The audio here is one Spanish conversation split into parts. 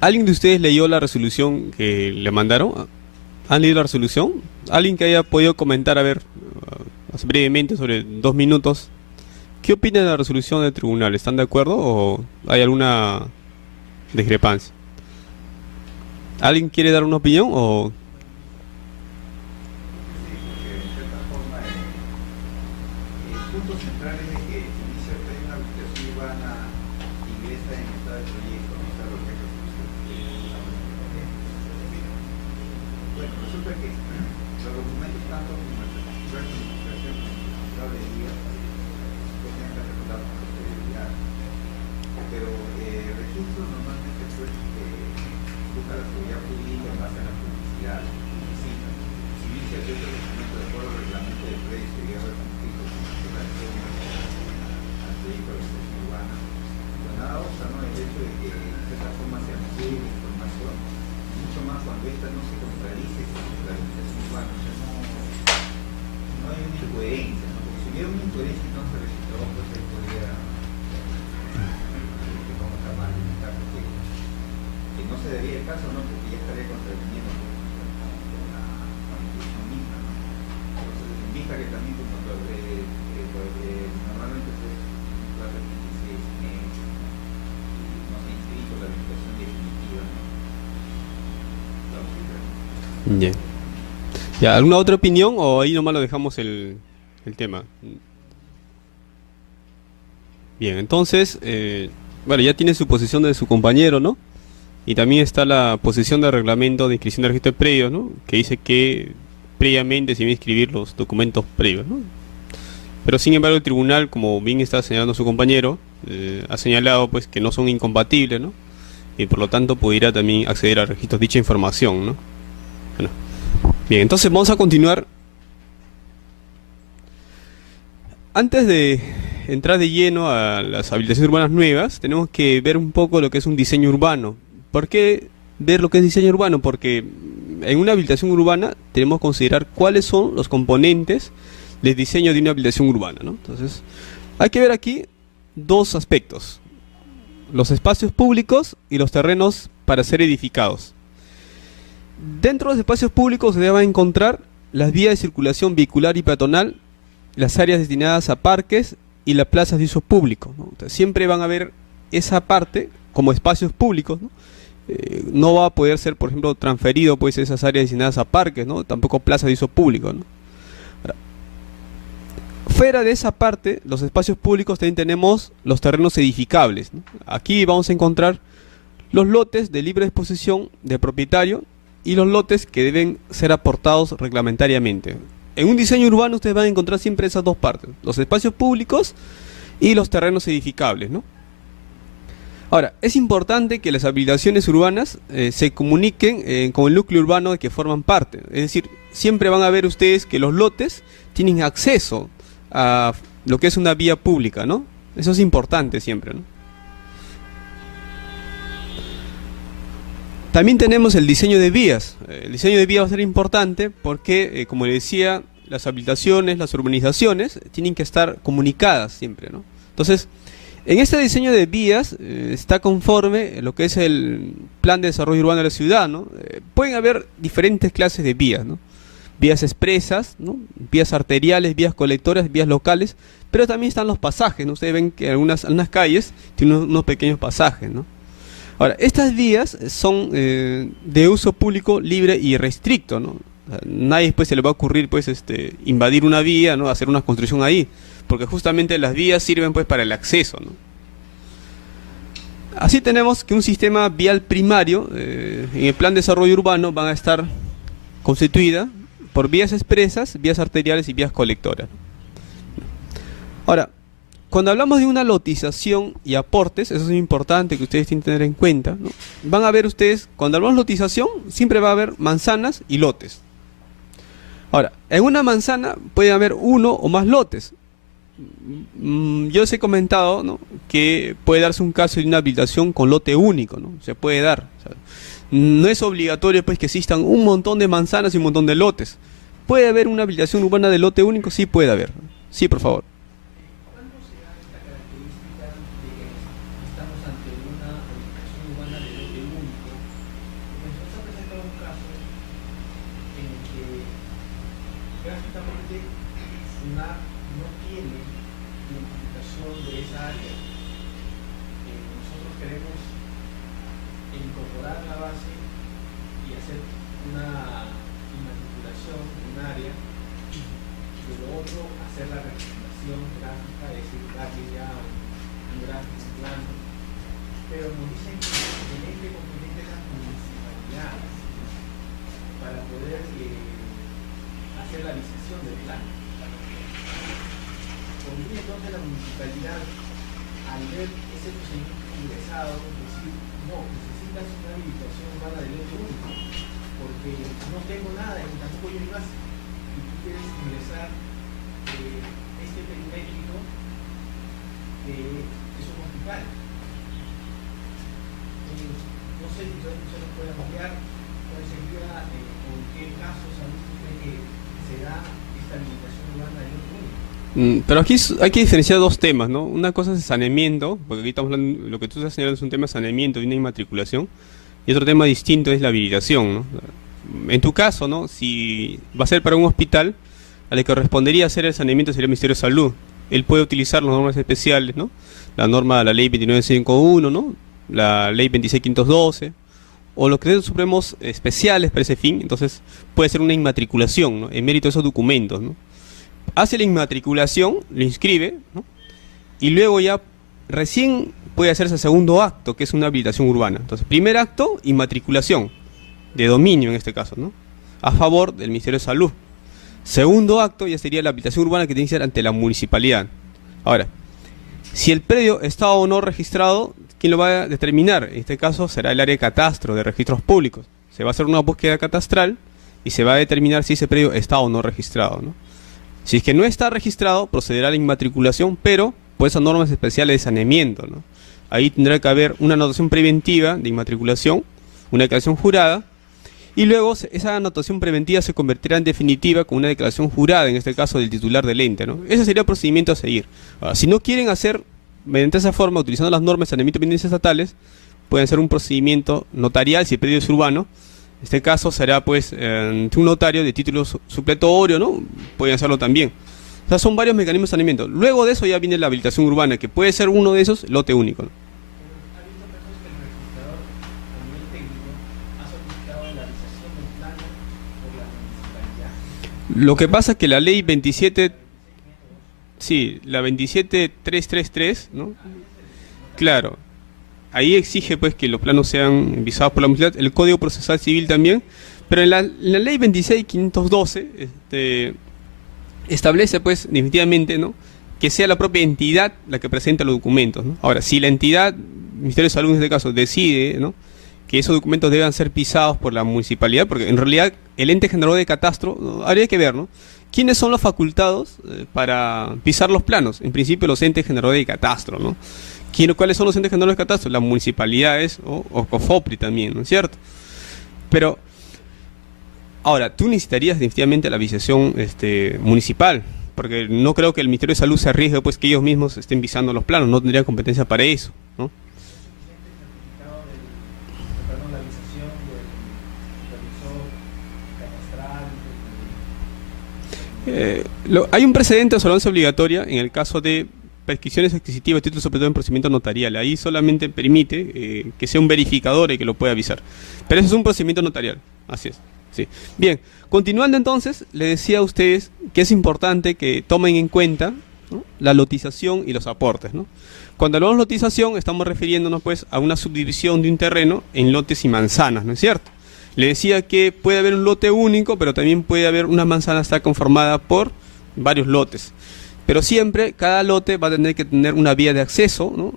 ¿Alguien de ustedes leyó la resolución que le mandaron? ¿Han leído la resolución? ¿Alguien que haya podido comentar, a ver, así brevemente, sobre 2 minutos? ¿Qué opina de la resolución del tribunal? ¿Están de acuerdo o hay alguna discrepancia? ¿Alguien quiere dar una opinión o...? Sí, porque en cierta forma el punto central es de que si dice que hay una habitación urbana ingresa en estado de proyecto, no está lo que es bueno, resulta que los documentos tanto como el certificado de administración como el certificado de guía pues tienen que respaldar con posterioridad. Pero el registro normalmente pues busca la seguridad jurídica en base a la publicidad que necesita. Si bien se hace otro documento de acuerdo al reglamento de precio y guerra de conflicto con relación al proyecto de la urbana, pues nada obsta, ¿no? El hecho de que en cierta forma se amplíe la información, mucho más cuando esta no se contradice con la legislación urbana. O sea, no hay una incoherencia, ¿no? Porque si hubiera una incoherencia entonces el legislador pues ahí podría que vamos a mal en el caso que no se daría el caso, ¿no? Porque ya estaría contraviniendo con la institución misma, ¿no? Entonces, en vista que también pues, normalmente pues un plazo de 26 meses, ¿no? Y no se ha inscrito la habilitación definitiva, ¿no? La posibilidad. Ya. Ya, ¿alguna otra opinión o ahí nomás lo dejamos el tema? Bien, entonces, bueno, ya tiene su posición de su compañero, ¿no? Y también está la posición de reglamento de inscripción de registro de predios, ¿no? Que dice que previamente se deben inscribir los documentos previos, ¿no? Pero sin embargo el tribunal, como bien está señalando su compañero, ha señalado pues que no son incompatibles, ¿no? Y por lo tanto pudiera también acceder a registros dicha información, ¿no? Bueno, bien, entonces vamos a continuar. Antes de entrar de lleno a las habilitaciones urbanas nuevas, tenemos que ver un poco lo que es un diseño urbano. ¿Por qué ver lo que es diseño urbano? Porque en una habilitación urbana tenemos que considerar cuáles son los componentes del diseño de una habilitación urbana, ¿no? Entonces, hay que ver aquí dos aspectos: los espacios públicos y los terrenos para ser edificados. Dentro de los espacios públicos se deben encontrar las vías de circulación vehicular y peatonal, las áreas destinadas a parques y las plazas de uso público, ¿no? Entonces, siempre van a ver esa parte como espacios públicos, ¿no? No va a poder ser, por ejemplo, transferido pues esas áreas destinadas a parques, ¿no? Tampoco plazas de uso público, ¿no? Ahora, fuera de esa parte, los espacios públicos también tenemos los terrenos edificables, ¿no? Aquí vamos a encontrar los lotes de libre disposición del propietario y los lotes que deben ser aportados reglamentariamente. En un diseño urbano ustedes van a encontrar siempre esas dos partes: los espacios públicos y los terrenos edificables, ¿no? Ahora, es importante que las habilitaciones urbanas se comuniquen con el núcleo urbano de que forman parte. Es decir, siempre van a ver ustedes que los lotes tienen acceso a lo que es una vía pública, ¿no? Eso es importante siempre, ¿no? También tenemos el diseño de vías. El diseño de vías va a ser importante porque, como le decía, las habilitaciones, las urbanizaciones tienen que estar comunicadas siempre, ¿no? Entonces, en este diseño de vías está conforme lo que es el plan de desarrollo urbano de la ciudad, ¿no? Pueden haber diferentes clases de vías, ¿no? Vías expresas, ¿no? Vías arteriales, vías colectoras, vías locales, pero también están los pasajes, ¿no? Ustedes ven que algunas calles tienen unos pequeños pasajes, ¿no? Ahora, estas vías son de uso público libre y restricto, ¿no? O sea, nadie pues se le va a ocurrir pues invadir una vía, ¿no? Hacer una construcción ahí, porque justamente las vías sirven pues para el acceso, ¿no? Así tenemos que un sistema vial primario en el plan de desarrollo urbano van a estar constituida por vías expresas, vías arteriales y vías colectoras. Ahora, cuando hablamos de una lotización y aportes, eso es muy importante que ustedes tienen que tener en cuenta, ¿no? Van a ver ustedes, cuando hablamos de lotización, siempre va a haber manzanas y lotes. Ahora, en una manzana puede haber uno o más lotes. Yo les he comentado, ¿no?, que puede darse un caso de una habilitación con lote único, ¿no? Se puede dar. O sea, no es obligatorio pues que existan un montón de manzanas y un montón de lotes. ¿Puede haber una habilitación urbana de lote único? Sí puede haber. Sí, por favor. ¿Cuándo se da esta característica de que estamos ante una edificación urbana de lote único? mencionar no tiene identificación de esa área. Nosotros queremos incorporar la base y hacer una inmatriculación en un área, de lo otro hacer la representación gráfica, es decir, darle ya un gráfico, un plano, pero nos dicen que el ente competente es la municipalidad para poder hacer la licitación del plan. Podría entonces la municipalidad, al ver ese procedimiento ingresado, decir, no, necesitas una habilitación urbana de lote único, porque no tengo nada y tampoco yo más, y tú quieres ingresar este perimétrico de esos hospitales. No sé si usted nos puede ampliar cuál sería o en qué casos ha visto usted que se da esta habilitación urbana de lote único. Pero aquí hay que diferenciar dos temas, ¿no? Una cosa es el saneamiento, porque aquí estamos hablando, lo que tú estás señalando es un tema de saneamiento y una inmatriculación, y otro tema distinto es la habilitación, ¿no? En tu caso, ¿no? Si va a ser para un hospital, a le correspondería hacer el saneamiento sería el Ministerio de Salud. Él puede utilizar las normas especiales, ¿no? La ley 29651, ¿no? La ley 26512, o los decretos supremos especiales para ese fin. Entonces puede ser una inmatriculación, ¿no? En mérito de esos documentos, ¿no? Hace la inmatriculación, lo inscribe, ¿no? Y luego ya recién puede hacerse el segundo acto, que es una habilitación urbana. Entonces, primer acto, inmatriculación, de dominio en este caso, ¿no? A favor del Ministerio de Salud. Segundo acto ya sería la habilitación urbana que tiene que ser ante la municipalidad. Ahora, si el predio está o no registrado, ¿quién lo va a determinar? En este caso será el área de catastro, de registros públicos. Se va a hacer una búsqueda catastral y se va a determinar si ese predio está o no registrado, ¿no? Si es que no está registrado, procederá a la inmatriculación, pero por esas normas especiales de saneamiento, ¿no? Ahí tendrá que haber una anotación preventiva de inmatriculación, una declaración jurada, y luego esa anotación preventiva se convertirá en definitiva con una declaración jurada, en este caso del titular del ente, ¿no? Ese sería el procedimiento a seguir. Ahora, si no quieren hacer mediante esa forma, utilizando las normas de saneamiento pendientes estatales, pueden hacer un procedimiento notarial si el predio es urbano. En este caso será pues un notario de título supletorio, ¿no? Pueden hacerlo también. O sea, son varios mecanismos de saneamiento. Luego de eso ya viene la habilitación urbana, que puede ser uno de esos, lote único, ¿no? ¿Ha visto casos que el registrador a nivel técnico ha solicitado la realización del plano por la municipalidad? Lo que pasa es que la ley 27, sí, la 27333, ¿no? Claro. Ahí exige pues que los planos sean visados por la municipalidad, el Código Procesal Civil también, pero en la ley 26512 establece pues definitivamente, ¿no?, que sea la propia entidad la que presenta los documentos, ¿no? Ahora, si la entidad, Ministerio de Salud en este caso, decide, ¿no?, que esos documentos deban ser pisados por la municipalidad, porque en realidad el ente generador de catastro, ¿no?, habría que ver, ¿no?, quiénes son los facultados para pisar los planos. En principio los entes generadores de catastro, ¿no? ¿Cuáles son los entes generadores de catastro? Las municipalidades o COFOPRI también, ¿no es cierto? Pero, ahora, tú necesitarías definitivamente la visación municipal, porque no creo que el Ministerio de Salud se arriesgue pues que ellos mismos estén visando los planos, no tendrían competencia para eso, ¿no? La visación del supervisor catastral. Hay un precedente de observancia obligatoria en el caso de prescripciones adquisitivas de títulos supletorios en procedimiento notarial. Ahí solamente permite que sea un verificador el que lo pueda avisar. Pero eso es un procedimiento notarial. Así es. Sí. Bien, continuando entonces, le decía a ustedes que es importante que tomen en cuenta, ¿no?, la lotización y los aportes, ¿no? Cuando hablamos de lotización, estamos refiriéndonos pues a una subdivisión de un terreno en lotes y manzanas, ¿no es cierto? Le decía que puede haber un lote único, pero también puede haber una manzana está conformada por varios lotes. Pero siempre cada lote va a tener que tener una vía de acceso, ¿no?,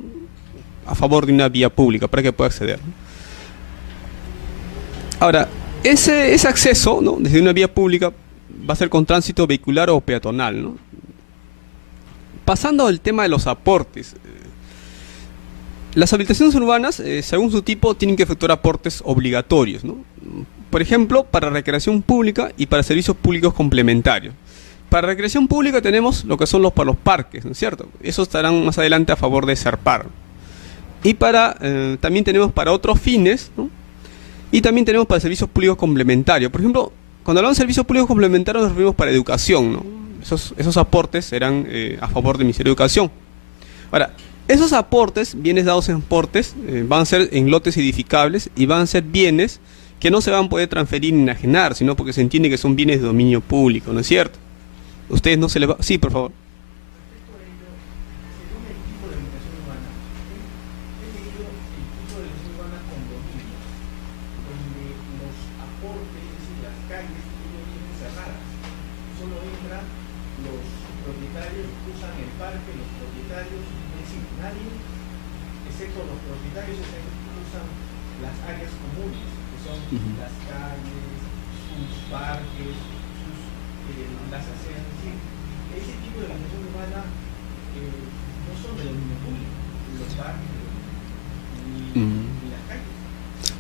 a favor de una vía pública para que pueda acceder, ¿no? Ahora, ese acceso, ¿no?, desde una vía pública va a ser con tránsito vehicular o peatonal, ¿no? Pasando al tema de los aportes. Las habilitaciones urbanas, según su tipo, tienen que efectuar aportes obligatorios, ¿no? Por ejemplo, para recreación pública y para servicios públicos complementarios. Para recreación pública tenemos lo que son para los parques, ¿no es cierto? Esos estarán más adelante a favor de Serpar. Y también tenemos para otros fines, ¿no? Y también tenemos para servicios públicos complementarios. Por ejemplo, cuando hablamos de servicios públicos complementarios nos referimos para educación, ¿no? Esos aportes serán a favor del Ministerio de Educación. Ahora, esos aportes, bienes dados en aportes, van a ser en lotes edificables y van a ser bienes que no se van a poder transferir ni enajenar, sino porque se entiende que son bienes de dominio público, ¿no es cierto? Ustedes no se les va... Sí, por favor. Respecto a ello, según el tipo de habitación urbana, he leído el tipo de habitación urbana condominio, donde los aportes, es decir, las calles, ellos tienen cerradas. Solo entran los propietarios, usan el parque, los propietarios, es decir, nadie, excepto los propietarios, usan las áreas comunes, que son las calles, sus parques, las aceras. Es decir, ese tipo de habitación urbana no son de dominio público, los parques ni las calles.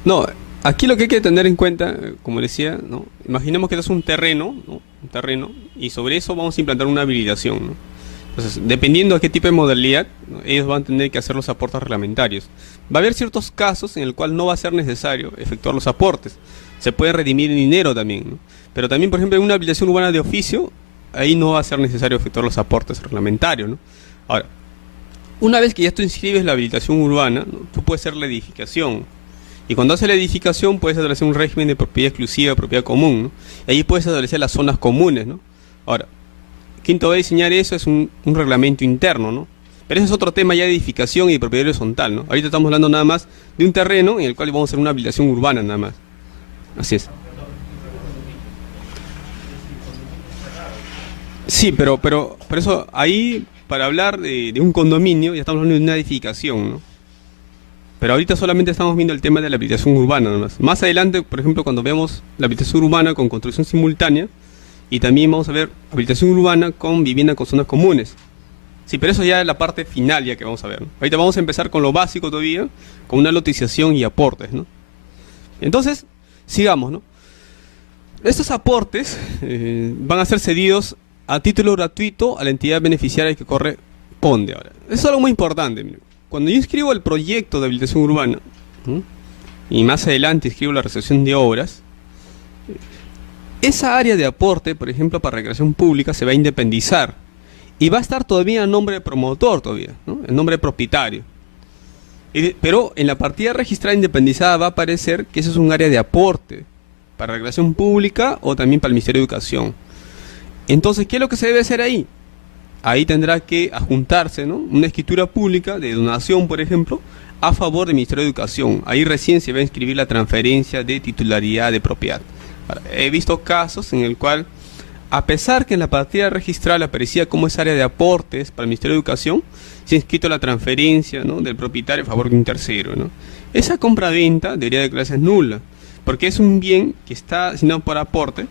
No, aquí lo que hay que tener en cuenta, como decía, ¿no? Imaginemos que este es un terreno, ¿no? Un terreno, y sobre eso vamos a implantar una habilitación, ¿no? Entonces, dependiendo de qué tipo de modalidad, ¿no? Ellos van a tener que hacer los aportes reglamentarios. Va a haber ciertos casos en el cual no va a ser necesario efectuar los aportes. Se puede redimir en dinero también, ¿no? Pero también, por ejemplo, en una habilitación urbana de oficio, ahí no va a ser necesario efectuar los aportes reglamentarios, ¿no? Ahora, una vez que ya tú inscribes la habilitación urbana, ¿no? Tú puedes hacer la edificación. Y cuando haces la edificación, puedes establecer un régimen de propiedad exclusiva, propiedad común, ¿no? Y ahí puedes establecer las zonas comunes, ¿no? Ahora, quinto va a diseñar eso, es un reglamento interno, ¿no? Pero ese es otro tema ya de edificación y de propiedad horizontal, ¿no? Ahorita estamos hablando nada más de un terreno en el cual vamos a hacer una habilitación urbana nada más. Así es. Sí, pero por eso ahí, para hablar de un condominio, ya estamos hablando de una edificación, ¿no? Pero ahorita solamente estamos viendo el tema de la habilitación urbana nada más. Más adelante, por ejemplo, cuando veamos la habilitación urbana con construcción simultánea, y también vamos a ver habilitación urbana con vivienda con zonas comunes. Sí, pero eso ya es la parte final ya que vamos a ver, ¿no? Ahorita vamos a empezar con lo básico todavía, con una lotización y aportes, ¿no? Entonces, sigamos, ¿no? Estos aportes van a ser cedidos a título gratuito a la entidad beneficiaria que corresponde. Ahora, eso es algo muy importante. Mire. Cuando yo escribo el proyecto de habilitación urbana, ¿no? Y más adelante escribo la recepción de obras, esa área de aporte, por ejemplo, para recreación pública, se va a independizar y va a estar todavía en nombre de promotor todavía, ¿no? En nombre de propietario. Pero en la partida registrada independizada va a aparecer que eso es un área de aporte para recreación pública o también para el Ministerio de Educación. Entonces, ¿qué es lo que se debe hacer ahí? Ahí tendrá que adjuntarse, ¿no? Una escritura pública de donación, por ejemplo, a favor del Ministerio de Educación. Ahí recién se va a inscribir la transferencia de titularidad de propiedad. Ahora, he visto casos en el cual, a pesar que en la partida registral aparecía como esa área de aportes para el Ministerio de Educación, se ha inscrito la transferencia, ¿no? Del propietario a favor de un tercero, ¿no? Esa compra-venta debería declararse nula, porque es un bien que está asignado por aporte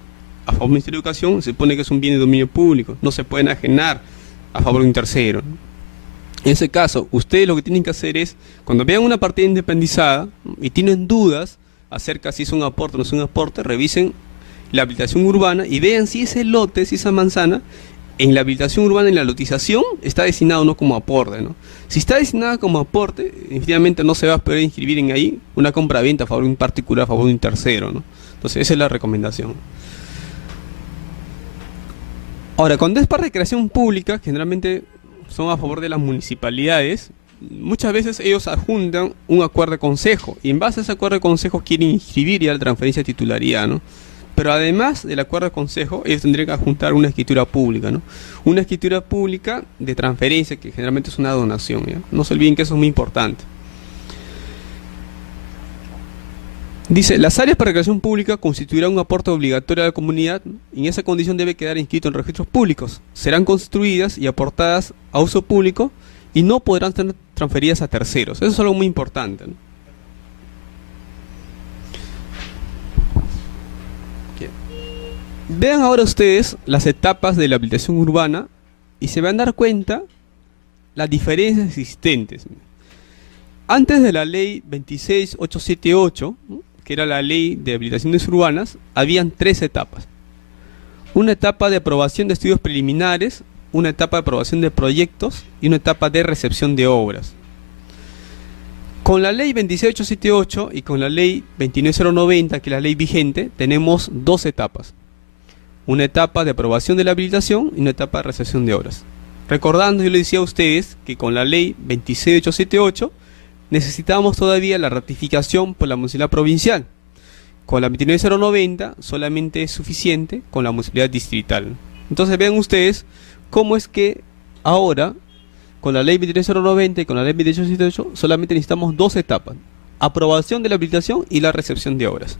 a favor del Ministerio de Educación, se supone que es un bien de dominio público, no se puede enajenar a favor de un tercero, ¿no? En ese caso, ustedes lo que tienen que hacer es, cuando vean una partida independizada, ¿no? Y tienen dudas acerca si es un aporte o no es un aporte, revisen la habilitación urbana y vean si ese lote, si esa manzana, en la habilitación urbana, en la lotización, está destinado o no como aporte, ¿no? Si está destinada como aporte, definitivamente no se va a poder inscribir en ahí una compra-venta a favor de un particular, a favor de un tercero, ¿no? Entonces, esa es la recomendación. Ahora, cuando es para recreación pública, generalmente son a favor de las municipalidades. Muchas veces ellos adjuntan un acuerdo de consejo y en base a ese acuerdo de consejo quieren inscribir ya la transferencia de titularidad, ¿no? Pero además del acuerdo de consejo, ellos tendrían que adjuntar una escritura pública, ¿no? Una escritura pública de transferencia, que generalmente es una donación, ¿ya? No se olviden que eso es muy importante. Dice, las áreas para recreación pública constituirán un aporte obligatorio a la comunidad, ¿no? Y en esa condición debe quedar inscrito en registros públicos. Serán construidas y aportadas a uso público y no podrán ser transferidas a terceros. Eso es algo muy importante, ¿no? Vean ahora ustedes las etapas de la habilitación urbana y se van a dar cuenta las diferencias existentes. Antes de la ley 26878, ¿no? Que era la ley de habilitaciones urbanas, habían tres etapas. Una etapa de aprobación de estudios preliminares, una etapa de aprobación de proyectos y una etapa de recepción de obras. Con la ley 26878 y con la ley 29090, que es la ley vigente, tenemos dos etapas. una etapa de aprobación de la habilitación y una etapa de recepción de obras. Recordando, yo le decía a ustedes que con la ley 26878 necesitábamos todavía la ratificación por la municipalidad provincial. Con la 29090 solamente es suficiente con la municipalidad distrital. Entonces vean ustedes cómo es que ahora, con la ley 29090 y con la ley 26878, solamente necesitamos dos etapas: aprobación de la habilitación y la recepción de obras.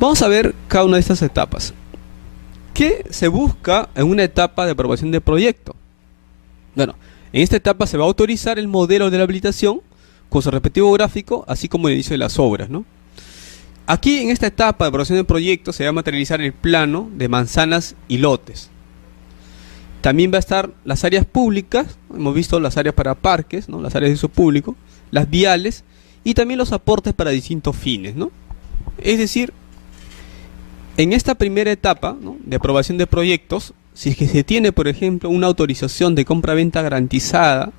Vamos a ver cada una de estas etapas. ¿Qué se busca en una etapa de aprobación de proyecto? Bueno, en esta etapa se va a autorizar el modelo de la habilitación con su respectivo gráfico, así como el inicio de las obras, ¿no? Aquí en esta etapa de aprobación de proyecto se va a materializar el plano de manzanas y lotes. También va a estar las áreas públicas, hemos visto las áreas para parques, ¿no? Las áreas de uso público, las viales y también los aportes para distintos fines, ¿no? Es decir, en esta primera etapa, ¿no?, de aprobación de proyectos, si es que se tiene, por ejemplo, una autorización de compra-venta garantizada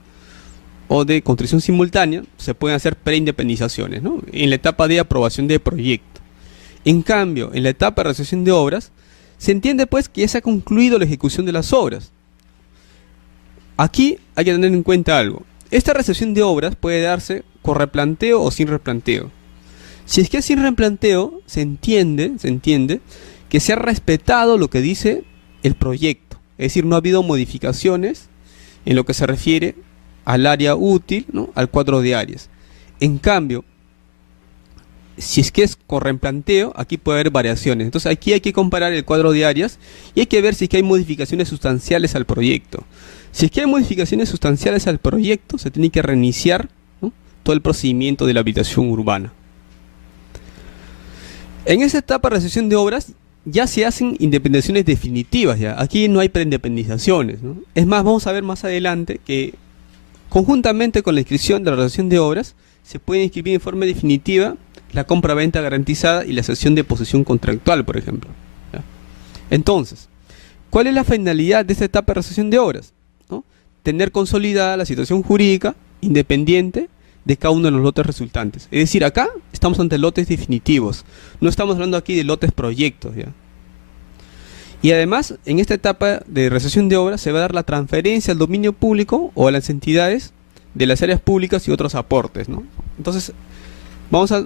o de construcción simultánea, se pueden hacer preindependizaciones, ¿no?, en la etapa de aprobación de proyecto. En cambio, en la etapa de recepción de obras, se entiende pues que ya se ha concluido la ejecución de las obras. Aquí hay que tener en cuenta algo. Esta recepción de obras puede darse con replanteo o sin replanteo. Si es que es sin replanteo, se entiende que se ha respetado lo que dice el proyecto. Es decir, no ha habido modificaciones en lo que se refiere al área útil, ¿no?, al cuadro de áreas. En cambio, si es que es con replanteo, aquí puede haber variaciones. Entonces aquí hay que comparar el cuadro de áreas y hay que ver si es que hay modificaciones sustanciales al proyecto. Si es que hay modificaciones sustanciales al proyecto, se tiene que reiniciar, ¿no?, todo el procedimiento de la habilitación urbana. En esa etapa de recepción de obras ya se hacen independizaciones definitivas. Ya aquí no hay preindependizaciones, ¿no? Es más, vamos a ver más adelante que conjuntamente con la inscripción de la recepción de obras se puede inscribir en forma definitiva la compra-venta garantizada y la cesión de posesión contractual, por ejemplo, ¿ya? Entonces, ¿cuál es la finalidad de esta etapa de recepción de obras? ¿No? Tener consolidada la situación jurídica independiente de cada uno de los lotes resultantes. Es decir, acá estamos ante lotes definitivos, no estamos hablando aquí de lotes proyectos, ¿ya? Y además, en esta etapa de recepción de obras se va a dar la transferencia al dominio público o a las entidades de las áreas públicas y otros aportes, ¿no? Entonces, vamos a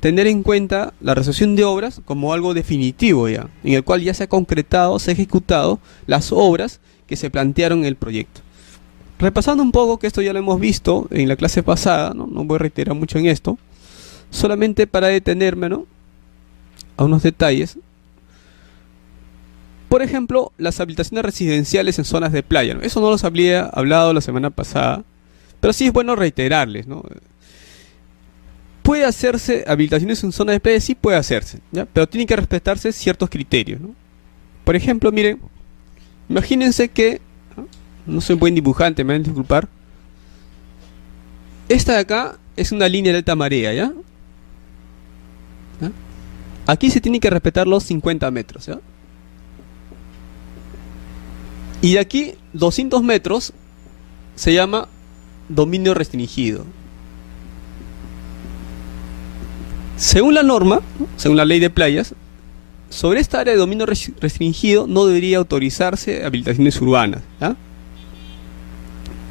tener en cuenta la recepción de obras como algo definitivo ya, en el cual ya se ha concretado, se ha ejecutado las obras que se plantearon en el proyecto. Repasando un poco, que esto ya lo hemos visto en la clase pasada, no voy a reiterar mucho en esto, solamente para detenerme, ¿no?, a unos detalles. Por ejemplo, las habilitaciones residenciales en zonas de playa, ¿no? Eso no los había hablado la semana pasada, pero sí es bueno reiterarles, ¿no? ¿Puede hacerse habilitaciones en zonas de playa? Sí puede hacerse, ¿ya? Pero tienen que respetarse ciertos criterios, ¿no? Por ejemplo, miren, imagínense que, no soy buen dibujante, me van a disculpar. Esta de acá es una línea de alta marea, ¿ya? ¿Ya? Aquí se tiene que respetar los 50 metros, ¿ya? Y de aquí, 200 metros, se llama dominio restringido. Según la norma, según la ley de playas, sobre esta área de dominio restringido no debería autorizarse habilitaciones urbanas, ¿ya?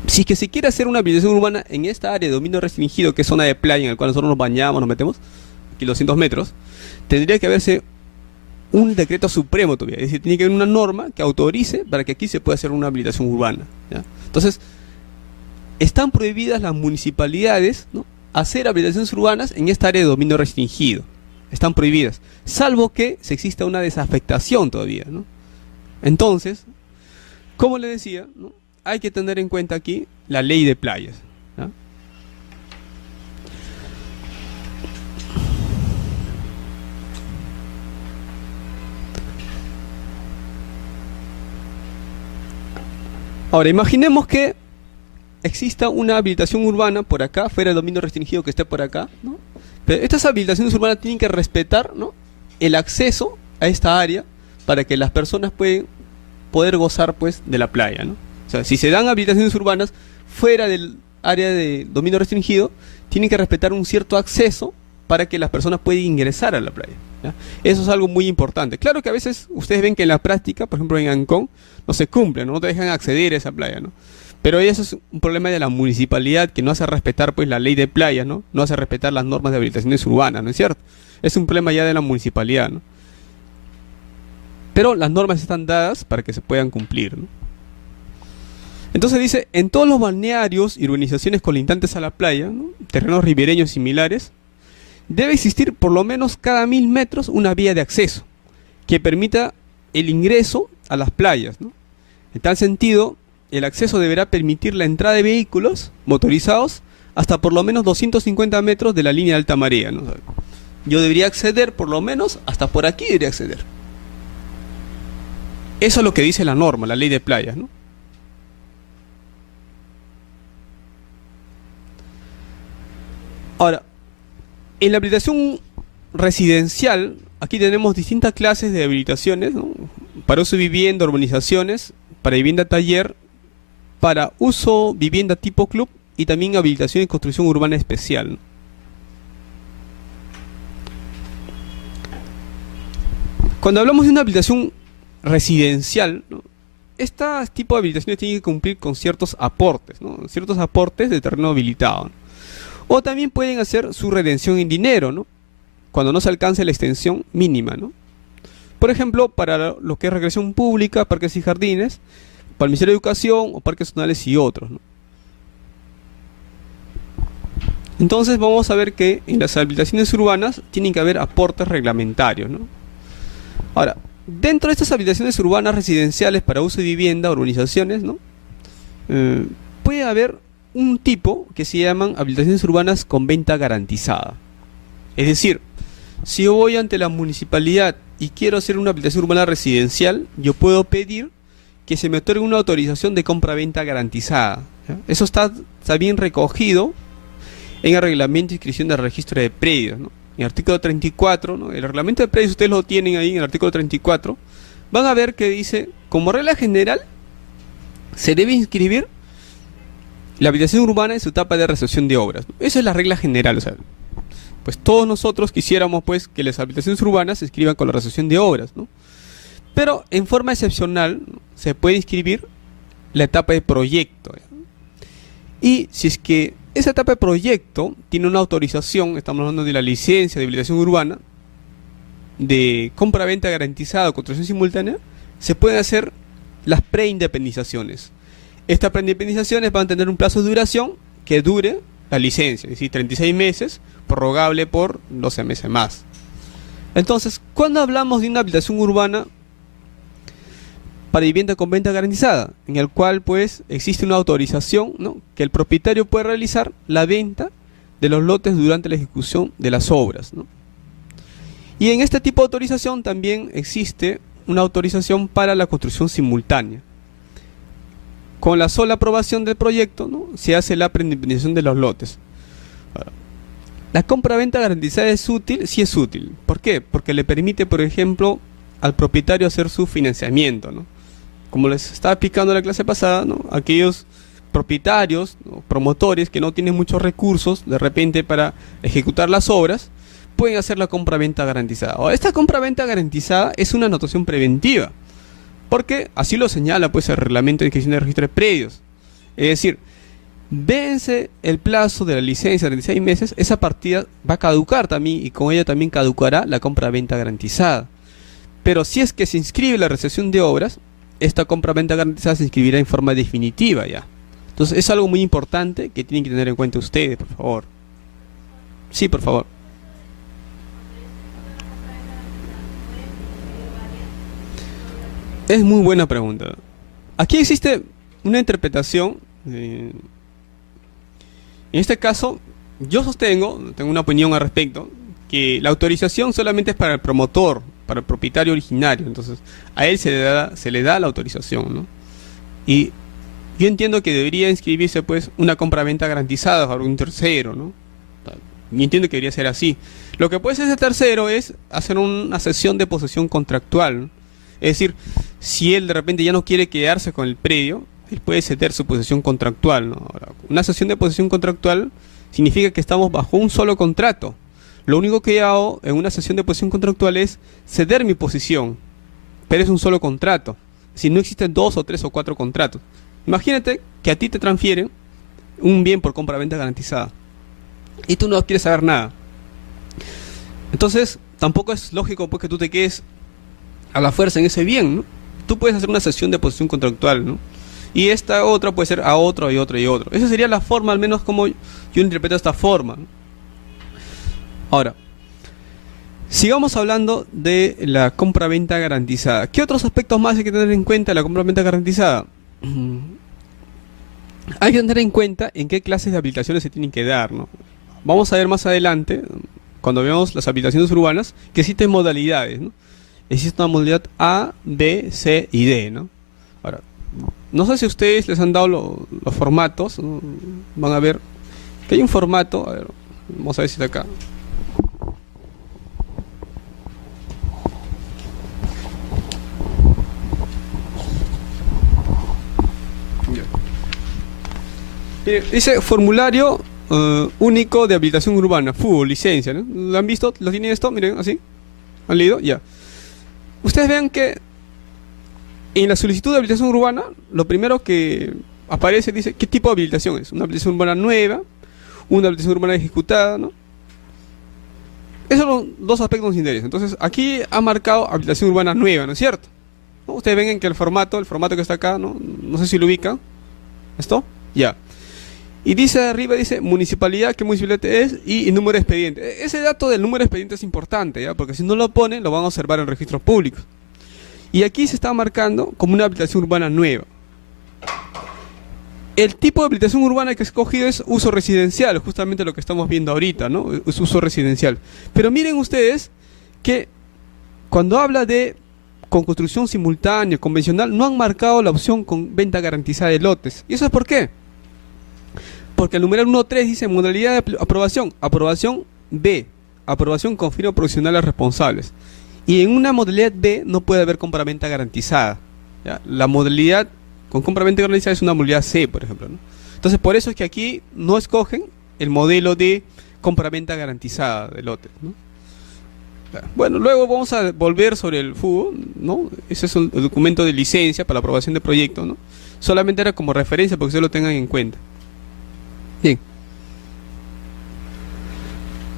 Si es que se quiere hacer una habilitación urbana en esta área de dominio restringido, que es zona de playa en la cual nosotros nos bañamos, nos metemos, aquí 200 metros, tendría que haberse un decreto supremo todavía. Es decir, tiene que haber una norma que autorice para que aquí se pueda hacer una habilitación urbana, ¿ya? Entonces, están prohibidas las municipalidades, ¿no?, hacer habilitaciones urbanas en esta área de dominio restringido. Están prohibidas, salvo que se exista una desafectación todavía, ¿no? Entonces, como le decía, ¿no?, hay que tener en cuenta aquí la ley de playas, ¿ya? Ahora, imaginemos que exista una habilitación urbana por acá, fuera del dominio restringido, que esté por acá, ¿no? Pero estas habilitaciones urbanas tienen que respetar, ¿no?, el acceso a esta área para que las personas puedan poder gozar, pues, de la playa, ¿no? O sea, si se dan habilitaciones urbanas fuera del área de dominio restringido, tienen que respetar un cierto acceso para que las personas puedan ingresar a la playa, ¿ya? Eso es algo muy importante. Claro que a veces ustedes ven que en la práctica, por ejemplo en Ancón, no se cumple, no te dejan acceder a esa playa, ¿no? Pero eso es un problema de la municipalidad que no hace respetar pues la ley de playas, ¿no? No hace respetar las normas de habilitaciones urbanas, ¿no es cierto? Es un problema ya de la municipalidad, ¿no? Pero las normas están dadas para que se puedan cumplir, ¿no? Entonces dice, en todos los balnearios y urbanizaciones colindantes a la playa, ¿no? Terrenos ribereños similares, debe existir por lo menos cada 1000 metros una vía de acceso que permita el ingreso a las playas, ¿no? En tal sentido, el acceso deberá permitir la entrada de vehículos motorizados hasta por lo menos 250 metros de la línea de alta marea, ¿no? Yo debería acceder por lo menos hasta por aquí debería acceder. Eso es lo que dice la norma, la ley de playas, ¿no? Ahora, en la habilitación residencial, aquí tenemos distintas clases de habilitaciones, ¿no? Para uso de vivienda, urbanizaciones, para vivienda taller, para uso vivienda tipo club y también habilitación y construcción urbana especial, ¿no? Cuando hablamos de una habilitación residencial, ¿no? Este tipo de habilitaciones tienen que cumplir con ciertos aportes, ¿no? Ciertos aportes de terreno habilitado, ¿no? O también pueden hacer su redención en dinero, ¿no? Cuando no se alcance la extensión mínima, ¿no? Por ejemplo, para lo que es recreación pública, parques y jardines, para el Ministerio de Educación o parques zonales y otros, ¿no? Entonces vamos a ver que en las habilitaciones urbanas tienen que haber aportes reglamentarios, ¿no? Ahora, dentro de estas habilitaciones urbanas residenciales para uso de vivienda, urbanizaciones, ¿no? Puede haber un tipo que se llaman habilitaciones urbanas con venta garantizada. Es decir, si yo voy ante la municipalidad y quiero hacer una habilitación urbana residencial, yo puedo pedir que se me otorgue una autorización de compra-venta garantizada, ¿ya? Eso está bien recogido en el reglamento de inscripción del registro de predios, ¿no? En el artículo 34, ¿no? El reglamento de predios, ustedes lo tienen ahí en el artículo 34, van a ver que dice, como regla general, se debe inscribir la habilitación urbana en su etapa de recepción de obras, ¿no? Esa es la regla general, o sea, pues todos nosotros quisiéramos pues que las habilitaciones urbanas se inscriban con la recepción de obras, ¿no? Pero en forma excepcional, ¿no? Se puede inscribir la etapa de proyecto, ¿ya? Y si es que esa etapa de proyecto tiene una autorización, estamos hablando de la licencia de habilitación urbana, de compra-venta garantizada o construcción simultánea, se pueden hacer las preindependizaciones. Estas preindependizaciones van a tener un plazo de duración que dure la licencia, es decir, 36 meses, prorrogable por 12 meses más. Entonces, cuando hablamos de una habilitación urbana para vivienda con venta garantizada, en el cual pues existe una autorización, ¿no? Que el propietario puede realizar la venta de los lotes durante la ejecución de las obras, ¿no? Y en este tipo de autorización también existe una autorización para la construcción simultánea. Con la sola aprobación del proyecto, ¿no? Se hace la preindependización de los lotes. La compra-venta garantizada es útil, sí es útil. ¿Por qué? Porque le permite, por ejemplo, al propietario hacer su financiamiento, ¿no? Como les estaba explicando en la clase pasada, ¿no? Aquellos propietarios, ¿no? Promotores que no tienen muchos recursos de repente para ejecutar las obras, pueden hacer la compra-venta garantizada. Ahora, esta compra-venta garantizada es una anotación preventiva, porque así lo señala pues el reglamento de inscripción de registro de predios. Es decir, vence el plazo de la licencia de 36 meses, esa partida va a caducar también y con ella también caducará la compra-venta garantizada. Pero si es que se inscribe la recepción de obras, esta compra-venta garantizada se inscribirá en forma definitiva ya. Entonces es algo muy importante que tienen que tener en cuenta ustedes, por favor. Sí, por favor. Es muy buena pregunta. Aquí existe una interpretación. En este caso, yo sostengo, tengo una opinión al respecto, que la autorización solamente es para el promotor, para el propietario originario. Entonces, a él se le da la autorización, ¿no? Y yo entiendo que debería inscribirse pues una compra-venta garantizada para un tercero, ¿no? Y entiendo que debería ser así. Lo que puede hacer ese tercero es hacer una cesión de posesión contractual, ¿no? Es decir, si él de repente ya no quiere quedarse con el predio, él puede ceder su posesión contractual, ¿no? Ahora, una cesión de posesión contractual significa que estamos bajo un solo contrato. Lo único que hago en una sesión de posición contractual es ceder mi posición, pero es un solo contrato. Si no existen 2 o 3 o 4 contratos. Imagínate que a ti te transfieren un bien por compra-venta garantizada y tú no quieres saber nada. Entonces, tampoco es lógico pues que tú te quedes a la fuerza en ese bien, ¿no? Tú puedes hacer una sesión de posición contractual, ¿no? Y esta otra puede ser a otro y otro y otro. Esa sería la forma, al menos como yo interpreto esta forma, ¿no? Ahora, sigamos hablando de la compra-venta garantizada. ¿Qué otros aspectos más hay que tener en cuenta de la compra-venta garantizada? Hay que tener en cuenta en qué clases de habilitaciones se tienen que dar, ¿no? Vamos a ver más adelante, cuando veamos las habilitaciones urbanas, que existen modalidades, ¿no? Existe una modalidad A, B, C y D, ¿no? Ahora, no sé si ustedes les han dado los formatos, ¿no? Van a ver que hay un formato, a ver, vamos a ver si está acá. Miren, dice formulario único de habilitación urbana, FUO, licencia, ¿no? ¿Lo han visto? ¿Lo tienen esto? Miren, así. ¿Han leído? Ya. Ustedes vean que en la solicitud de habilitación urbana, lo primero que aparece dice qué tipo de habilitación es. Una habilitación urbana nueva, una habilitación urbana ejecutada, ¿no? Esos son dos aspectos que nos interesan. Entonces, aquí ha marcado habilitación urbana nueva, ¿no es cierto? ¿No? Ustedes ven que el formato que está acá, ¿no? No sé si lo ubican. ¿Esto? Ya. Y dice arriba, dice municipalidad, qué municipalidad es y número de expediente. Ese dato del número de expediente es importante, ¿ya? Porque si no lo ponen, lo van a observar en registros públicos. Y aquí se está marcando como una habilitación urbana nueva. El tipo de habilitación urbana que he escogido es uso residencial, justamente lo que estamos viendo ahorita, ¿no? Es uso residencial. Pero miren ustedes que cuando habla de con construcción simultánea, convencional, no han marcado la opción con venta garantizada de lotes. ¿Y eso es por qué? Porque el numeral 1.3 dice modalidad de aprobación, aprobación B, aprobación con firma profesional a responsables. Y en una modalidad B no puede haber compraventa garantizada, ¿ya? La modalidad con compraventa garantizada es una modalidad C, por ejemplo, ¿no? Entonces por eso es que aquí no escogen el modelo de compraventa garantizada de lotes, ¿no? Bueno, luego vamos a volver sobre el FUO, ¿no? Ese es el documento de licencia para la aprobación de proyecto, ¿no? Solamente era como referencia para que ustedes lo tengan en cuenta. Bien.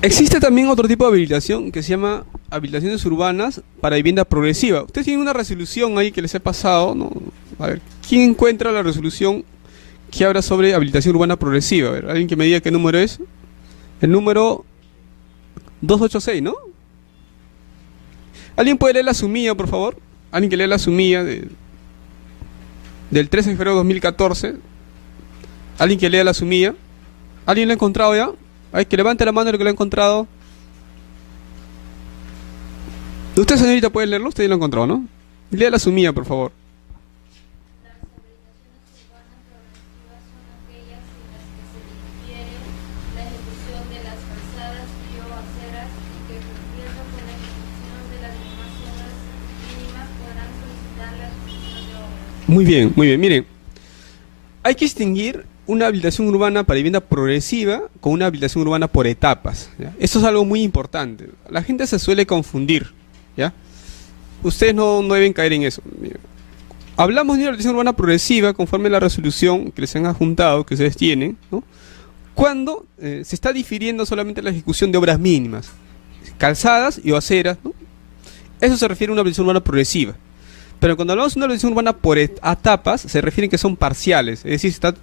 Existe también otro tipo de habilitación que se llama habilitaciones urbanas para vivienda progresiva. Ustedes tienen una resolución ahí que les he pasado, ¿no? A ver, ¿quién encuentra la resolución que habla sobre habilitación urbana progresiva? A ver, alguien que me diga qué número es. El número 286, ¿no? ¿Alguien puede leer la sumilla, por favor? Alguien que lea la sumilla del 13 de febrero de 2014. ¿Alguien que lea la sumilla? ¿Alguien lo ha encontrado ya? Ay, que levante la mano el que lo ha encontrado. Usted, señorita, puede leerlo. Usted ya lo ha encontrado, ¿no? Lea la sumilla, por favor. Las habilitaciones urbanas progresivas son aquellas en las que se difiere la ejecución de las calzadas y o aceras y que cumpliendo con la ejecución de las demás obras mínimas podrán solicitar la ejecución de obras. Muy bien, muy bien. Miren, hay que distinguir una habilitación urbana para vivienda progresiva con una habilitación urbana por etapas, ¿ya? Esto es algo muy importante. La gente se suele confundir, ¿ya? Ustedes no deben caer en eso. Mira, hablamos de una habilitación urbana progresiva conforme a la resolución que les han adjuntado, que ustedes tienen, ¿no? Cuando se está difiriendo solamente la ejecución de obras mínimas, calzadas y o aceras, ¿no? Eso se refiere a una habilitación urbana progresiva. Pero cuando hablamos de una habilitación urbana por etapas, se refieren que son parciales, es decir, se está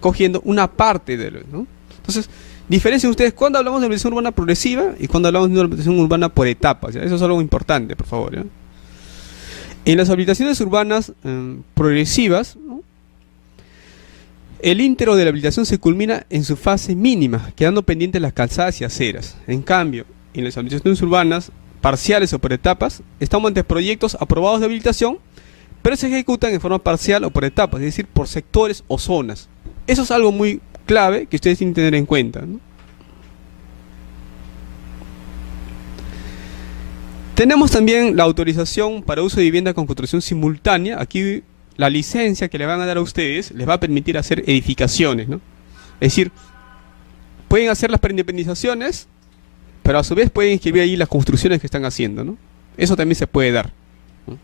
cogiendo una parte de lo, ¿no? Entonces, diferencien ustedes cuando hablamos de habilitación urbana progresiva y cuando hablamos de una habilitación urbana por etapas, ¿ya? Eso es algo importante, por favor, ¿ya? En las habilitaciones urbanas progresivas, ¿no? El íntero de la habilitación se culmina en su fase mínima, quedando pendientes las calzadas y aceras. En cambio, en las habilitaciones urbanas parciales o por etapas, estamos ante proyectos aprobados de habilitación, pero se ejecutan en forma parcial o por etapas, es decir, por sectores o zonas. Eso es algo muy clave que ustedes tienen que tener en cuenta, ¿no? Tenemos también la autorización para uso de vivienda con construcción simultánea. Aquí la licencia que le van a dar a ustedes les va a permitir hacer edificaciones, ¿no? Es decir, pueden hacer las preindependizaciones, pero a su vez pueden inscribir ahí las construcciones que están haciendo, ¿no? Eso también se puede dar, ¿no?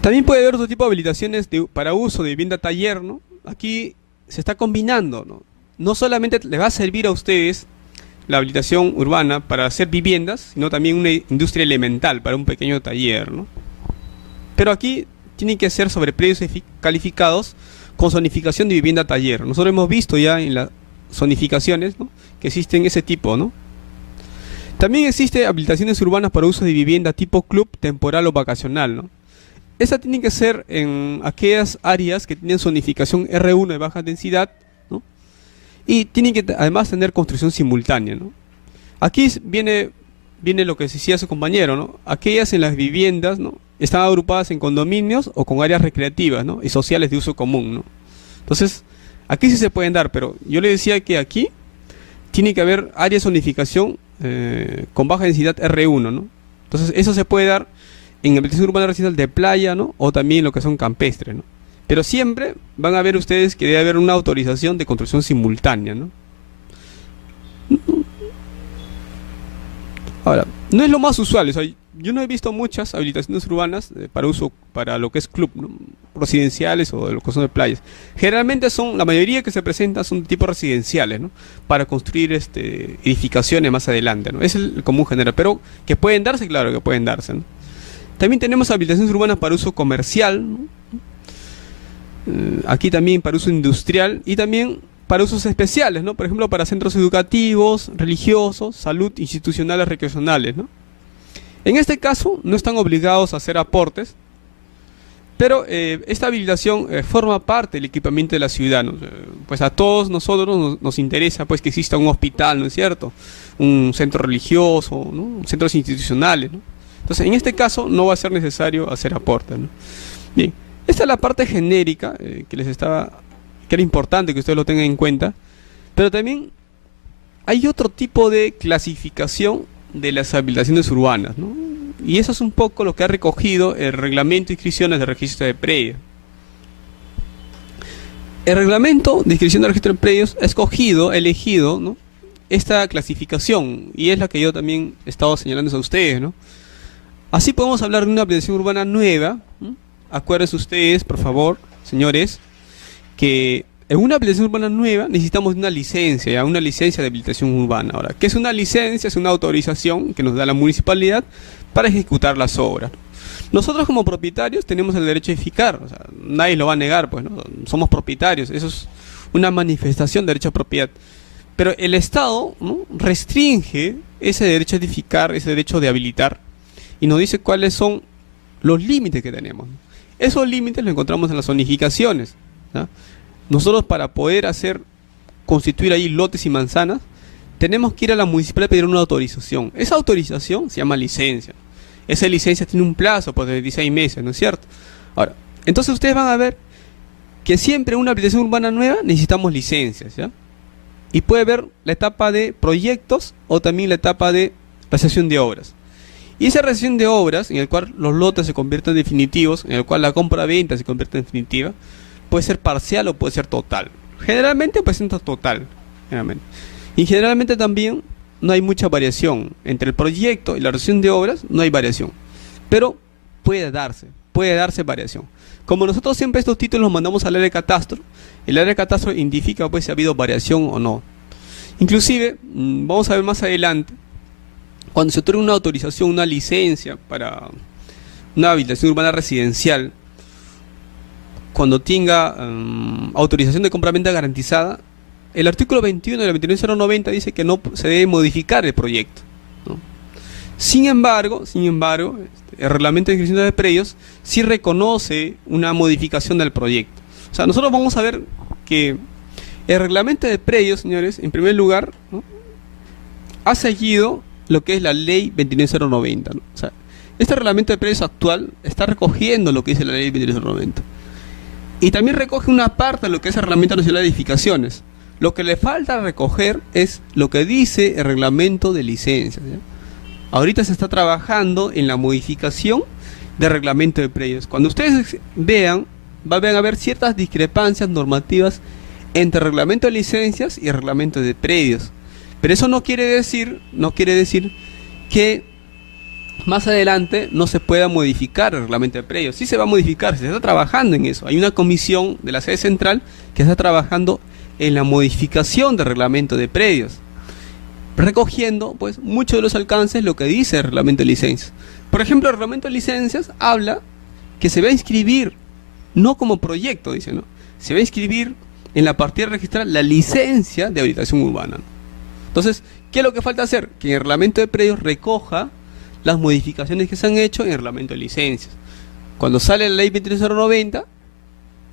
También puede haber otro tipo de habilitaciones para uso de vivienda taller, ¿no? Aquí se está combinando, ¿no? No solamente les va a servir a ustedes la habilitación urbana para hacer viviendas, sino también una industria elemental para un pequeño taller, ¿no? Pero aquí tienen que ser sobre predios calificados con zonificación de vivienda taller. Nosotros hemos visto ya en las zonificaciones, ¿no?, que existen ese tipo, ¿no? También existe habilitaciones urbanas para uso de vivienda tipo club, temporal o vacacional, ¿no? Esas tienen que ser en aquellas áreas que tienen zonificación R1 de baja densidad, ¿no? Y tienen que además tener construcción simultánea, ¿no? Aquí viene lo que decía su compañero, ¿no? Aquellas en las viviendas, ¿no?, están agrupadas en condominios o con áreas recreativas, ¿no?, y sociales de uso común, ¿no? Entonces, aquí sí se pueden dar, pero yo le decía que aquí tiene que haber áreas de zonificación con baja densidad R1, ¿no? Entonces, eso se puede dar en habilitación urbana residencial de playa, ¿no?, o también lo que son campestres, ¿no? Pero siempre van a ver ustedes que debe haber una autorización de construcción simultánea, ¿no? Ahora, no es lo más usual, o sea, yo no he visto muchas habilitaciones urbanas para uso, para lo que es club, ¿no?, residenciales o de lo que son de playas. Generalmente la mayoría que se presentan son de tipo residenciales, ¿no?, para construir edificaciones más adelante, ¿no? Es el común general, pero que pueden darse, claro que pueden darse, ¿no? También tenemos habilitaciones urbanas para uso comercial, ¿no? Aquí también para uso industrial y también para usos especiales, ¿no? Por ejemplo, para centros educativos, religiosos, salud, institucionales, recreacionales, ¿no? En este caso, no están obligados a hacer aportes, pero esta habilitación forma parte del equipamiento de la ciudad, ¿no? Pues a todos nosotros nos interesa, pues, que exista un hospital, ¿no es cierto?, un centro religioso, ¿no?, centros institucionales, ¿no? Entonces, en este caso, no va a ser necesario hacer aportes, ¿no? Bien, esta es la parte genérica que era importante que ustedes lo tengan en cuenta, pero también hay otro tipo de clasificación de las habilitaciones urbanas, ¿no? Y eso es un poco lo que ha recogido el reglamento de inscripciones de registro de predios. El reglamento de inscripción de registro de predios ha elegido, ¿no?, esta clasificación, y es la que yo también he estado señalando a ustedes, ¿no? Así podemos hablar de una habilitación urbana nueva, ¿no? Acuérdense ustedes, por favor, señores, que en una habilitación urbana nueva necesitamos una licencia, ¿ya? Una licencia de habilitación urbana. Ahora, ¿qué es una licencia? Es una autorización que nos da la municipalidad para ejecutar las obras. Nosotros como propietarios tenemos el derecho a edificar, o sea, nadie lo va a negar, pues, ¿no? Somos propietarios, eso es una manifestación de derecho a propiedad. Pero el Estado, ¿no?, restringe ese derecho a edificar, ese derecho de habilitar, y nos dice cuáles son los límites que tenemos. Esos límites los encontramos en las zonificaciones, ¿no? Nosotros, para poder constituir ahí lotes y manzanas, tenemos que ir a la municipalidad a pedir una autorización. Esa autorización se llama licencia. Esa licencia tiene un plazo, pues, de 16 meses, ¿no es cierto? Ahora, entonces ustedes van a ver que siempre en una habilitación urbana nueva necesitamos licencias, ¿ya? Y puede haber la etapa de proyectos o también la etapa de realización de obras. Y esa realización de obras, en el cual los lotes se convierten en definitivos, en el cual la compra-venta se convierte en definitiva, puede ser parcial o puede ser total. Generalmente presenta total, generalmente. Y generalmente también no hay mucha variación. Entre el proyecto y la realización de obras no hay variación. Pero puede darse variación. Como nosotros siempre estos títulos los mandamos al área de catastro, el área de catastro identifica, pues, si ha habido variación o no. Inclusive, vamos a ver más adelante, cuando se otorga una autorización, una licencia para una habilitación urbana residencial, cuando tenga autorización de compra-venta garantizada, el artículo 21 de la 29090 dice que no se debe modificar el proyecto, ¿no? Sin embargo, el reglamento de inscripción de predios sí reconoce una modificación del proyecto. O sea, nosotros vamos a ver que el reglamento de predios, señores, en primer lugar, ¿no?, ha seguido lo que es la ley 29090, ¿no? O sea, este reglamento de predios actual está recogiendo lo que dice la ley 29090. Y también recoge una parte de lo que es el reglamento nacional de edificaciones. Lo que le falta recoger es lo que dice el reglamento de licencias, ¿ya? Ahorita se está trabajando en la modificación del reglamento de predios. Cuando ustedes vean, van a ver ciertas discrepancias normativas entre reglamento de licencias y reglamento de predios. Pero eso no quiere decir que más adelante no se pueda modificar el reglamento de predios. Sí se va a modificar, se está trabajando en eso. Hay una comisión de la sede central que está trabajando en la modificación del reglamento de predios, recogiendo pues muchos de los alcances lo que dice el reglamento de licencias. Por ejemplo, el reglamento de licencias habla que se va a inscribir, no como proyecto, dice, ¿no? Se va a inscribir en la partida registral la licencia de habilitación urbana, ¿no? Entonces, ¿qué es lo que falta hacer? Que el reglamento de predios recoja las modificaciones que se han hecho en el reglamento de licencias. Cuando sale la ley 23090,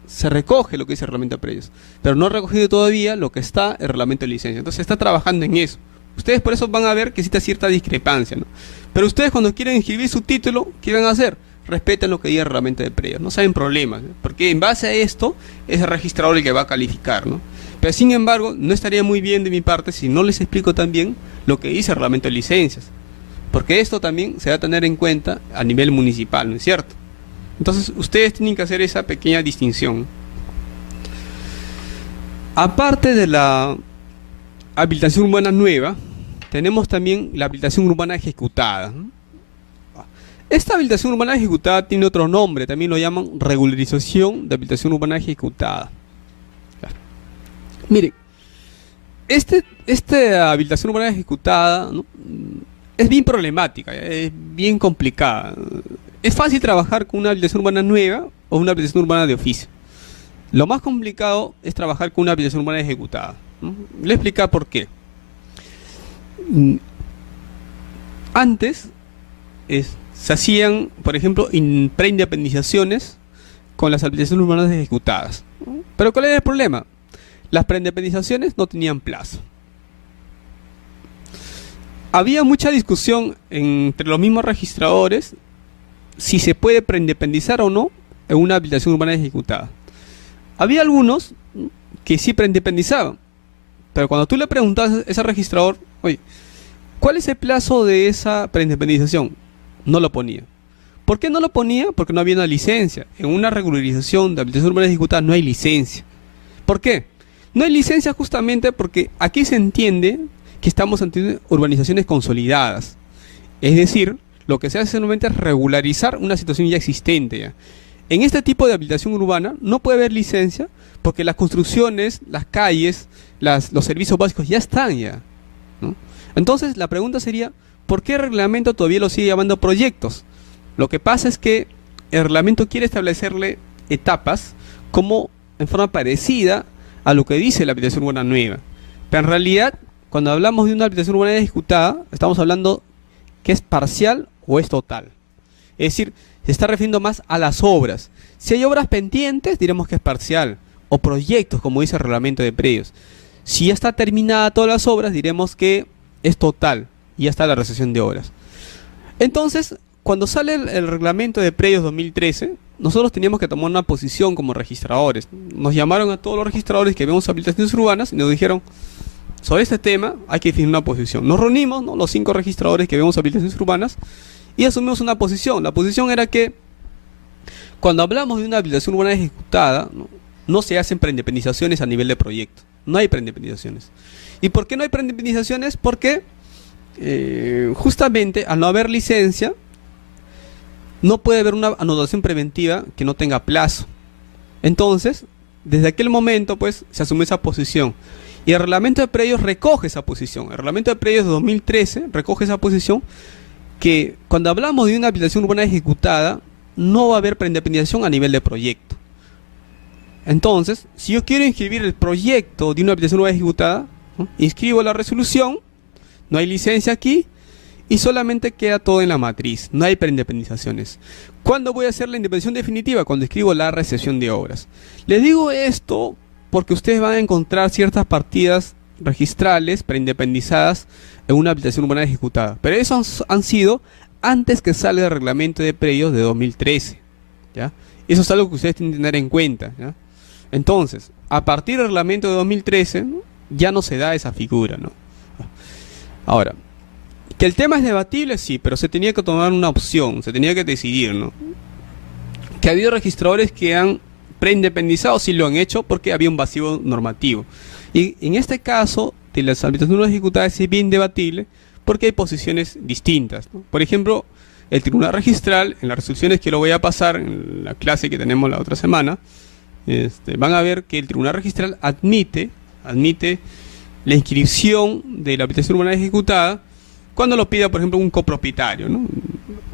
se recoge lo que dice el reglamento de predios, pero no ha recogido todavía lo que está el reglamento de licencias. Entonces, se está trabajando en eso. Ustedes por eso van a ver que existe cierta discrepancia, ¿no? Pero ustedes cuando quieren inscribir su título, ¿qué van a hacer? Respeten lo que diga el reglamento de predios, no saben problemas, ¿no? Porque en base a esto es el registrador el que va a calificar, ¿no? Pero sin embargo, no estaría muy bien de mi parte si no les explico también lo que dice el reglamento de licencias, porque esto también se va a tener en cuenta a nivel municipal, ¿no es cierto? Entonces ustedes tienen que hacer esa pequeña distinción. Aparte de la habilitación urbana nueva, tenemos también la habilitación urbana ejecutada, ¿no? Esta habilitación urbana ejecutada tiene otro nombre, también lo llaman regularización de habilitación urbana ejecutada. Miren, esta habilitación urbana ejecutada, ¿no?, es bien problemática, es bien complicada. Es fácil trabajar con una habilitación urbana nueva o una habilitación urbana de oficio. Lo más complicado es trabajar con una habilitación urbana ejecutada, ¿no? Le voy a explicar por qué. Antes se hacían, por ejemplo, preindependizaciones con las habilitaciones urbanas ejecutadas, ¿no? Pero ¿cuál era el problema? Las preindependizaciones no tenían plazo. Había mucha discusión entre los mismos registradores si se puede preindependizar o no en una habilitación urbana ejecutada. Había algunos que sí preindependizaban, pero cuando tú le preguntabas a ese registrador, oye, ¿cuál es el plazo de esa preindependización? No lo ponía. ¿Por qué no lo ponía? Porque no había una licencia. En una regularización de habilitación urbana ejecutada no hay licencia. ¿Por qué? No hay licencia justamente porque aquí se entiende que estamos ante urbanizaciones consolidadas. Es decir, lo que se hace normalmente es regularizar una situación ya existente, ¿ya? En este tipo de habilitación urbana no puede haber licencia porque las construcciones, las calles, los servicios básicos ya están ya, ¿no? Entonces la pregunta sería, ¿por qué el reglamento todavía lo sigue llamando proyectos? Lo que pasa es que el reglamento quiere establecerle etapas como en forma parecida a lo que dice la habilitación urbana nueva. Pero en realidad, cuando hablamos de una habilitación urbana ejecutada, estamos hablando que es parcial o es total. Es decir, se está refiriendo más a las obras. Si hay obras pendientes, diremos que es parcial, o proyectos, como dice el reglamento de predios. Si ya está terminada todas las obras, diremos que es total, y ya está la recepción de obras. Entonces, cuando sale el reglamento de predios 2013, nosotros teníamos que tomar una posición como registradores. Nos llamaron a todos los registradores que vemos habilitaciones urbanas y nos dijeron, sobre este tema hay que definir una posición. Nos reunimos, ¿no?, los 5 registradores que vemos habilitaciones urbanas y asumimos una posición. La posición era que cuando hablamos de una habilitación urbana ejecutada, no se hacen preindependizaciones a nivel de proyecto. No hay preindependizaciones. ¿Y por qué no hay preindependizaciones? Porque justamente al no haber licencia, no puede haber una anotación preventiva que no tenga plazo. Entonces, desde aquel momento, pues, se asume esa posición. Y el reglamento de predios recoge esa posición. El reglamento de predios de 2013 recoge esa posición que cuando hablamos de una habilitación urbana ejecutada, no va a haber preindependización a nivel de proyecto. Entonces, si yo quiero inscribir el proyecto de una habilitación urbana ejecutada, ¿no?, inscribo la resolución, no hay licencia aquí, y solamente queda todo en la matriz, no hay preindependizaciones. ¿Cuándo voy a hacer la independización definitiva? Cuando escribo la recepción de obras. Les digo esto porque ustedes van a encontrar ciertas partidas registrales preindependizadas en una habilitación urbana ejecutada, pero esos han sido antes que salga el reglamento de predios de 2013, ¿ya? Eso es algo que ustedes tienen que tener en cuenta, ¿ya? Entonces, a partir del reglamento de 2013, ¿no?, ya no se da esa figura, ¿no? Ahora, que el tema es debatible, sí, pero se tenía que tomar una opción, se tenía que decidir, ¿no? Que ha habido registradores que han preindependizados sí lo han hecho porque había un vacío normativo. Y en este caso de las habilitaciones no ejecutadas es bien debatible porque hay posiciones distintas, ¿no? Por ejemplo, el Tribunal Registral, en las resoluciones que lo voy a pasar en la clase que tenemos la otra semana, van a ver que el Tribunal Registral admite la inscripción de la habilitación urbana ejecutada cuando lo pida, por ejemplo, un copropietario, ¿no?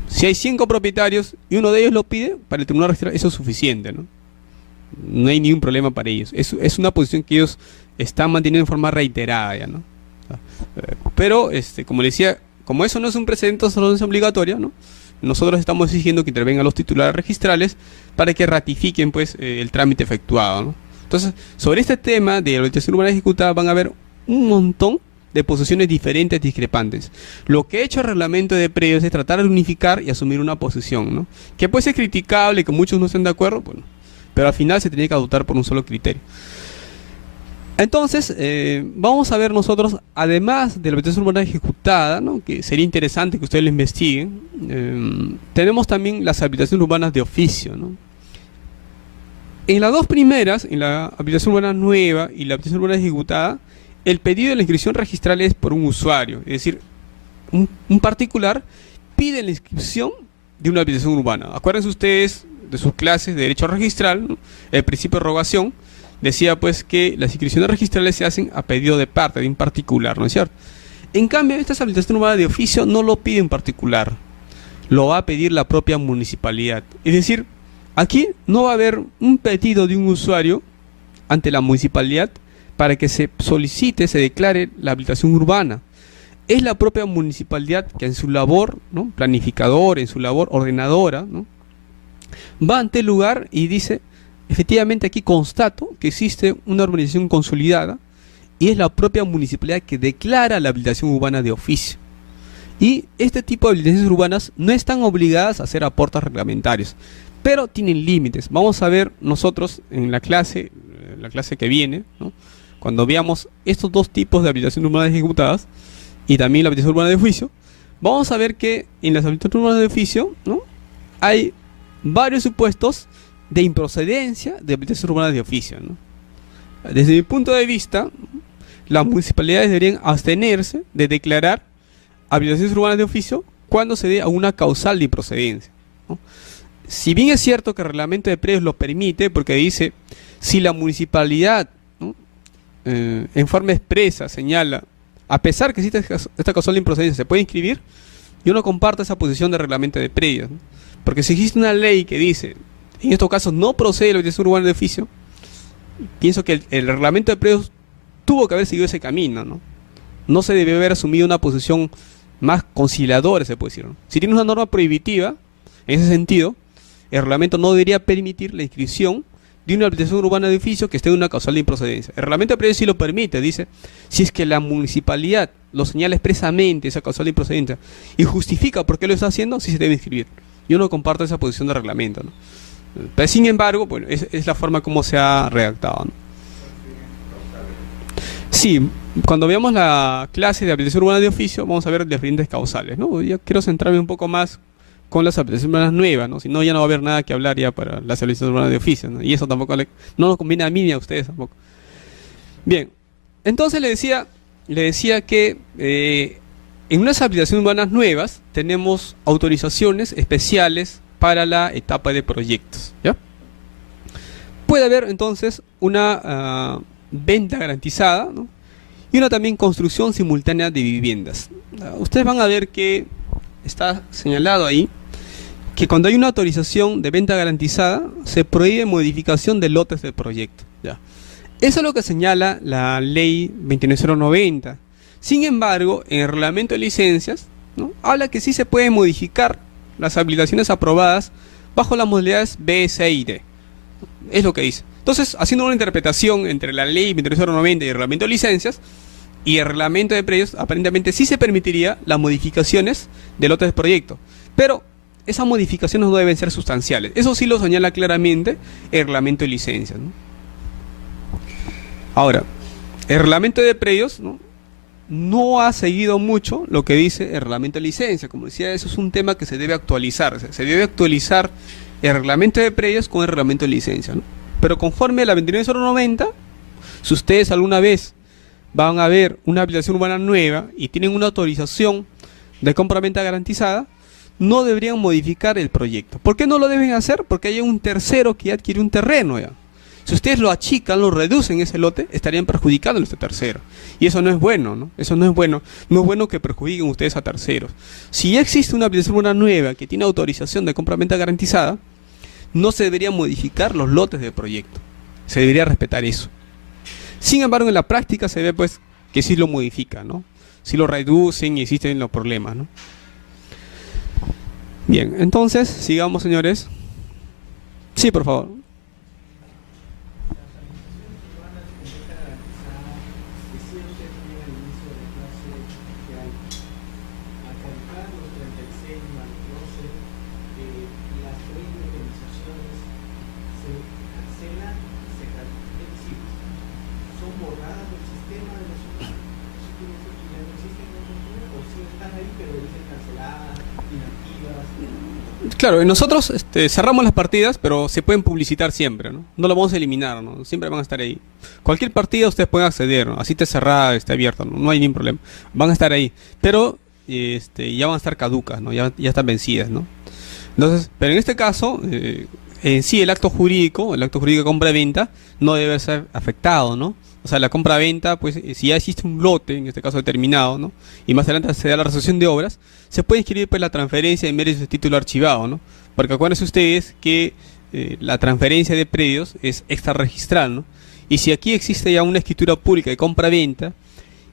Si hay 100 copropietarios y uno de ellos lo pide, para el Tribunal Registral eso es suficiente, ¿no? No hay ningún problema para ellos. Es una posición que ellos están manteniendo en forma reiterada, ya, ¿no? Pero, como le decía, como eso no es un precedente, eso no es obligatorio, ¿no? Nosotros estamos exigiendo que intervengan los titulares registrales para que ratifiquen, pues, el trámite efectuado, ¿no? Entonces, sobre este tema de la habilitación urbana ejecutada van a haber un montón de posiciones diferentes, discrepantes. Lo que ha hecho el reglamento de predios es tratar de unificar y asumir una posición, ¿no? Que puede ser criticable, que muchos no estén de acuerdo, bueno, pero al final se tiene que adoptar por un solo criterio. Entonces, vamos a ver nosotros, además de la habilitación urbana ejecutada, ¿no? Que sería interesante que ustedes lo investiguen, tenemos también las habilitaciones urbanas de oficio, ¿no? En las dos primeras, en la habilitación urbana nueva y la habilitación urbana ejecutada, el pedido de la inscripción registral es por un usuario, es decir, un particular pide la inscripción de una habilitación urbana. Acuérdense ustedes de sus clases de derecho registral, ¿no? El principio de rogación decía pues que las inscripciones registrales se hacen a pedido de parte, de un particular, ¿no es cierto? En cambio, esta habilitación urbana de oficio no lo pide un particular, lo va a pedir la propia municipalidad. Es decir, aquí no va a haber un pedido de un usuario ante la municipalidad para que se solicite, se declare la habilitación urbana. Es la propia municipalidad que en su labor, ¿no?, planificadora, en su labor ordenadora, ¿no?, va ante el lugar y dice, efectivamente aquí constato que existe una urbanización consolidada y es la propia municipalidad que declara la habilitación urbana de oficio. Y este tipo de habilitaciones urbanas no están obligadas a hacer aportes reglamentarios, pero tienen límites. Vamos a ver nosotros en la clase que viene, ¿no?, cuando veamos estos dos tipos de habilitaciones urbanas ejecutadas y también la habilitación urbana de oficio, vamos a ver que en las habilitaciones urbanas de oficio, ¿no?, hay varios supuestos de improcedencia de habilitaciones urbanas de oficio, ¿no? Desde mi punto de vista, las municipalidades deberían abstenerse de declarar habilitaciones urbanas de oficio cuando se dé a una causal de improcedencia, ¿no? Si bien es cierto que el reglamento de predios lo permite, porque dice, si la municipalidad, ¿no?, en forma expresa señala, a pesar que existe esta causal de improcedencia, se puede inscribir, yo no comparto esa posición del reglamento de predios, ¿no? Porque si existe una ley que dice, en estos casos no procede la habilitación urbana de oficio, pienso que el reglamento de predios tuvo que haber seguido ese camino, ¿no? No se debe haber asumido una posición más conciliadora, se puede decir, ¿no? Si tiene una norma prohibitiva, en ese sentido, el reglamento no debería permitir la inscripción de una habilitación urbana de oficio que esté en una causal de improcedencia. El reglamento de predios sí lo permite, dice, si es que la municipalidad lo señala expresamente, esa causal de improcedencia, y justifica por qué lo está haciendo, sí se debe inscribir. Yo no comparto esa posición de reglamento, ¿no? Pero sin embargo, bueno, es la forma como se ha redactado, ¿no? Sí, cuando veamos la clase de habilitación urbana de oficio, vamos a ver diferentes causales, ¿no? Yo quiero centrarme un poco más con las habilitaciones urbanas nuevas, ¿no? Si no, ya no va a haber nada que hablar ya para las habilitaciones urbanas de oficio, ¿no? Y eso tampoco no nos conviene a mí ni a ustedes tampoco. Bien, entonces le decía que en unas habilitaciones urbanas nuevas tenemos autorizaciones especiales para la etapa de proyectos, ¿ya? Puede haber entonces una venta garantizada, ¿no?, y una también construcción simultánea de viviendas. Ustedes van a ver que está señalado ahí que cuando hay una autorización de venta garantizada se prohíbe modificación de lotes del proyecto, ¿ya? Eso es lo que señala la ley 29090. Sin embargo, en el reglamento de licencias, ¿no?, habla que sí se puede modificar las habilitaciones aprobadas bajo las modalidades B, C y D. Es lo que dice. Entonces, haciendo una interpretación entre la ley 29090 y el reglamento de licencias y el reglamento de predios, aparentemente sí se permitiría las modificaciones de lotes de proyecto, pero esas modificaciones no deben ser sustanciales. Eso sí lo señala claramente el reglamento de licencias, ¿no? Ahora, el reglamento de predios, no ha seguido mucho lo que dice el reglamento de licencia. Como decía, eso es un tema que se debe actualizar. Se debe actualizar el reglamento de predios con el reglamento de licencia, ¿no? Pero conforme a la 29090, si ustedes alguna vez van a ver una habilitación urbana nueva y tienen una autorización de compra-venta garantizada, no deberían modificar el proyecto. ¿Por qué no lo deben hacer? Porque hay un tercero que ya adquiere un terreno ya. Si ustedes lo achican, lo reducen ese lote, estarían perjudicando a este tercero. Y eso no es bueno, ¿no? Eso no es bueno. No es bueno que perjudiquen ustedes a terceros. Si ya existe una habilitación urbana nueva que tiene autorización de compra-venta garantizada, no se deberían modificar los lotes del proyecto. Se debería respetar eso. Sin embargo, en la práctica se ve pues que sí lo modifican, ¿no? Sí lo reducen y existen los problemas, ¿no? Bien, entonces, sigamos, señores. Sí, por favor. Claro, nosotros cerramos las partidas, pero se pueden publicitar siempre, ¿no? No lo vamos a eliminar, ¿no? Siempre van a estar ahí. Cualquier partida ustedes pueden acceder, ¿no? Así esté cerrada, esté abierta, ¿no? No hay ningún problema. Van a estar ahí, pero ya van a estar caducas, ¿no? Ya están vencidas, ¿no? Entonces, pero en este caso, en sí el acto jurídico de compra-venta, no debe ser afectado, ¿no? O sea, la compra-venta, pues, si ya existe un lote, en este caso determinado, ¿no? Y más adelante se da la resolución de obras, se puede inscribir pues la transferencia de méritos de título archivado, ¿no? Porque acuérdense ustedes que la transferencia de predios es extrarregistral, ¿no? Y si aquí existe ya una escritura pública de compra-venta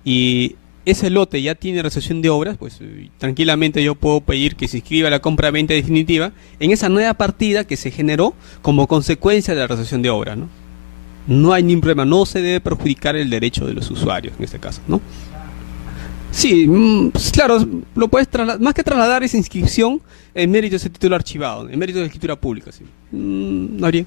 y ese lote ya tiene resolución de obras, pues tranquilamente yo puedo pedir que se inscriba la compra-venta definitiva en esa nueva partida que se generó como consecuencia de la resolución de obras, ¿no? No hay ningún problema, no se debe perjudicar el derecho de los usuarios en este caso, ¿no? Sí, pues claro, lo puedes trasladar, más que trasladar esa inscripción en méritos de título archivado, en méritos de escritura pública, sí. No habría.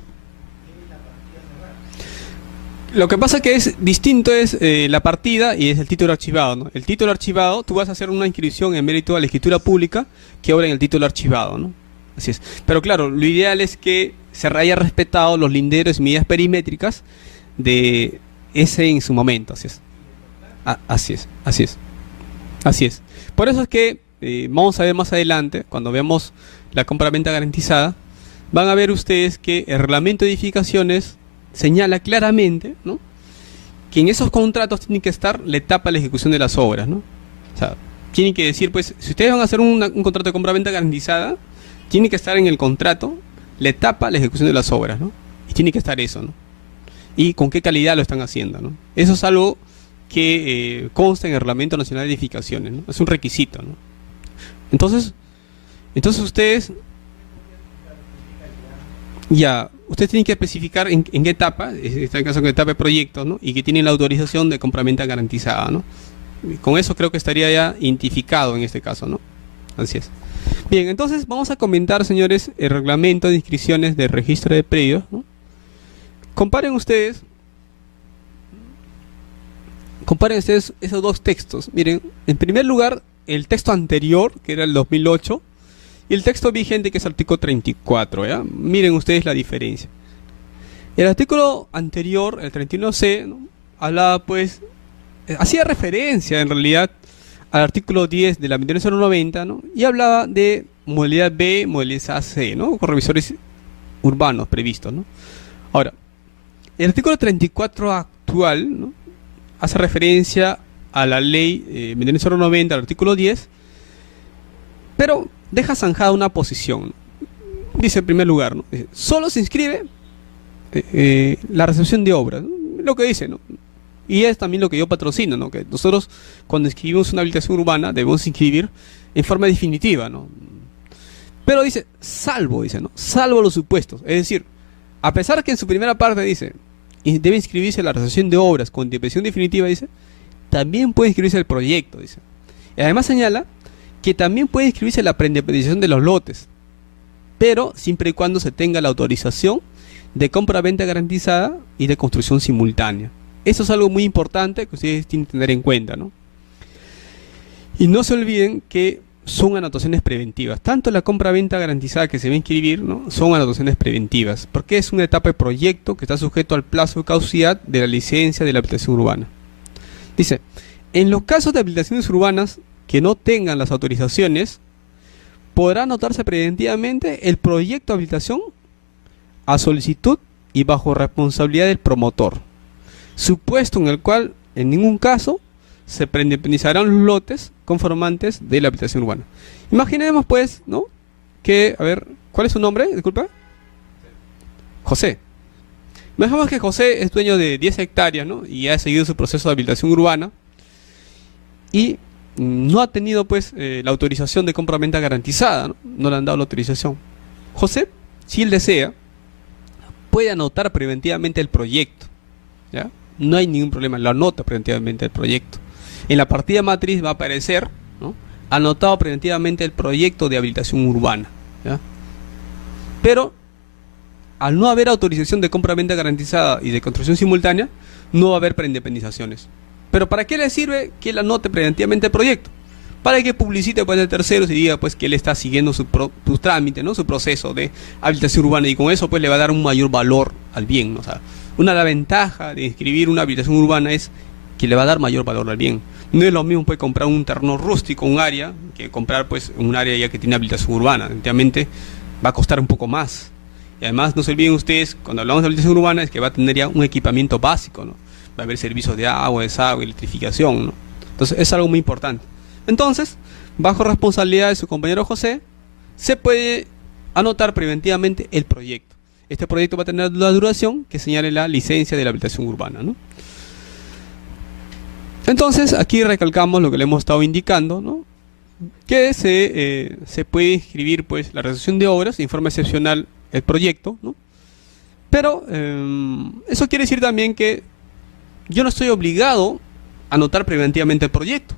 Lo que pasa que es distinto es la partida y es el título archivado, ¿no? El título archivado, tú vas a hacer una inscripción en mérito a la escritura pública que obra en el título archivado, ¿no? Así es. Pero claro, lo ideal es que se haya respetado los linderos y medidas perimétricas de ese en su momento, así es. Así es, así es. Así es. Por eso es que vamos a ver más adelante, cuando veamos la compra-venta garantizada, van a ver ustedes que el reglamento de edificaciones señala claramente, ¿no?, que en esos contratos tiene que estar la etapa de la ejecución de las obras, ¿no? O sea, tienen que decir, pues, si ustedes van a hacer un contrato de compra-venta garantizada, tiene que estar en el contrato la etapa de la ejecución de las obras, ¿no? Y tiene que estar eso, ¿no? Y con qué calidad lo están haciendo, ¿no? Eso es algo que consta en el Reglamento Nacional de Edificaciones, ¿no? Es un requisito, ¿no? Entonces ustedes tienen que especificar en qué etapa, está en caso en etapa de proyecto, ¿no? Y que tienen la autorización de compra-venta garantizada, ¿no? Y con eso creo que estaría ya identificado en este caso, ¿no? Así es. Bien, entonces vamos a comentar, señores, el reglamento de inscripciones de registro de predios, ¿no? Comparen ustedes esos dos textos. Miren, en primer lugar, el texto anterior, que era el 2008, y el texto vigente, que es el artículo 34, ¿ya? Miren ustedes la diferencia. El artículo anterior, el 31C, ¿no?, hablaba, pues, hacía referencia en realidad al artículo 10 de la 29090, ¿no?, y hablaba de modalidad B, modalidad C, ¿no?, con revisores urbanos previstos, ¿no? Ahora, el artículo 34 actual, ¿no?, hace referencia a la ley 29090, al artículo 10, pero deja zanjada una posición, ¿no? Dice en primer lugar, ¿no?, solo se inscribe la recepción de obras, ¿no?, lo que dice, ¿no? Y es también lo que yo patrocino, ¿no?, que nosotros cuando inscribimos una habilitación urbana debemos inscribir en forma definitiva, ¿no? Pero dice, dice, ¿no?, salvo los supuestos. Es decir, a pesar que en su primera parte dice, y debe inscribirse la recepción de obras con disposición definitiva, dice, también puede inscribirse el proyecto, dice. Y además señala que también puede inscribirse la preindependización de los lotes, pero siempre y cuando se tenga la autorización de compra-venta garantizada y de construcción simultánea. Eso es algo muy importante que ustedes tienen que tener en cuenta, ¿no? Y no se olviden que son anotaciones preventivas. Tanto la compra-venta garantizada que se va a inscribir, ¿no? Son anotaciones preventivas, porque es una etapa de proyecto que está sujeto al plazo de caducidad de la licencia de la habilitación urbana. Dice, en los casos de habilitaciones urbanas que no tengan las autorizaciones, podrá anotarse preventivamente el proyecto de habilitación a solicitud y bajo responsabilidad del promotor, supuesto en el cual en ningún caso se preindependizarán los lotes conformantes de la habilitación urbana. Imaginemos pues, ¿no? Que, a ver, ¿cuál es su nombre? Disculpa. José. Imaginemos que José es dueño de 10 hectáreas, ¿no? Y ha seguido su proceso de habilitación urbana y no ha tenido pues la autorización de compra-venta garantizada, ¿no? No le han dado la autorización. José, si él desea, puede anotar preventivamente el proyecto, ¿ya? No hay ningún problema, lo anota preventivamente el proyecto. En la partida matriz va a aparecer, ¿no? Anotado preventivamente el proyecto de habilitación urbana, ¿ya? Pero al no haber autorización de compra-venta garantizada y de construcción simultánea, no va a haber preindependizaciones. Pero ¿para qué le sirve que él anote preventivamente el proyecto? Para que publicite pues, a terceros y diga pues, que él está siguiendo su trámite, ¿no? Su proceso de habilitación urbana, y con eso pues, le va a dar un mayor valor al bien, ¿no? O sea, una de las ventajas de inscribir una habilitación urbana es que le va a dar mayor valor al bien. No es lo mismo pues, comprar un terreno rústico, un área, que comprar pues, un área ya que tiene habilitación urbana. Definitivamente va a costar un poco más. Y además no se olviden ustedes, cuando hablamos de habilitación urbana, es que va a tener ya un equipamiento básico, ¿no? Va a haber servicios de agua, desagüe, electrificación, ¿no? Entonces es algo muy importante. Entonces, bajo responsabilidad de su compañero José, se puede anotar preventivamente el proyecto. Este proyecto va a tener la duración que señale la licencia de la habilitación urbana, ¿no? Entonces, aquí recalcamos lo que le hemos estado indicando, ¿no? Que se puede inscribir pues, la realización de obras en forma excepcional el proyecto, ¿no? Pero eso quiere decir también que yo no estoy obligado a anotar preventivamente el proyecto.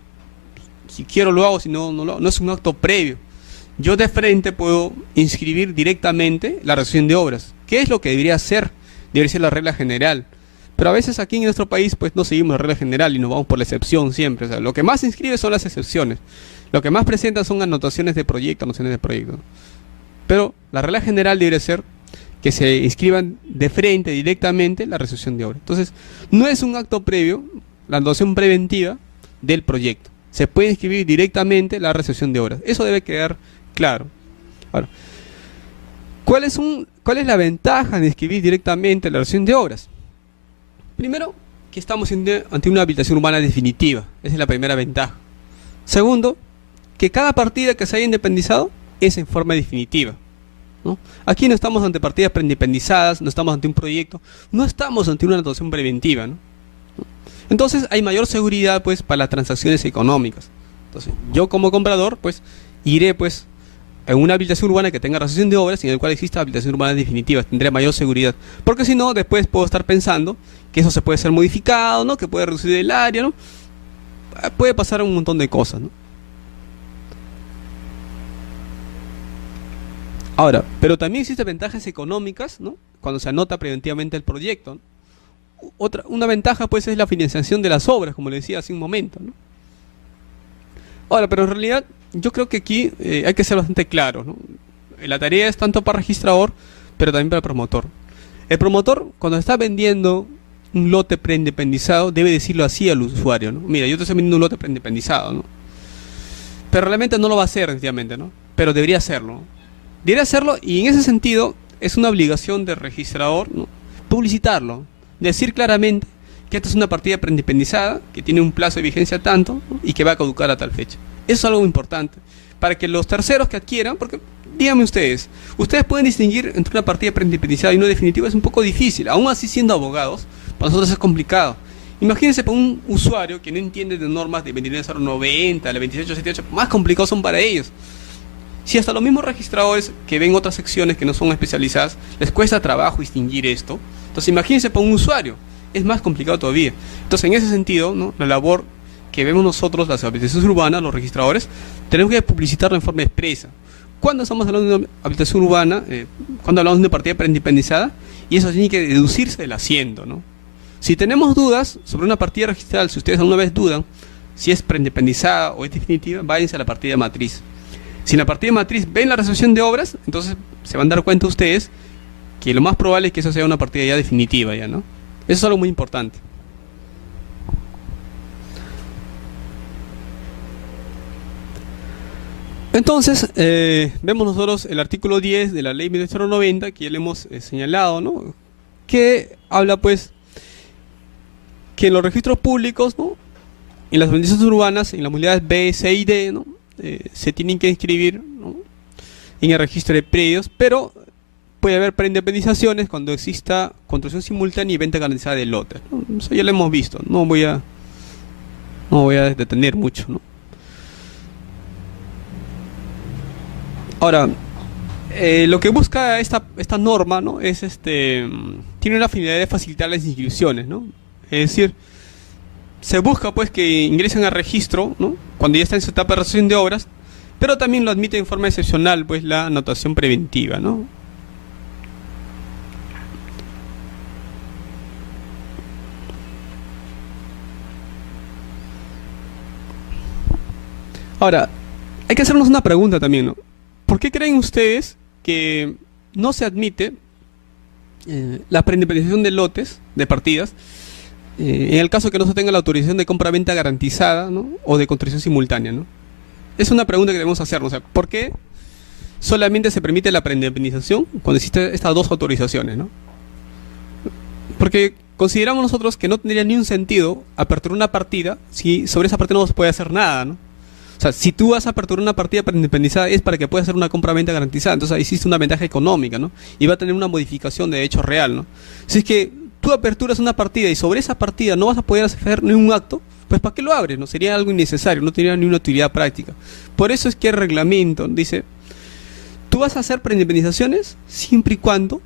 Si quiero lo hago, si no, no es un acto previo. Yo de frente puedo inscribir directamente la realización de obras. ¿Qué es lo que debería ser? Debería ser la regla general. Pero a veces aquí en nuestro país pues no seguimos la regla general y nos vamos por la excepción siempre. O sea, lo que más se inscribe son las excepciones. Lo que más presenta son anotaciones de proyecto, anotaciones de proyecto. Pero la regla general debería ser que se inscriban de frente directamente la realización de obra. Entonces, no es un acto previo, la anotación preventiva del proyecto. Se puede inscribir directamente la realización de obras. Eso debe quedar claro. Ahora, ¿cuál es la ventaja de inscribir directamente la realización de obras? Primero, que estamos ante una habilitación urbana definitiva. Esa es la primera ventaja. Segundo, que cada partida que se haya independizado es en forma definitiva, ¿no? Aquí no estamos ante partidas preindependizadas, no estamos ante un proyecto, no estamos ante una anotación preventiva, ¿no? Entonces hay mayor seguridad pues para las transacciones económicas. Entonces yo como comprador pues iré pues en una habilitación urbana que tenga realización de obras y en el cual exista habilitación urbana definitiva, tendré mayor seguridad, porque si no después puedo estar pensando que eso se puede ser modificado, ¿no? Que puede reducir el área, ¿no? Puede pasar un montón de cosas, ¿no? Ahora, pero también existen ventajas económicas, ¿no? Cuando se anota preventivamente el proyecto, ¿no? Una ventaja pues es la financiación de las obras, como le decía hace un momento, ¿no? Ahora, pero en realidad yo creo que aquí hay que ser bastante claro, ¿no? La tarea es tanto para el registrador, pero también para el promotor. El promotor, cuando está vendiendo un lote preindependizado, debe decirlo así al usuario, ¿no? Mira, yo te estoy vendiendo un lote preindependizado, ¿no? Pero realmente no lo va a hacer, efectivamente, ¿no? Pero debería hacerlo, ¿no? Debería hacerlo, y en ese sentido es una obligación del registrador, ¿no? Publicitarlo, decir claramente que esta es una partida preindependizada, que tiene un plazo de vigencia tanto, ¿no? Y que va a caducar a tal fecha. Eso es algo importante, para que los terceros que adquieran, porque díganme ustedes pueden distinguir entre una partida preindependizada y una definitiva, es un poco difícil, aún así siendo abogados, para nosotros es complicado. Imagínense para un usuario que no entiende de normas de 29.090, la 28.78, más complicados son para ellos. Si hasta los mismos registradores que ven otras secciones que no son especializadas, les cuesta trabajo distinguir esto, entonces imagínense para un usuario, es más complicado todavía. Entonces en ese sentido, ¿no? La labor que vemos nosotros, las habilitaciones urbanas, los registradores, tenemos que publicitarlo en forma expresa. Cuando estamos hablando de una habilitación urbana, cuando hablamos de una partida preindependizada, y eso tiene que deducirse del asiento, ¿no? Si tenemos dudas sobre una partida registral, si ustedes alguna vez dudan si es preindependizada o es definitiva, váyanse a la partida matriz. Si en la partida matriz ven la resolución de obras, entonces se van a dar cuenta ustedes que lo más probable es que eso sea una partida ya definitiva, ya, ¿no? Eso es algo muy importante. Entonces, vemos nosotros el artículo 10 de la ley 1890, que ya le hemos señalado, ¿no? Que habla, pues, que en los registros públicos, ¿no? En las organizaciones urbanas, en las modalidades B, C y D, ¿no? Se tienen que inscribir, ¿no? En el registro de predios, pero puede haber preindependizaciones cuando exista construcción simultánea y venta garantizada de lotes, ¿no? Eso ya lo hemos visto, no voy a detener mucho, ¿no? Ahora, lo que busca esta norma, ¿no? Es tiene una finalidad de facilitar las inscripciones, ¿no? Es decir, se busca pues que ingresen al registro, ¿no? Cuando ya está en su etapa de resolución de obras, pero también lo admite en forma excepcional pues la anotación preventiva, ¿no? Ahora, hay que hacernos una pregunta también, ¿no? ¿Por qué creen ustedes que no se admite la preindependización de lotes, de partidas, en el caso que no se tenga la autorización de compra-venta garantizada, ¿no? O de construcción simultánea, ¿no? Es una pregunta que debemos hacernos. O sea, ¿por qué solamente se permite la preindependización cuando existen estas dos autorizaciones, ¿no? Porque consideramos nosotros que no tendría ni un sentido aperturar una partida si sobre esa partida no se puede hacer nada, ¿no? O sea, si tú vas a aperturar una partida preindependizada es para que puedas hacer una compra-venta garantizada. Entonces ahí existe una ventaja económica, ¿no? Y va a tener una modificación de hecho real, ¿no? Si es que tú aperturas una partida y sobre esa partida no vas a poder hacer ningún acto, pues ¿para qué lo abres? No sería algo innecesario, no tendría ni una utilidad práctica. Por eso es que el reglamento dice, tú vas a hacer preindependizaciones siempre y cuando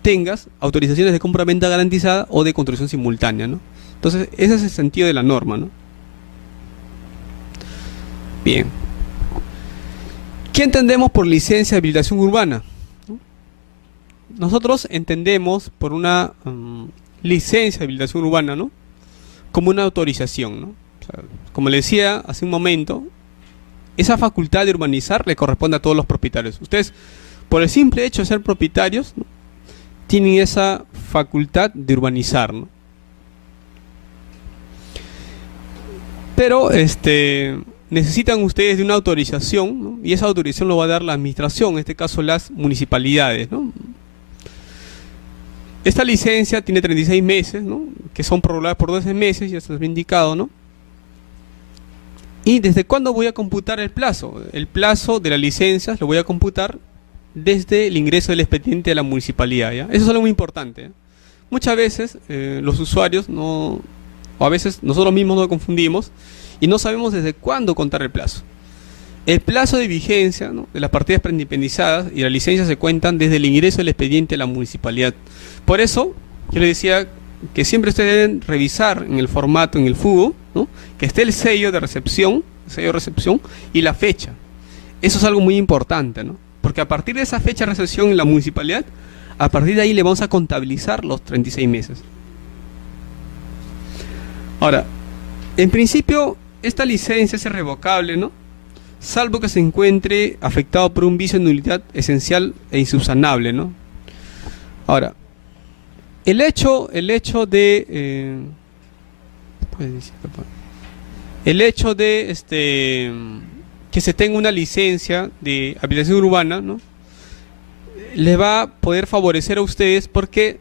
tengas autorizaciones de compra-venta garantizada o de construcción simultánea, ¿no? Entonces ese es el sentido de la norma, ¿no? Bien. ¿Qué entendemos por licencia de habilitación urbana? Nosotros entendemos por una licencia de habilitación urbana, ¿no? Como una autorización, ¿no? O sea, como le decía hace un momento, esa facultad de urbanizar le corresponde a todos los propietarios. Ustedes, por el simple hecho de ser propietarios, ¿no? Tienen esa facultad de urbanizar, ¿no? Pero, necesitan ustedes de una autorización, ¿no? Y esa autorización lo va a dar la administración, en este caso las municipalidades, ¿no? Esta licencia tiene 36 meses, ¿no? Que son prorrogadas por 12 meses, ya está indicado, ¿no? ¿Y desde cuándo voy a computar el plazo? El plazo de las licencias lo voy a computar desde el ingreso del expediente de la municipalidad, ¿ya? Eso es algo muy importante, ¿eh? Muchas veces los usuarios no, o a veces nosotros mismos nos confundimos y no sabemos desde cuándo contar el plazo. El plazo de vigencia, ¿no? De las partidas preindependizadas y las licencias se cuentan desde el ingreso del expediente de la municipalidad. Por eso, yo les decía que siempre ustedes deben revisar en el formato, en el FUGO, ¿no? Que esté el sello de recepción y la fecha. Eso es algo muy importante, ¿no? Porque a partir de esa fecha de recepción en la municipalidad, a partir de ahí le vamos a contabilizar los 36 meses. Ahora, en principio, esta licencia es irrevocable, ¿no? Salvo que se encuentre afectado por un vicio de nulidad esencial e insubsanable, ¿no? Ahora, el hecho de que se tenga una licencia de habilitación urbana, ¿no? Les va a poder favorecer a ustedes porque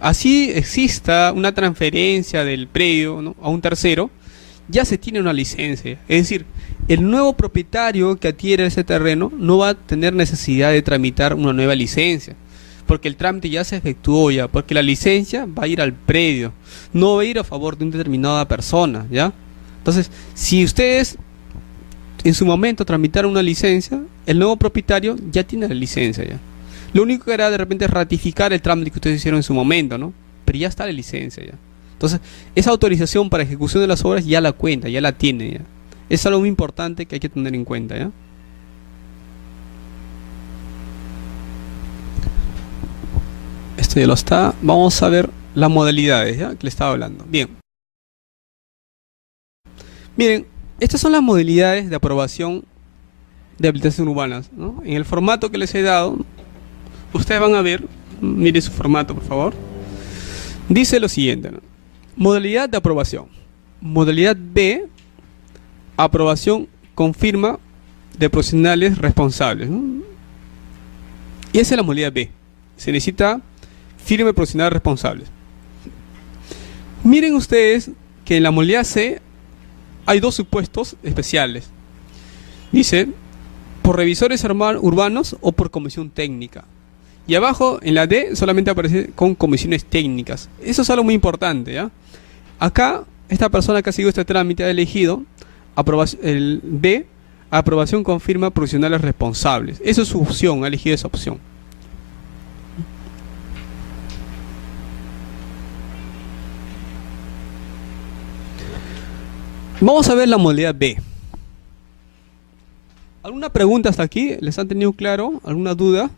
así exista una transferencia del predio, ¿no? A un tercero, ya se tiene una licencia. Es decir, el nuevo propietario que adquiere ese terreno no va a tener necesidad de tramitar una nueva licencia, porque el trámite ya se efectuó ya, porque la licencia va a ir al predio, no va a ir a favor de una determinada persona, ¿ya? Entonces, si ustedes en su momento tramitaron una licencia, el nuevo propietario ya tiene la licencia, ¿ya? Lo único que hará de repente es ratificar el trámite que ustedes hicieron en su momento, ¿no? Pero ya está la licencia, ¿ya? Entonces, esa autorización para ejecución de las obras ya la cuenta, ya la tiene, ¿ya? Es algo muy importante que hay que tener en cuenta, ¿ya? Esto ya lo está. Vamos a ver las modalidades, ¿ya? Que le estaba hablando. Bien. Miren, estas son las modalidades de aprobación de habilitación urbanas, ¿no? En el formato que les he dado, ustedes van a ver, mire su formato por favor, dice lo siguiente, ¿no? Modalidad de aprobación. Modalidad B, aprobación con firma de profesionales responsables, ¿no? Y esa es la modalidad B. Se necesita firma de profesionales responsables. Miren ustedes que en la modalidad C hay dos supuestos especiales. Dice, por revisores urbanos o por comisión técnica. Y abajo, en la D, solamente aparece con comisiones técnicas. Eso es algo muy importante, ¿ya? Acá, esta persona que ha seguido este trámite ha elegido el B, aprobación con firma profesionales responsables. Esa es su opción, ha elegido esa opción. Vamos a ver la modalidad B. ¿Alguna pregunta hasta aquí? ¿Les han tenido claro? ¿Alguna duda?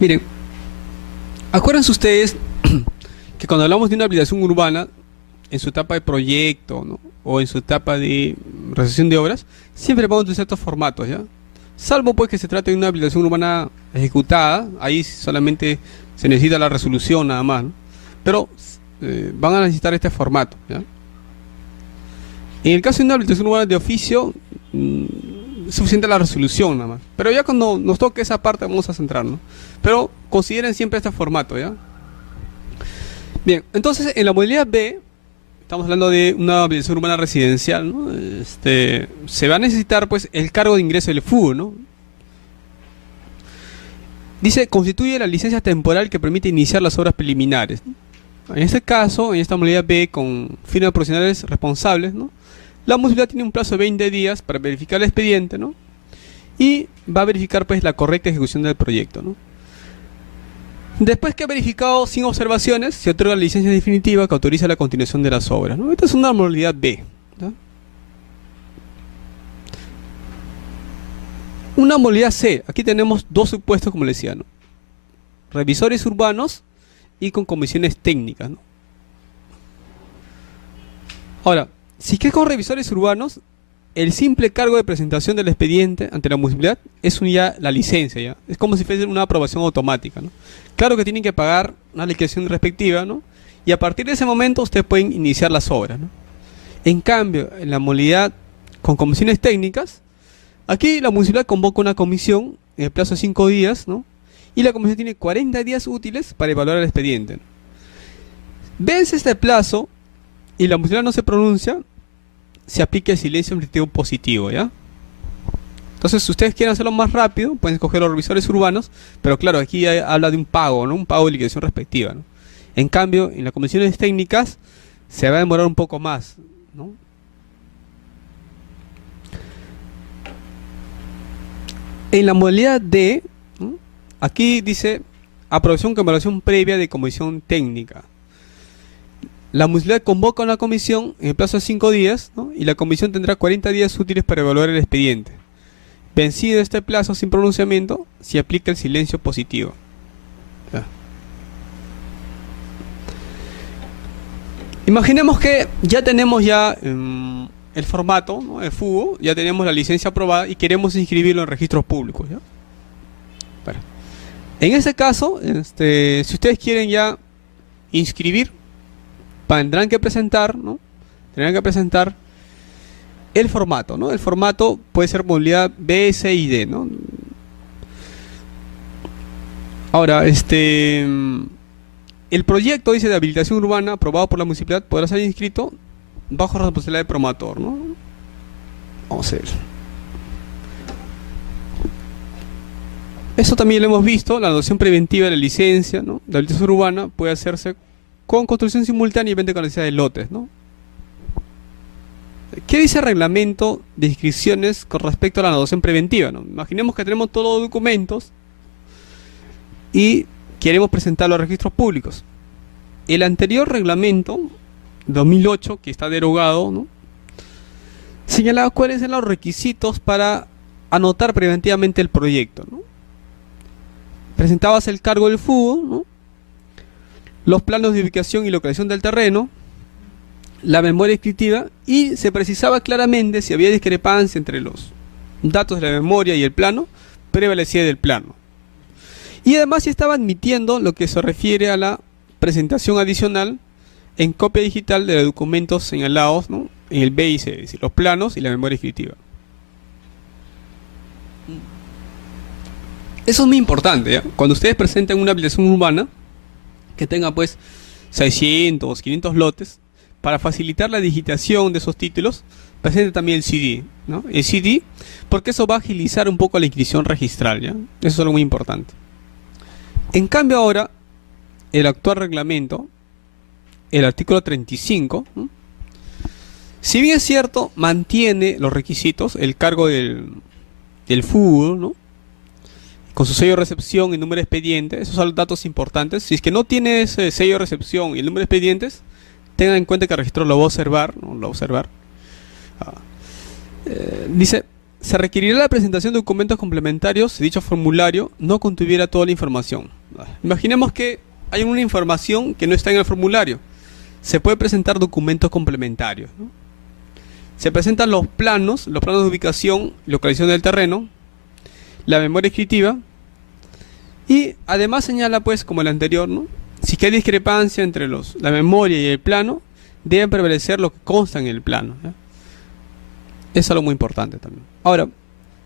Miren, acuérdense ustedes que cuando hablamos de una habilitación urbana, en su etapa de proyecto, ¿no? O en su etapa de realización de obras, siempre vamos a utilizar estos formatos, ¿ya? Salvo pues que se trate de una habilitación urbana ejecutada, ahí solamente se necesita la resolución nada más, ¿no? Pero van a necesitar este formato, ¿ya? En el caso de una habilitación urbana de oficio, es suficiente la resolución nada más. Pero ya cuando nos toque esa parte vamos a centrarnos. Pero consideren siempre este formato, ¿ya? Bien, entonces en la modalidad B, estamos hablando de una habilitación urbana residencial, ¿no? Se va a necesitar pues el cargo de ingreso del FUO, ¿no? Dice, constituye la licencia temporal que permite iniciar las obras preliminares, ¿no? En este caso, en esta modalidad B, con firmas profesionales responsables, ¿no? La municipalidad tiene un plazo de 20 días para verificar el expediente, ¿no? Y va a verificar pues la correcta ejecución del proyecto, ¿no? Después que ha verificado sin observaciones, se otorga la licencia definitiva que autoriza la continuación de las obras, ¿no? Esta es una modalidad B, ¿no? Una modalidad C, aquí tenemos dos supuestos, como les decía, ¿no? Revisores urbanos y con comisiones técnicas, ¿no? Ahora, si es con revisores urbanos, el simple cargo de presentación del expediente ante la municipalidad es ya la licencia, ¿ya? Es como si fuese una aprobación automática, ¿no? Claro que tienen que pagar una liquidación respectiva, ¿no? Y a partir de ese momento ustedes pueden iniciar las obras, ¿no? En cambio, en la modalidad con comisiones técnicas, aquí la municipalidad convoca una comisión en el plazo de 5 días, ¿no? Y la comisión tiene 40 días útiles para evaluar el expediente, ¿no? Vence este plazo y la municipalidad no se pronuncia, se aplica el silencio administrativo positivo, ¿ya? Entonces, si ustedes quieren hacerlo más rápido, pueden escoger los revisores urbanos, pero claro, aquí habla de un pago, ¿no? Un pago de liquidación respectiva, ¿no? En cambio, en las comisiones técnicas se va a demorar un poco más, ¿no? En la modalidad D, ¿no? Aquí dice aprobación con evaluación previa de comisión técnica. La municipalidad convoca una comisión en el plazo de 5 días, ¿no? Y la comisión tendrá 40 días útiles para evaluar el expediente. Vencido este plazo sin pronunciamiento, se aplica el silencio positivo. Ya. Imaginemos que ya tenemos el formato, ¿no? El FUO, ya tenemos la licencia aprobada y queremos inscribirlo en registros públicos, ¿ya? Bueno. En ese caso, si ustedes quieren ya inscribir, tendrán que presentar, ¿no? Tendrán que presentar el formato, ¿no? El formato puede ser modalidad B, C y D, ¿no? Ahora, el proyecto, dice, de habilitación urbana aprobado por la municipalidad podrá ser inscrito bajo responsabilidad del promotor, ¿no? Vamos a ver. Eso también lo hemos visto, la adopción preventiva de la licencia, ¿no? De habilitación urbana puede hacerse con construcción simultánea y venta con necesidad de lotes, ¿no? ¿Qué dice el reglamento de inscripciones con respecto a la adopción preventiva, ¿no? Imaginemos que tenemos todos los documentos y queremos presentarlo a registros públicos. El anterior reglamento 2008, que está derogado, ¿no? Señalaba cuáles eran los requisitos para anotar preventivamente el proyecto, ¿no? Presentabas el cargo del FUO, ¿no? Los planos de ubicación y localización del terreno, la memoria descriptiva y se precisaba claramente si había discrepancia entre los datos de la memoria y el plano, prevalecía del plano. Y además se estaba admitiendo lo que se refiere a la presentación adicional en copia digital de los documentos señalados, ¿no?, en el B y C, es decir, los planos y la memoria descriptiva. Eso es muy importante, ¿ya? Cuando ustedes presenten una habilitación urbana que tenga pues 600, 500 lotes, para facilitar la digitación de esos títulos, presente también el CD, ¿no? El CD, porque eso va a agilizar un poco la inscripción registral, ¿ya? Eso es algo muy importante. En cambio ahora, el actual reglamento, el artículo 35, ¿no?, si bien es cierto, mantiene los requisitos, el cargo del FUO, ¿no?, con su sello de recepción y número de expediente. Esos son los datos importantes. Si es que no tiene ese sello de recepción y el número de expedientes, tengan en cuenta que el registro lo va a observar, ¿no?, lo va a observar. Dice, se requerirá la presentación de documentos complementarios si dicho formulario no contuviera toda la información. Imaginemos que hay una información que no está en el formulario. Se puede presentar documentos complementarios, ¿no? Se presentan los planos de ubicación, localización del terreno, la memoria descriptiva, y además señala, pues, como el anterior, ¿no?, si que hay discrepancia entre la memoria y el plano, deben prevalecer lo que consta en el plano, ¿ya? Es algo muy importante también. Ahora,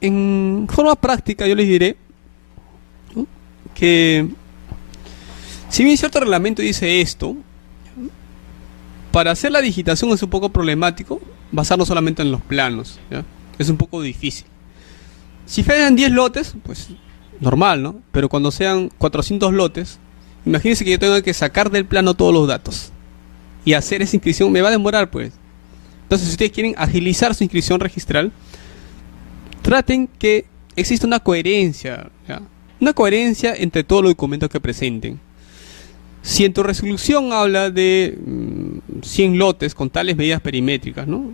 en forma práctica yo les diré, ¿no?, que si bien cierto reglamento dice esto, para hacer la digitación es un poco problemático basarnos solamente en los planos, ¿ya? Es un poco difícil. Si fallan 10 lotes, pues normal, ¿no? Pero cuando sean 400 lotes, imagínense que yo tengo que sacar del plano todos los datos y hacer esa inscripción, me va a demorar, pues. Entonces, si ustedes quieren agilizar su inscripción registral, traten que exista una coherencia, ¿ya? Una coherencia entre todos los documentos que presenten. Si en tu resolución habla de 100 lotes con tales medidas perimétricas, ¿no?,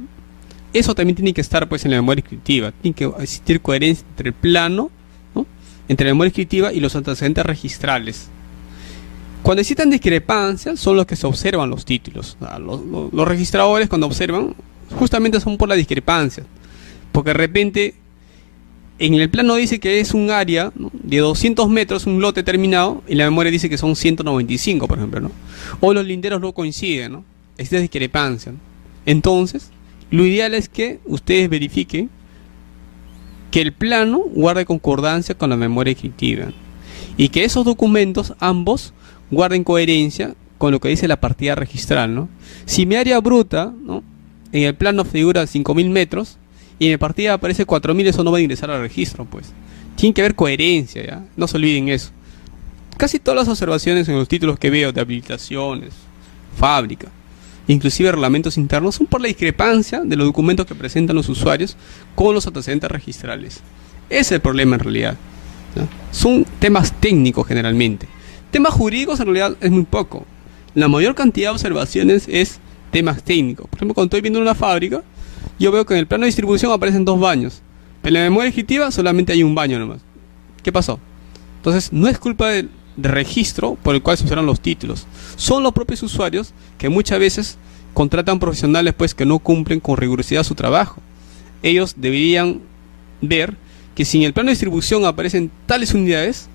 eso también tiene que estar, pues, en la memoria descriptiva. Tiene que existir coherencia entre el plano, ¿no?, entre la memoria descriptiva y los antecedentes registrales. Cuando existan discrepancias, son los que se observan los títulos. Los registradores, cuando observan, justamente son por la discrepancia. Porque de repente, en el plano dice que es un área, ¿no?, de 200 metros, un lote terminado, y la memoria dice que son 195, por ejemplo, ¿no? O los linderos no coinciden, ¿no? Existe discrepancia, ¿no? Entonces, lo ideal es que ustedes verifiquen que el plano guarde concordancia con la memoria descriptiva y que esos documentos, ambos, guarden coherencia con lo que dice la partida registral, ¿no? Si mi área bruta, ¿no?, en el plano figura 5000 metros y en mi partida aparece 4000, eso no va a ingresar al registro, pues. Tiene que haber coherencia, ¿ya? No se olviden eso. Casi todas las observaciones en los títulos que veo de habilitaciones, fábrica, inclusive reglamentos internos, son por la discrepancia de los documentos que presentan los usuarios con los antecedentes registrales. Ese es el problema en realidad, ¿no? Son temas técnicos generalmente. Temas jurídicos en realidad es muy poco. La mayor cantidad de observaciones es temas técnicos. Por ejemplo, cuando estoy viendo una fábrica, yo veo que en el plano de distribución aparecen 2 baños, pero en la memoria descriptiva solamente hay un baño nomás. ¿Qué pasó? Entonces, no es culpa del registro por el cual se usaron los títulos. Son los propios usuarios que muchas veces contratan profesionales, pues, que no cumplen con rigurosidad su trabajo. Ellos deberían ver que si en el plano de distribución aparecen tales unidades,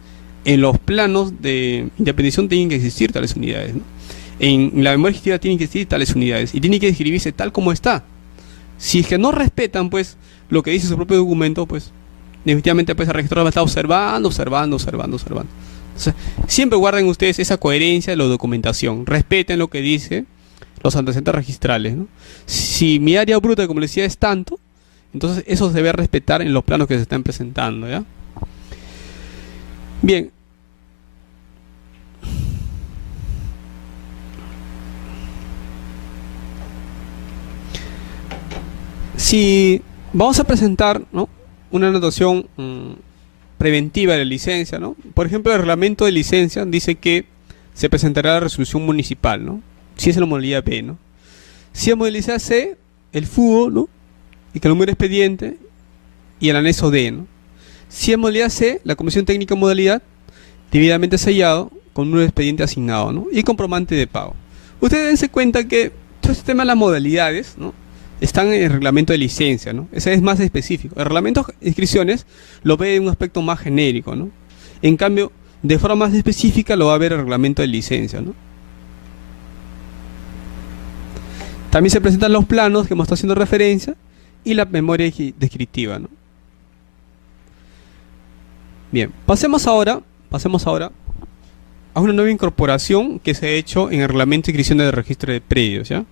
en los planos de independización tienen que existir tales unidades, ¿no? En la memoria descriptiva tienen que existir tales unidades y tienen que describirse tal como está. Si es que no respetan, pues, lo que dice su propio documento, pues definitivamente, pues, el registrador va a estar observando. Entonces, siempre guarden ustedes esa coherencia de la documentación. Respeten lo que dice los antecedentes registrales, ¿no? Si mi área bruta, como les decía, es tanto, entonces eso se debe respetar en los planos que se están presentando, ¿ya? Bien. Si vamos a presentar, ¿no?, una anotación preventiva de la licencia, ¿no? Por ejemplo, el reglamento de licencia dice que se presentará la resolución municipal, ¿no?, si es en la modalidad B, ¿no? Si es modalidad C, el FUO, ¿no?, y que el número de expediente y el anexo D, ¿no? Si es modalidad C, la comisión técnica de modalidad, debidamente sellado con un número de expediente asignado, ¿no?, y comprobante de pago. Ustedes dense cuenta que todo este tema de las modalidades, ¿no?, están en el reglamento de licencia, ¿no? Ese es más específico. El reglamento de inscripciones lo ve en un aspecto más genérico, ¿no? En cambio, de forma más específica lo va a ver el reglamento de licencia, ¿no? También se presentan los planos que hemos estado haciendo referencia y la memoria descriptiva, ¿no? Bien, pasemos ahora a una nueva incorporación que se ha hecho en el reglamento de inscripción del registro de predios, ¿ya?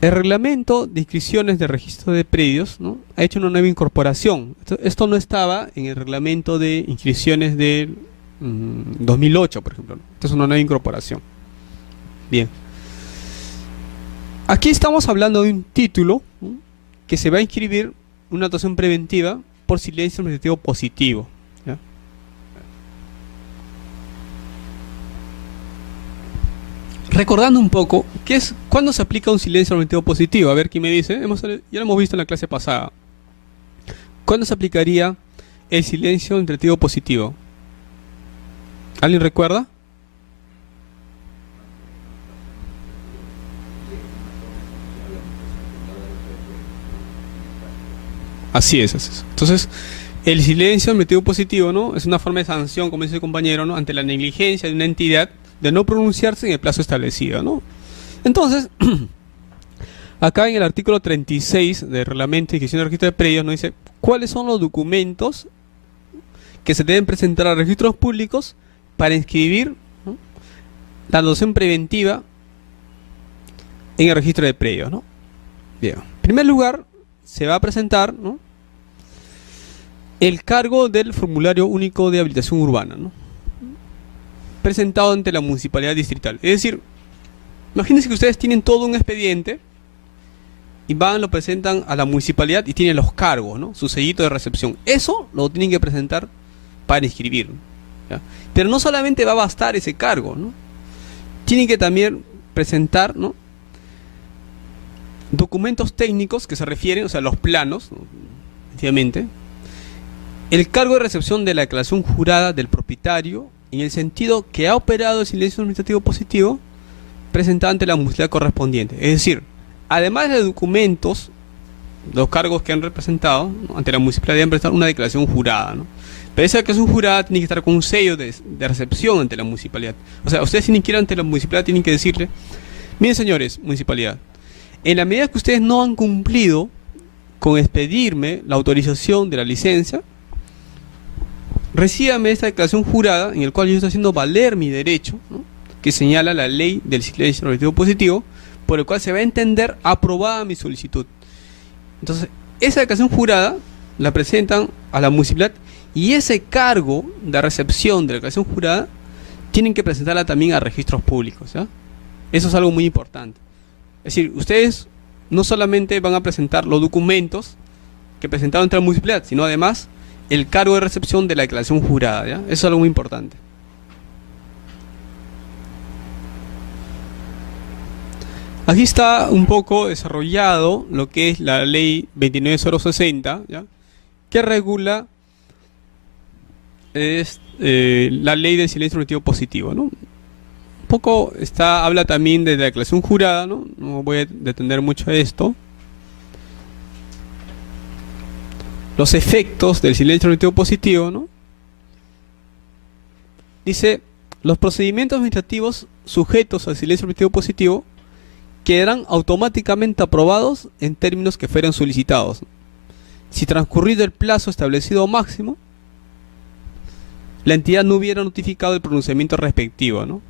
El reglamento de inscripciones de registro de predios, ¿no?, ha hecho una nueva incorporación. Esto no estaba en el reglamento de inscripciones del 2008, por ejemplo, ¿no? Esta es una nueva incorporación. Bien. Aquí estamos hablando de un título, ¿no?, que se va a inscribir una notación preventiva por silencio administrativo positivo, ¿ya? Recordando un poco, ¿cuándo se aplica un silencio administrativo positivo? A ver, ¿quién me dice? Ya lo hemos visto en la clase pasada. ¿Cuándo se aplicaría el silencio administrativo positivo? ¿Alguien recuerda? Así es. Entonces, el silencio administrativo positivo, ¿no?, es una forma de sanción, como dice el compañero, ¿no?, ante la negligencia de una entidad de no pronunciarse en el plazo establecido, ¿no? Entonces, acá en el artículo 36 del reglamento de inscripción del registro de predios nos dice cuáles son los documentos que se deben presentar a registros públicos para inscribir, ¿no?, la notación preventiva en el registro de predios, ¿no? Bien. En primer lugar, se va a presentar, ¿no?, el cargo del formulario único de habilitación urbana, ¿no?, presentado ante la municipalidad distrital. Es decir, imagínense que ustedes tienen todo un expediente y lo presentan a la municipalidad y tienen los cargos, ¿no?, su sellito de recepción. Eso lo tienen que presentar para inscribir, ¿ya? Pero no solamente va a bastar ese cargo, ¿no?, tienen que también presentar, ¿no?, documentos técnicos que se refieren, o sea, los planos, ¿no?, efectivamente, el cargo de recepción de la declaración jurada del propietario en el sentido que ha operado el silencio administrativo positivo presentado ante la municipalidad correspondiente. Es decir, además de documentos, los cargos que han representado, ¿no?, ante la municipalidad deben presentar una declaración jurada, ¿no? Pero esa declaración jurada tiene que estar con un sello de recepción ante la municipalidad. O sea, ustedes, si ni quieren ante la municipalidad, tienen que decirle: miren, señores, municipalidad, en la medida que ustedes no han cumplido con expedirme la autorización de la licencia, recíbame esta declaración jurada en el cual yo estoy haciendo valer mi derecho, ¿no?, que señala la ley del silencio administrativo positivo, por el cual se va a entender aprobada mi solicitud. Entonces, esa declaración jurada la presentan a la municipalidad y ese cargo de recepción de la declaración jurada tienen que presentarla también a registros públicos, ¿ya? Eso es algo muy importante. Es decir, ustedes no solamente van a presentar los documentos que presentaron ante la municipalidad, sino además el cargo de recepción de la declaración jurada, ¿ya? Eso es algo muy importante. Aquí está un poco desarrollado lo que es la ley 29060, ¿ya?, que regula la ley del silencio administrativo positivo, ¿no? Un poco habla también de la declaración jurada, ¿no? No voy a detener mucho esto. Los efectos del silencio administrativo positivo, ¿no? Dice: los procedimientos administrativos sujetos al silencio administrativo positivo quedarán automáticamente aprobados en términos que fueran solicitados, si transcurrido el plazo establecido máximo, la entidad no hubiera notificado el pronunciamiento respectivo, ¿no?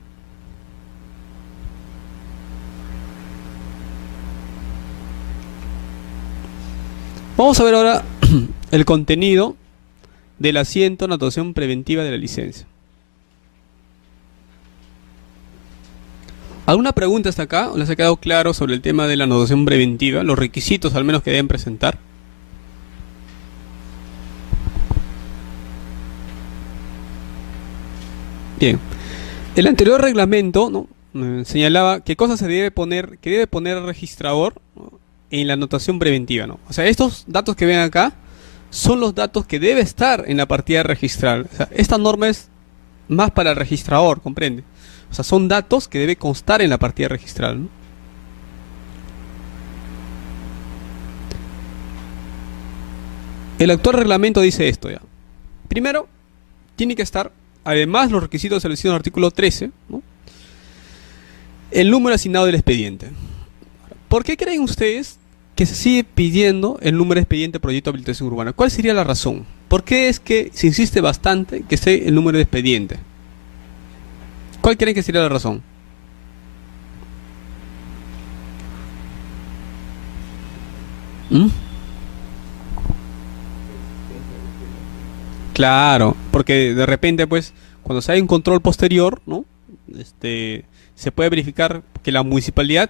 Vamos a ver ahora el contenido del asiento de notación preventiva de la licencia. ¿Alguna pregunta hasta acá? ¿O les ha quedado claro sobre el tema de la notación preventiva? Los requisitos al menos que deben presentar. Bien. El anterior reglamento, ¿no?, señalaba qué cosas se debe poner, que debe poner el registrador, ¿no?, en la notación preventiva, ¿no? O sea, estos datos que ven acá son los datos que debe estar en la partida registral. O sea, esta norma es más para el registrador, ¿comprende? O sea, son datos que debe constar en la partida registral, ¿no? El actual reglamento dice esto ya. Primero, tiene que estar, además los requisitos establecidos en el artículo 13, ¿no?, el número asignado del expediente. ¿Por qué creen ustedes que se sigue pidiendo el número de expediente proyecto de habilitación urbana? ¿Cuál sería la razón? ¿Por qué es que se insiste bastante que esté el número de expediente? ¿Cuál creen que sería la razón? ¿Mm? Claro, porque de repente, pues, cuando se hay un control posterior, ¿no?, se puede verificar que la municipalidad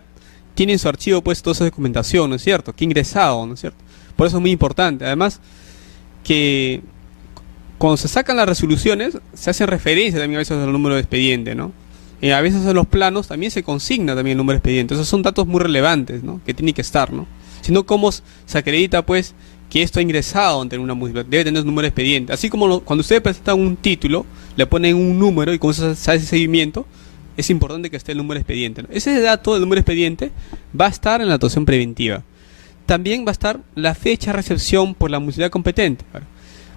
tiene en su archivo, pues, toda esa documentación, ¿no es cierto?, que ha ingresado, ¿no es cierto? Por eso es muy importante. Además, que cuando se sacan las resoluciones, se hace referencia también a veces al número de expediente, ¿no? A veces en los planos también se consigna también el número de expediente. Esos son datos muy relevantes, ¿no?, que tienen que estar, ¿no? Si no, ¿cómo se acredita, pues, que esto ha ingresado ante una municipalidad? Debe tener un número de expediente. Así como cuando ustedes presentan un título, le ponen un número y con eso se hace seguimiento, es importante que esté el número de expediente, ¿no? Ese dato del número de expediente va a estar en la actuación preventiva. También va a estar la fecha de recepción por la municipalidad competente.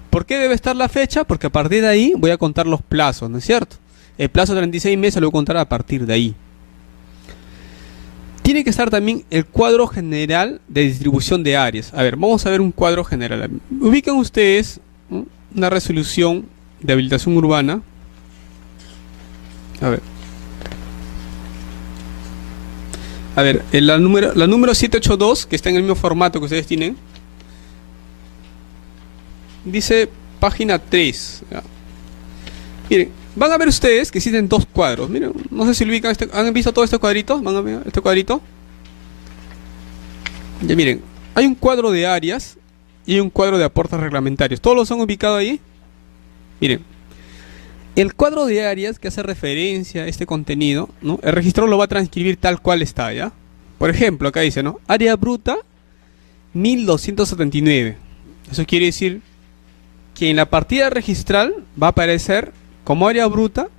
¿Por qué debe estar la fecha? Porque a partir de ahí voy a contar los plazos, ¿no es cierto? El plazo de 36 meses lo voy a contar a partir de ahí. Tiene que estar también el cuadro general de distribución de áreas. A ver, vamos a ver un cuadro general. Ubican ustedes, ¿no?, una resolución de habilitación urbana. A ver, la número 782, que está en el mismo formato que ustedes tienen, dice página 3. ¿Ya? Miren, van a ver ustedes que existen dos cuadros. Miren, no sé si lo ubican, ¿han visto todo este cuadrito? ¿Van a ver este cuadrito? Ya miren, hay un cuadro de áreas y un cuadro de aportes reglamentarios. ¿Todos los han ubicado ahí? Miren, el cuadro de áreas que hace referencia a este contenido, ¿no?, el registrador lo va a transcribir tal cual está, ¿ya? Por ejemplo, acá dice, ¿no?, área bruta 1279. Eso quiere decir que en la partida registral va a aparecer como área bruta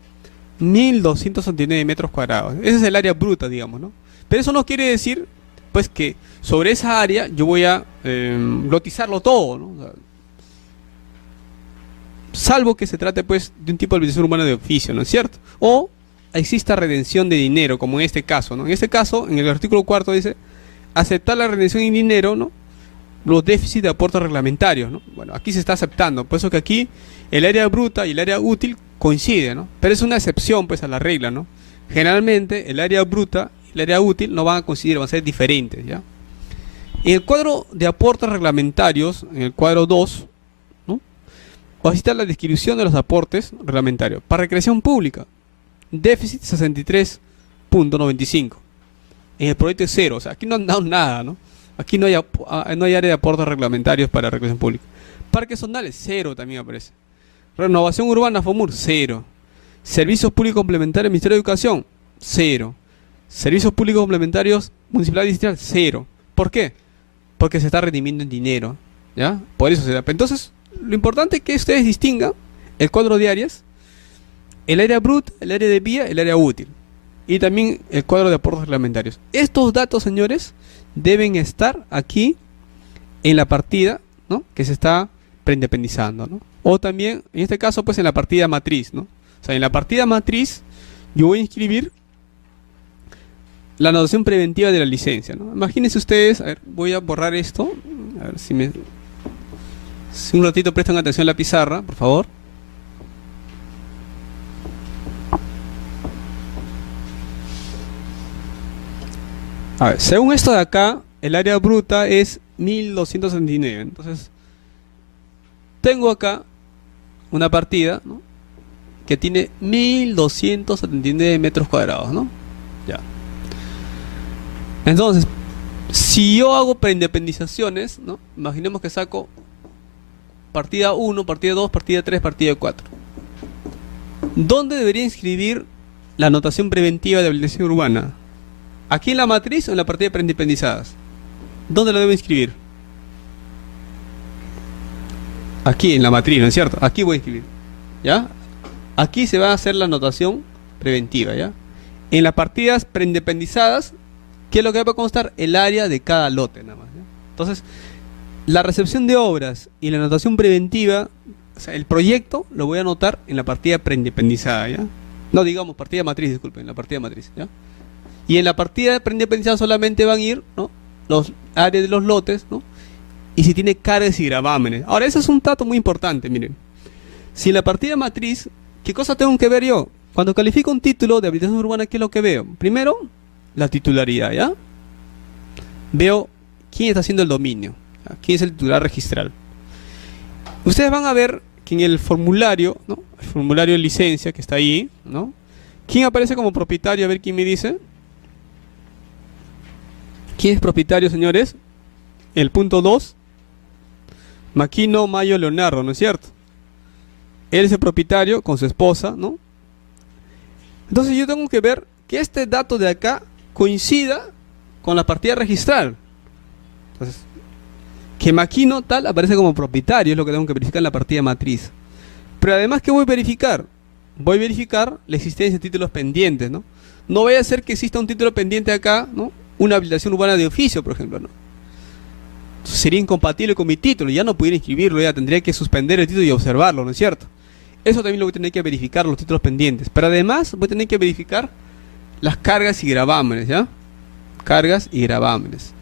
1279 metros cuadrados. Ese es el área bruta, digamos, ¿no? Pero eso no quiere decir, pues, que sobre esa área yo voy a lotizarlo todo, ¿no? O sea, salvo que se trate, pues, de un tipo de habilitación urbana de oficio, ¿no es cierto? O exista redención de dinero, como en este caso, ¿no? En este caso, en el artículo 4 dice, aceptar la redención en dinero, ¿no?, los déficits de aportes reglamentarios, ¿no? Bueno, aquí se está aceptando, por eso que aquí el área bruta y el área útil coinciden, ¿no? Pero es una excepción, pues, a la regla, ¿no? Generalmente el área bruta y el área útil no van a coincidir, van a ser diferentes, ¿ya? En el cuadro de aportes reglamentarios, en el cuadro 2, ¿no?, va a citar la descripción de los aportes reglamentarios. Para recreación pública, déficit 63.95. En el proyecto es 0, o sea, aquí no han dado nada, ¿no? Aquí no hay área de aportes reglamentarios para recreación pública. Parques zonales, 0 también aparece. Renovación urbana, FOMUR, 0. Servicios públicos complementarios, Ministerio de Educación, 0. Servicios públicos complementarios, Municipalidad Distrital, 0. ¿Por qué? Porque se está redimiendo en dinero, ¿ya? Por eso se da. Entonces, lo importante es que ustedes distingan el cuadro de áreas, el área bruta, el área de vía, el área útil. Y también el cuadro de aportes reglamentarios. Estos datos, señores, deben estar aquí en la partida, ¿no?, que se está preindependizando, ¿no? O también, en este caso, pues, en la partida matriz, ¿no? O sea, en la partida matriz yo voy a inscribir la anotación preventiva de la licencia, ¿no? Imagínense ustedes, a ver, voy a borrar esto, a ver si un ratito prestan atención a la pizarra, por favor. A ver, según esto de acá, el área bruta es 1279. Entonces, tengo acá una partida, ¿no?, que tiene 1279 metros cuadrados, ¿no? Ya. Entonces, si yo hago preindependizaciones, ¿no?, imaginemos que saco partida 1, partida 2, partida 3, partida 4. ¿Dónde debería inscribir la anotación preventiva de habilitación urbana? ¿Aquí en la matriz o en la partida de preindependizadas? ¿Dónde lo debo inscribir? Aquí en la matriz, ¿no es cierto? Aquí voy a inscribir, ¿ya? Aquí se va a hacer la anotación preventiva, ¿ya? En las partidas preindependizadas, ¿qué es lo que va a constar? El área de cada lote, nada más, ¿ya? Entonces, la recepción de obras y la anotación preventiva, o sea, el proyecto lo voy a anotar en la partida preindependizada, ¿ya? No, digamos, partida matriz, disculpen, en la partida matriz, ¿ya? Y en la partida preindependizada solamente van a ir, ¿no?, los áreas de los lotes, ¿no?, y si tiene cargas y gravámenes. Ahora, ese es un dato muy importante, miren. Si en la partida matriz, ¿qué cosa tengo que ver yo? Cuando califico un título de habilitación urbana, ¿qué es lo que veo? Primero, la titularidad, ¿ya? Veo quién está haciendo el dominio, ¿ya? Quién es el titular registral. Ustedes van a ver que en el formulario, ¿no?, el formulario de licencia que está ahí, ¿no?, ¿quién aparece como propietario? A ver quién me dice. ¿Quién es propietario, señores? El punto 2, Maquino Mayo Leonardo, ¿no es cierto? Él es el propietario con su esposa, ¿no? Entonces yo tengo que ver que este dato de acá coincida con la partida registral. Entonces, que Maquino tal aparece como propietario, es lo que tengo que verificar en la partida matriz. Pero además, ¿qué voy a verificar? Voy a verificar la existencia de títulos pendientes, ¿no? No vaya a ser que exista un título pendiente acá, ¿no?, una habilitación urbana de oficio, por ejemplo, ¿no? Sería incompatible con mi título, ya no pudiera inscribirlo, ya tendría que suspender el título y observarlo, ¿no es cierto? Eso también lo voy a tener que verificar, los títulos pendientes. Pero además voy a tener que verificar las cargas y gravámenes, ¿ya? Cargas y gravámenes.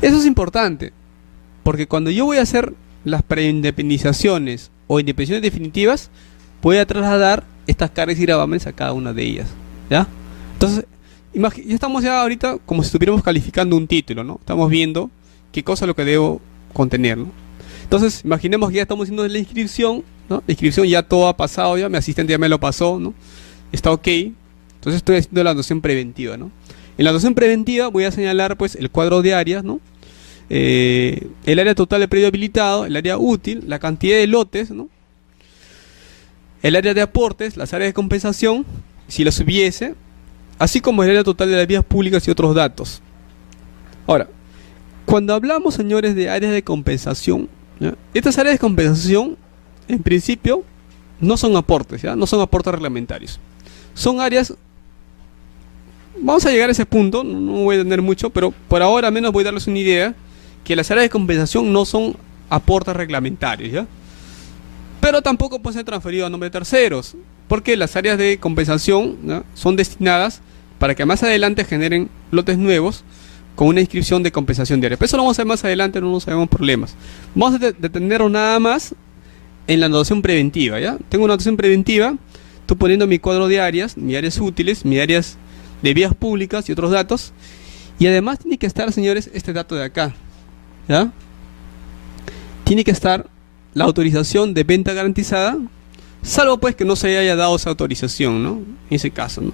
Eso es importante, porque cuando yo voy a hacer las preindependizaciones o independizaciones definitivas, voy a trasladar estas cargas y gravámenes a cada una de ellas, ¿ya? Entonces, ya estamos ya ahorita como si estuviéramos calificando un título, ¿no? Estamos viendo qué cosa es lo que debo contener, ¿no? Entonces, imaginemos que ya estamos haciendo la inscripción, ¿no? La inscripción ya todo ha pasado, ya mi asistente ya me lo pasó, ¿no? Está ok. Entonces estoy haciendo la anotación preventiva, ¿no? En la anotación preventiva voy a señalar, pues, el cuadro de áreas, ¿no? El área total de predio habilitado, el área útil, la cantidad de lotes, ¿no?, el área de aportes, las áreas de compensación, si las hubiese, así como el área total de las vías públicas y otros datos. Ahora, cuando hablamos, señores, de áreas de compensación, ¿ya?, estas áreas de compensación, en principio, no son aportes, ¿ya?, no son aportes reglamentarios. Son áreas, vamos a llegar a ese punto, no voy a tener mucho, pero por ahora al menos voy a darles una idea, que las áreas de compensación no son aportes reglamentarios, ¿ya? Pero tampoco pueden ser transferidos a nombre de terceros, porque las áreas de compensación, ¿ya?, son destinadas para que más adelante generen lotes nuevos con una inscripción de compensación diaria. Pero eso lo vamos a ver más adelante, no nos sabemos problemas. Vamos a detenernos nada más en la anotación preventiva, ¿ya? Tengo una anotación preventiva, estoy poniendo mi cuadro de áreas, mis áreas útiles, mis áreas de vías públicas y otros datos. Y además tiene que estar, señores, este dato de acá, ¿ya? Tiene que estar la autorización de venta garantizada, salvo pues que no se haya dado esa autorización, ¿no?, en ese caso, ¿no?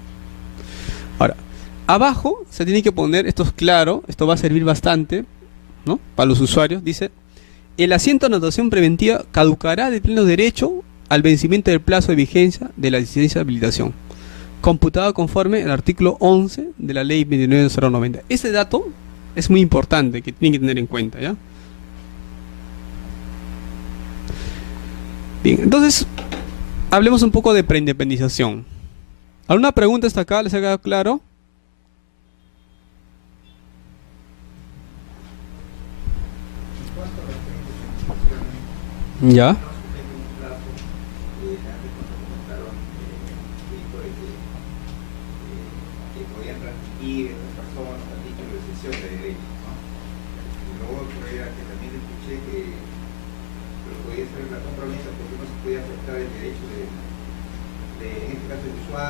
Ahora, abajo se tiene que poner, esto es claro, esto va a servir bastante, ¿no?, para los usuarios. Dice: el asiento de anotación preventiva caducará de pleno derecho al vencimiento del plazo de vigencia de la licencia de habilitación, computado conforme al artículo 11 de la ley 29.090. Ese dato es muy importante, que tienen que tener en cuenta, ¿ya? Bien, entonces hablemos un poco de preindependización. ¿Alguna pregunta hasta acá? ¿Les ha quedado claro? Ya.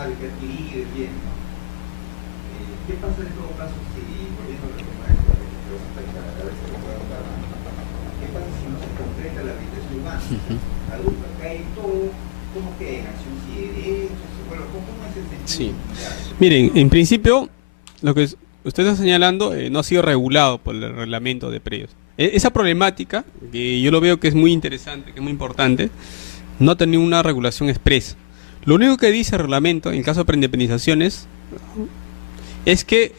Que adquirir el bien, ¿no? ¿Qué pasa en todo caso si, volviendo a retomar esta pregunta a ver si lo podemos dar, qué pasa si no se completa la habilitación urbana? Adulto, cae todo, ¿cómo queda en acción si derechos? Bueno, ¿cómo es el sentido? Sí. Miren, en principio, lo que usted está señalando no ha sido regulado por el reglamento de predios. Esa problemática, que yo lo veo que es muy interesante, que es muy importante, no ha tenido una regulación expresa. Lo único que dice el reglamento, en caso de preindependizaciones, es que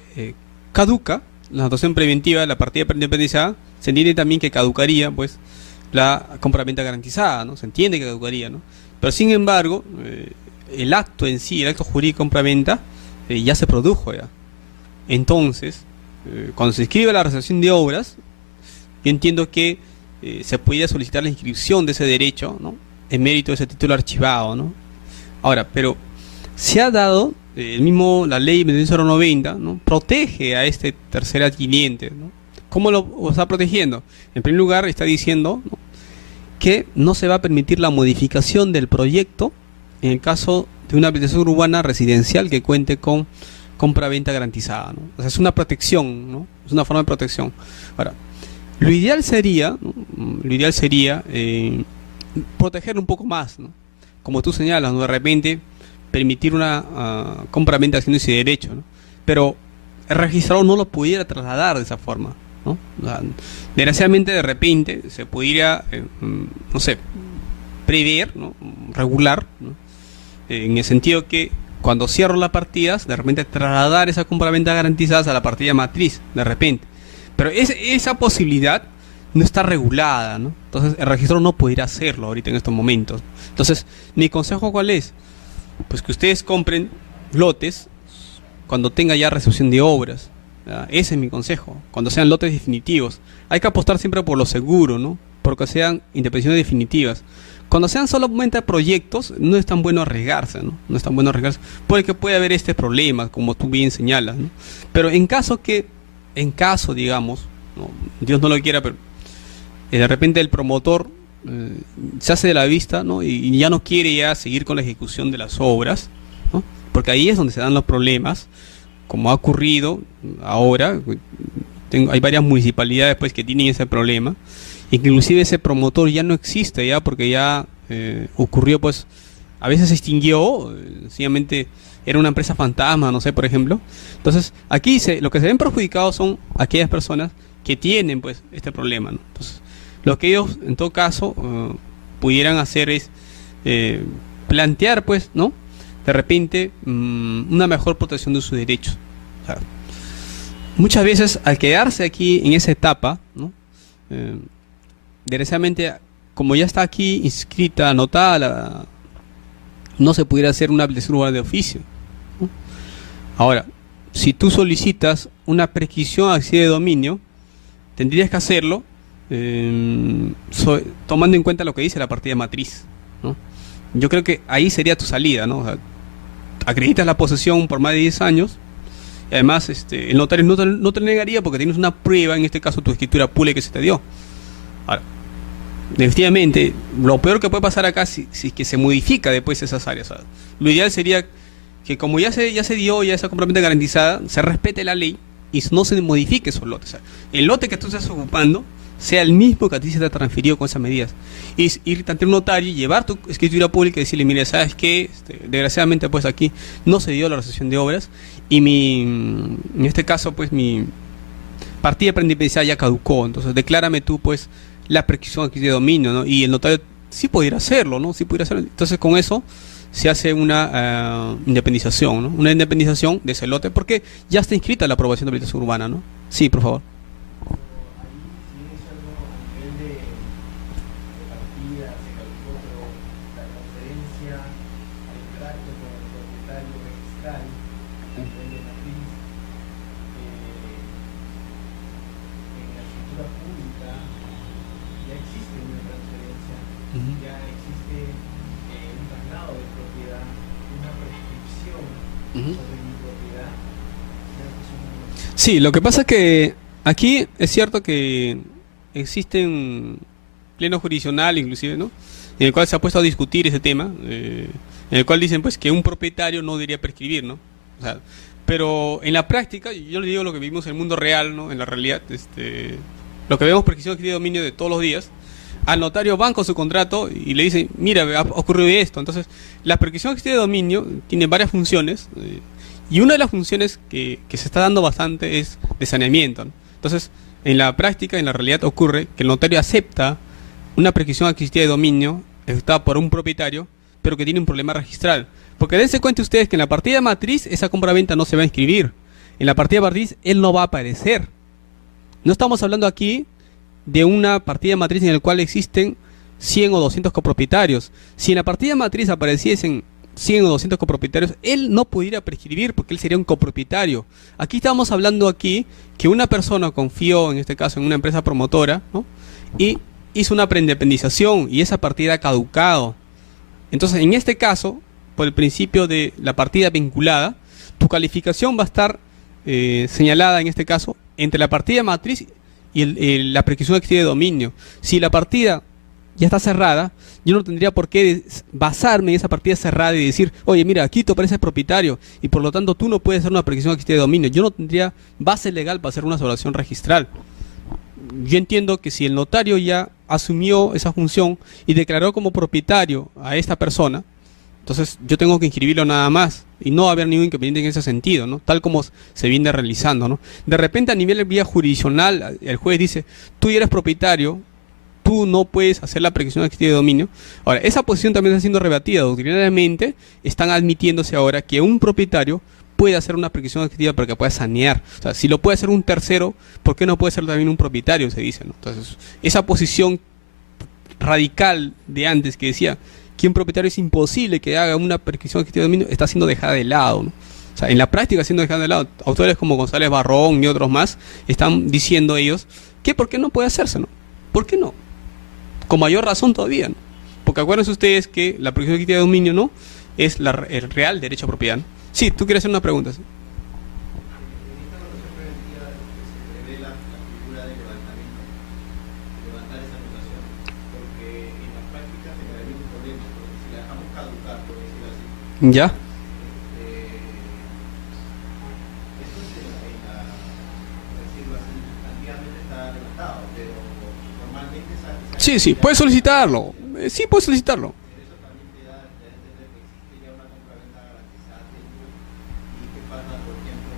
caduca la anotación preventiva de la partida preindependizada. Se entiende también que caducaría, pues, la compraventa garantizada, ¿no? Se entiende que caducaría, ¿no? Pero sin embargo, el acto en sí, el acto jurídico de compraventa, ya se produjo ya. Entonces, cuando se inscribe la realización de obras, yo entiendo que se podría solicitar la inscripción de ese derecho, ¿no? En mérito de ese título archivado, ¿no? Ahora, pero se ha dado, la ley 21090, ¿no? Protege a este tercer adquiriente, ¿no? ¿Cómo lo está protegiendo? En primer lugar, está diciendo, ¿no?, que no se va a permitir la modificación del proyecto en el caso de una habilitación urbana residencial que cuente con compra-venta garantizada, ¿no? O sea, es una protección, ¿no? Es una forma de protección. Ahora, lo ideal sería, ¿no?, proteger un poco más, ¿no? Como tú señalas, ¿no?, de repente permitir una compra-venta haciendo ese derecho, ¿no? Pero el registrador no lo pudiera trasladar de esa forma, ¿no? O sea, desgraciadamente de repente se pudiera, no sé, prever, ¿no?, regular, ¿no?, en el sentido que cuando cierro las partidas, de repente trasladar esa compra-venta garantizadas a la partida matriz, de repente. Pero esa posibilidad no está regulada, ¿no? Entonces el registro no podría hacerlo ahorita en estos momentos. Entonces, mi consejo, ¿cuál es? Pues que ustedes compren lotes cuando tenga ya recepción de obras, ¿ya? Ese es mi consejo, cuando sean lotes definitivos. Hay que apostar siempre por lo seguro, ¿no? Porque sean indemnizaciones definitivas. Cuando sean solamente proyectos, no es tan bueno arriesgarse, ¿no? No es tan bueno arriesgarse, porque puede haber este problema, como tú bien señalas, ¿no? Pero en caso, digamos, ¿no?, Dios no lo quiera, pero de repente el promotor se hace de la vista, ¿no?, y ya no quiere ya seguir con la ejecución de las obras, ¿no?, porque ahí es donde se dan los problemas, como ha ocurrido ahora. Hay varias municipalidades pues que tienen ese problema, inclusive ese promotor ya no existe ya, porque ya ocurrió, pues a veces se extinguió, sencillamente era una empresa fantasma, no sé, por ejemplo. Entonces aquí lo que se ven perjudicados son aquellas personas que tienen pues este problema, ¿no? Entonces, lo que ellos en todo caso pudieran hacer es plantear, pues, ¿no?, de repente una mejor protección de sus derechos. O sea, muchas veces al quedarse aquí en esa etapa, ¿no?, desgraciadamente, como ya está aquí inscrita, anotada, no se pudiera hacer una habilitación urbana de oficio, ¿no? Ahora, si tú solicitas una prescripción acción de dominio, tendrías que hacerlo tomando en cuenta lo que dice la partida matriz, ¿no? Yo creo que ahí sería tu salida, ¿no? O sea, acreditas la posesión por más de 10 años, y además el notario no te negaría porque tienes una prueba, en este caso tu escritura pública que se te dio. Ahora, definitivamente, lo peor que puede pasar acá si que se modifica después esas áreas, ¿sabes? Lo ideal sería que, como ya se dio ya esa compra-venta garantizada, se respete la ley y no se modifique esos lotes. O sea, el lote que tú estás ocupando sea el mismo que a ti se te ha transferido con esas medidas. Y ir ante un notario y llevar tu escritura pública y decirle: mire, ¿sabes qué? Desgraciadamente pues aquí no se dio la recepción de obras y en este caso pues mi partida preindependencia ya caducó, entonces declárame tú pues la prescripción aquí de dominio, ¿no? Y el notario sí pudiera hacerlo, ¿no? Sí pudiera hacerlo. Entonces con eso se hace una independización, ¿no? Una independización de ese lote porque ya está inscrita la aprobación de habilitación urbana, ¿no? Sí, por favor. Sí, lo que pasa es que aquí es cierto que existen pleno jurisdiccional inclusive, ¿no?, en el cual se ha puesto a discutir ese tema, en el cual dicen pues que un propietario no debería prescribir, ¿no? O sea, pero en la práctica, yo le digo lo que vivimos en el mundo real, ¿no?, en la realidad, lo que vemos prescripción de dominio de todos los días, al notario van con su contrato y le dicen: mira, ha ocurrido esto. Entonces, la prescripción de dominio tiene varias funciones, y una de las funciones que se está dando bastante es de saneamiento, ¿no? Entonces, en la práctica, en la realidad ocurre que el notario acepta una prescripción adquisitiva de dominio ejecutada por un propietario, pero que tiene un problema registral. Porque dense cuenta ustedes que en la partida matriz esa compra-venta no se va a inscribir. En la partida matriz él no va a aparecer. No estamos hablando aquí de una partida matriz en la cual existen 100 o 200 copropietarios. Si en la partida matriz apareciesen 100 o 200 copropietarios, él no pudiera prescribir porque él sería un copropietario. Aquí estamos hablando que una persona confió, en este caso, en una empresa promotora, ¿no? Y hizo una preindependización y esa partida ha caducado. Entonces, en este caso, por el principio de la partida vinculada, tu calificación va a estar señalada, en este caso, entre la partida matriz y la prescripción activa de dominio. Si la partida ya está cerrada, yo no tendría por qué basarme en esa partida cerrada y decir, oye, mira, aquí tú pareces propietario y por lo tanto tú no puedes hacer una prescripción activa de dominio. Yo no tendría base legal para hacer una aseveración registral. Yo entiendo que si el notario ya asumió esa función y declaró como propietario a esta persona, entonces yo tengo que inscribirlo nada más y no va a haber ningún inconveniente en ese sentido, ¿no? Tal como se viene realizando, ¿no? De repente a nivel de vía jurisdiccional, el juez dice, tú ya eres propietario, tú no puedes hacer la prescripción activa de dominio. Ahora, esa posición también está siendo rebatida. Doctrinariamente están admitiéndose ahora que un propietario puede hacer una prescripción activa para que pueda sanear. O sea, si lo puede hacer un tercero, ¿por qué no puede ser también un propietario? Se dice, ¿no? Entonces, esa posición radical de antes que decía que un propietario es imposible que haga una prescripción activa de dominio está siendo dejada de lado, ¿no? O sea, en la práctica siendo dejada de lado. Autores como González Barrón y otros más están diciendo ellos que ¿por qué no puede hacerse, no? ¿Por qué no? Con mayor razón todavía, ¿no? Porque acuérdense ustedes que la prescripción activa de dominio, ¿no?, es el real derecho a propiedad, ¿no? Sí, tú quieres hacer una pregunta. ¿Sí? En esta anotación preventiva se revela la figura de levantamiento, levantar esa anotación, porque en la práctica generaría un problema, porque si la dejamos caducar, por decirlo así, ¿Ya? eso por decirlo así, antiguamente está levantado, pero normalmente esa Sí, puedes solicitarlo. Sí, puedes solicitarlo. pero eso también te da a entender que existe ya una compraventa garantizada dentro. ¿Y qué pasa, por ejemplo,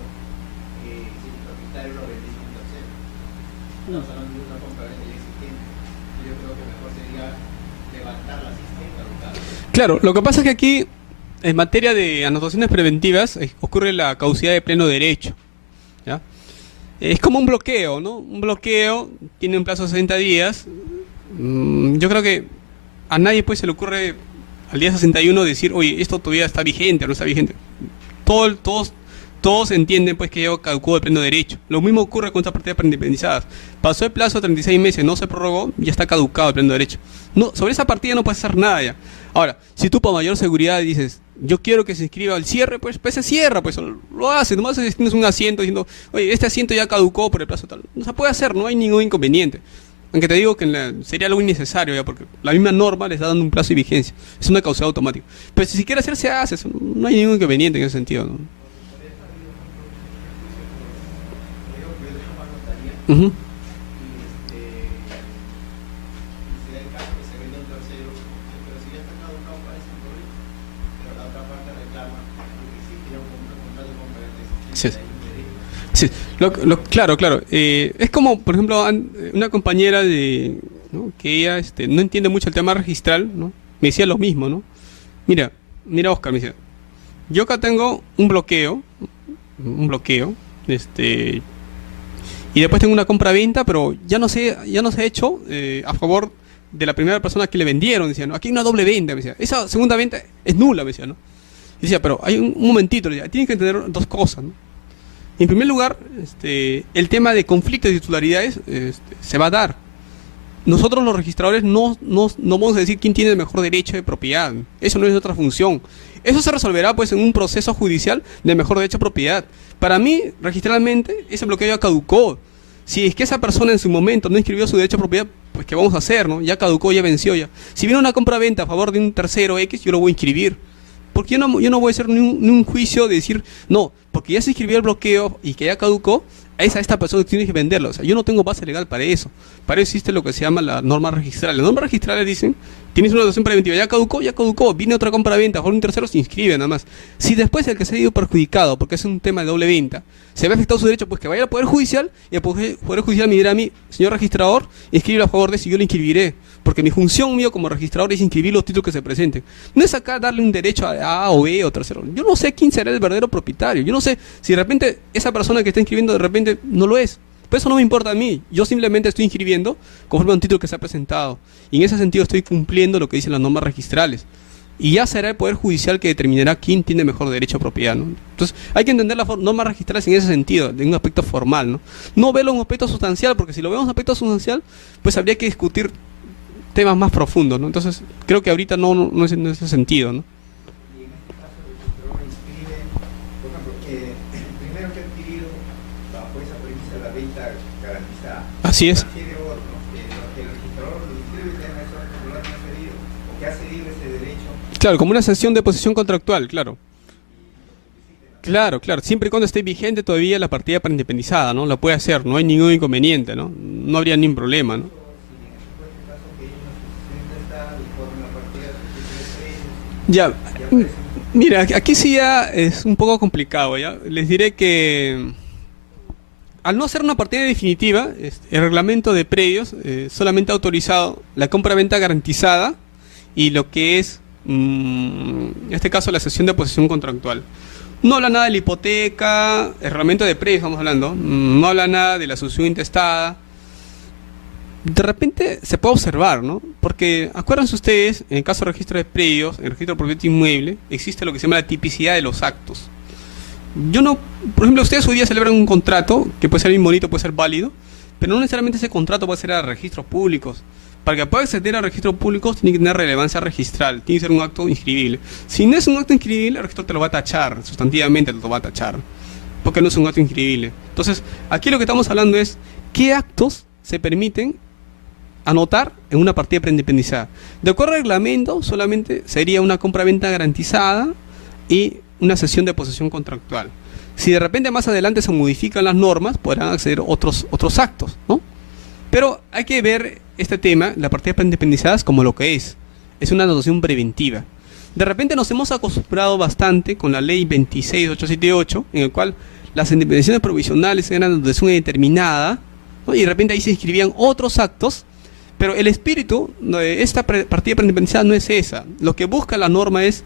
si el propietario lo bendice a un tercero? Estamos hablando de una compraventa ya existente. Yo creo que mejor sería levantar la asistencia local. Claro, lo que pasa es que aquí, en materia de anotaciones preventivas, ocurre la caducidad de pleno derecho, ¿ya? Es como un bloqueo, ¿no? Un bloqueo tiene un plazo de 60 días. Yo creo que a nadie pues se le ocurre al día 61 decir, oye, esto todavía está vigente o no está vigente. Todos entienden pues que ya caducó el pleno derecho. Lo mismo ocurre con estas partidas preindependizadas. Pasó el plazo de 36 meses, no se prorrogó, ya está caducado el pleno derecho. No, sobre esa partida no puedes hacer nada ya. Ahora, si tú por mayor seguridad dices, yo quiero que se inscriba al cierre, pues se cierra, pues lo haces. Nomás tienes un asiento diciendo, oye, este asiento ya caducó por el plazo tal. No se puede hacer, no hay ningún inconveniente. Aunque te digo que sería algo innecesario ya, porque la misma norma le está dando un plazo de vigencia. Es una caducidad automática. Pero si quiere hacer, se hace. No hay ningún inconveniente en ese sentido, ¿no? Uh-huh. Y se da el caso que se vende un tercero, pero si ya está caducado parece un problema. Pero la otra parte reclama porque existe ya un contrato de compraventa Sí. existente, hay un derecho. Sí, claro. Es como, por ejemplo, una compañera ¿no?, que ella no entiende mucho el tema registral, ¿no? Me decía lo mismo, ¿no? Mira, Oscar, me decía, yo acá tengo un bloqueo, y después tengo una compra-venta, pero ya no se ha hecho a favor de la primera persona que le vendieron. Decía, ¿no? Aquí hay una doble venta, me decía. Esa segunda venta es nula, me decía, ¿no? Y decía, pero hay un momentito, le decía, tienes que entender dos cosas, ¿no? En primer lugar, el tema de conflicto de titularidades se va a dar. Nosotros los registradores no vamos a decir quién tiene el mejor derecho de propiedad. Eso no es nuestra función. Eso se resolverá pues en un proceso judicial de mejor derecho de propiedad. Para mí, registralmente, ese bloqueo ya caducó. Si es que esa persona en su momento no inscribió su derecho a propiedad, pues ¿qué vamos a hacer, no? Ya caducó, ya venció ya. Si viene una compra-venta a favor de un tercero X, yo lo voy a inscribir. Porque yo no voy a hacer ni un juicio de decir, no, porque ya se inscribió el bloqueo y que ya caducó, es a esta persona que tiene que venderlo. O sea, yo no tengo base legal para eso. Para eso existe lo que se llama la norma registral. Las normas registrales dicen, tienes una anotación preventiva, ya caducó, viene otra compra-venta, a favor de un tercero, se inscribe nada más. Si después el que se ha ido perjudicado, porque es un tema de doble venta, se ve afectado su derecho, pues que vaya al Poder Judicial, y el Poder Judicial me dirá a mí, señor registrador, inscribe a favor de eso y yo lo inscribiré. Porque mi función mío como registrador es inscribir los títulos que se presenten. No es acá darle un derecho a A o B o tercero. Yo no sé quién será el verdadero propietario. Yo no sé si de repente esa persona que está inscribiendo de repente no lo es. Pero eso no me importa a mí. Yo simplemente estoy inscribiendo conforme a un título que se ha presentado. Y en ese sentido estoy cumpliendo lo que dicen las normas registrales. y ya será el Poder Judicial que determinará quién tiene mejor derecho a propiedad, ¿no? Entonces, hay que entender las normas registrales en ese sentido, de un aspecto formal, ¿no? No verlo en un aspecto sustancial, porque si lo vemos en un aspecto sustancial, pues habría que discutir temas más profundos, ¿no? Entonces, creo que ahorita no es en ese sentido, ¿no? Y en este caso el registrador inscribe, por ejemplo, el primero que ha adquirido bajo esa premisa la venta garantizada. Así es. Transfiere otro, el registrador lo inscribe en eso que lo han cedido, o que ha cedido ese derecho. Claro, como una cesión de posesión contractual, claro. Claro, claro, siempre y cuando esté vigente todavía la partida preindependizada, ¿no? La puede hacer, no hay ningún inconveniente, ¿no? No habría ningún problema, ¿no? Ya, mira, aquí sí ya es un poco complicado, ¿ya? Les diré que al no ser una partida definitiva, el reglamento de predios solamente ha autorizado la compra-venta garantizada y lo que es, en este caso, la cesión de posesión contractual. No habla nada de la hipoteca, el reglamento de predios estamos hablando, no habla nada de la sucesión intestada. De repente se puede observar, ¿no? Porque acuérdense ustedes, en el caso de registro de predios, en el registro de propiedad inmueble, existe lo que se llama la tipicidad de los actos. Yo no, por ejemplo, ustedes hoy día celebran un contrato que puede ser bien bonito, puede ser válido, pero no necesariamente ese contrato puede ser a registros públicos. Para que pueda acceder a registros públicos tiene que tener relevancia registral, tiene que ser un acto inscribible. Si no es un acto inscribible, el registro te lo va a tachar, sustantivamente te lo va a tachar, porque no es un acto inscribible. Entonces, aquí lo que estamos hablando es qué actos se permiten anotar en una partida preindependizada. De acuerdo al reglamento, solamente sería una compra-venta garantizada y una cesión de posesión contractual. Si de repente más adelante se modifican las normas, podrán acceder otros actos, ¿no? Pero hay que ver este tema, la partida preindependizadas, como lo que es una anotación preventiva. De repente nos hemos acostumbrado bastante con la ley 26878, en el cual las independizaciones provisionales eran de anotación indeterminada, ¿no? Y de repente ahí se inscribían otros actos, pero el espíritu de esta partida preindependizada no es esa. Lo que busca la norma es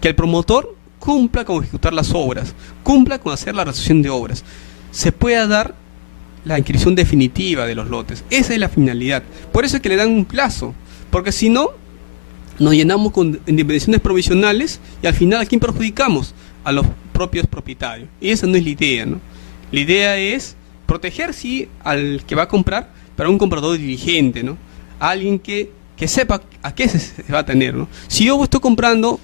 que el promotor cumpla con ejecutar las obras, cumpla con hacer la recepción de obras, se pueda dar la inscripción definitiva de los lotes. Esa es la finalidad. Por eso es que le dan un plazo, porque si no, nos llenamos con independizaciones provisionales y al final ¿a quién perjudicamos? A los propios propietarios. Y esa no es la idea, ¿no? La idea es proteger, sí, al que va a comprar, pero a un comprador diligente, ¿no? A alguien que sepa a qué se va a tener, ¿no? Si yo estoy comprando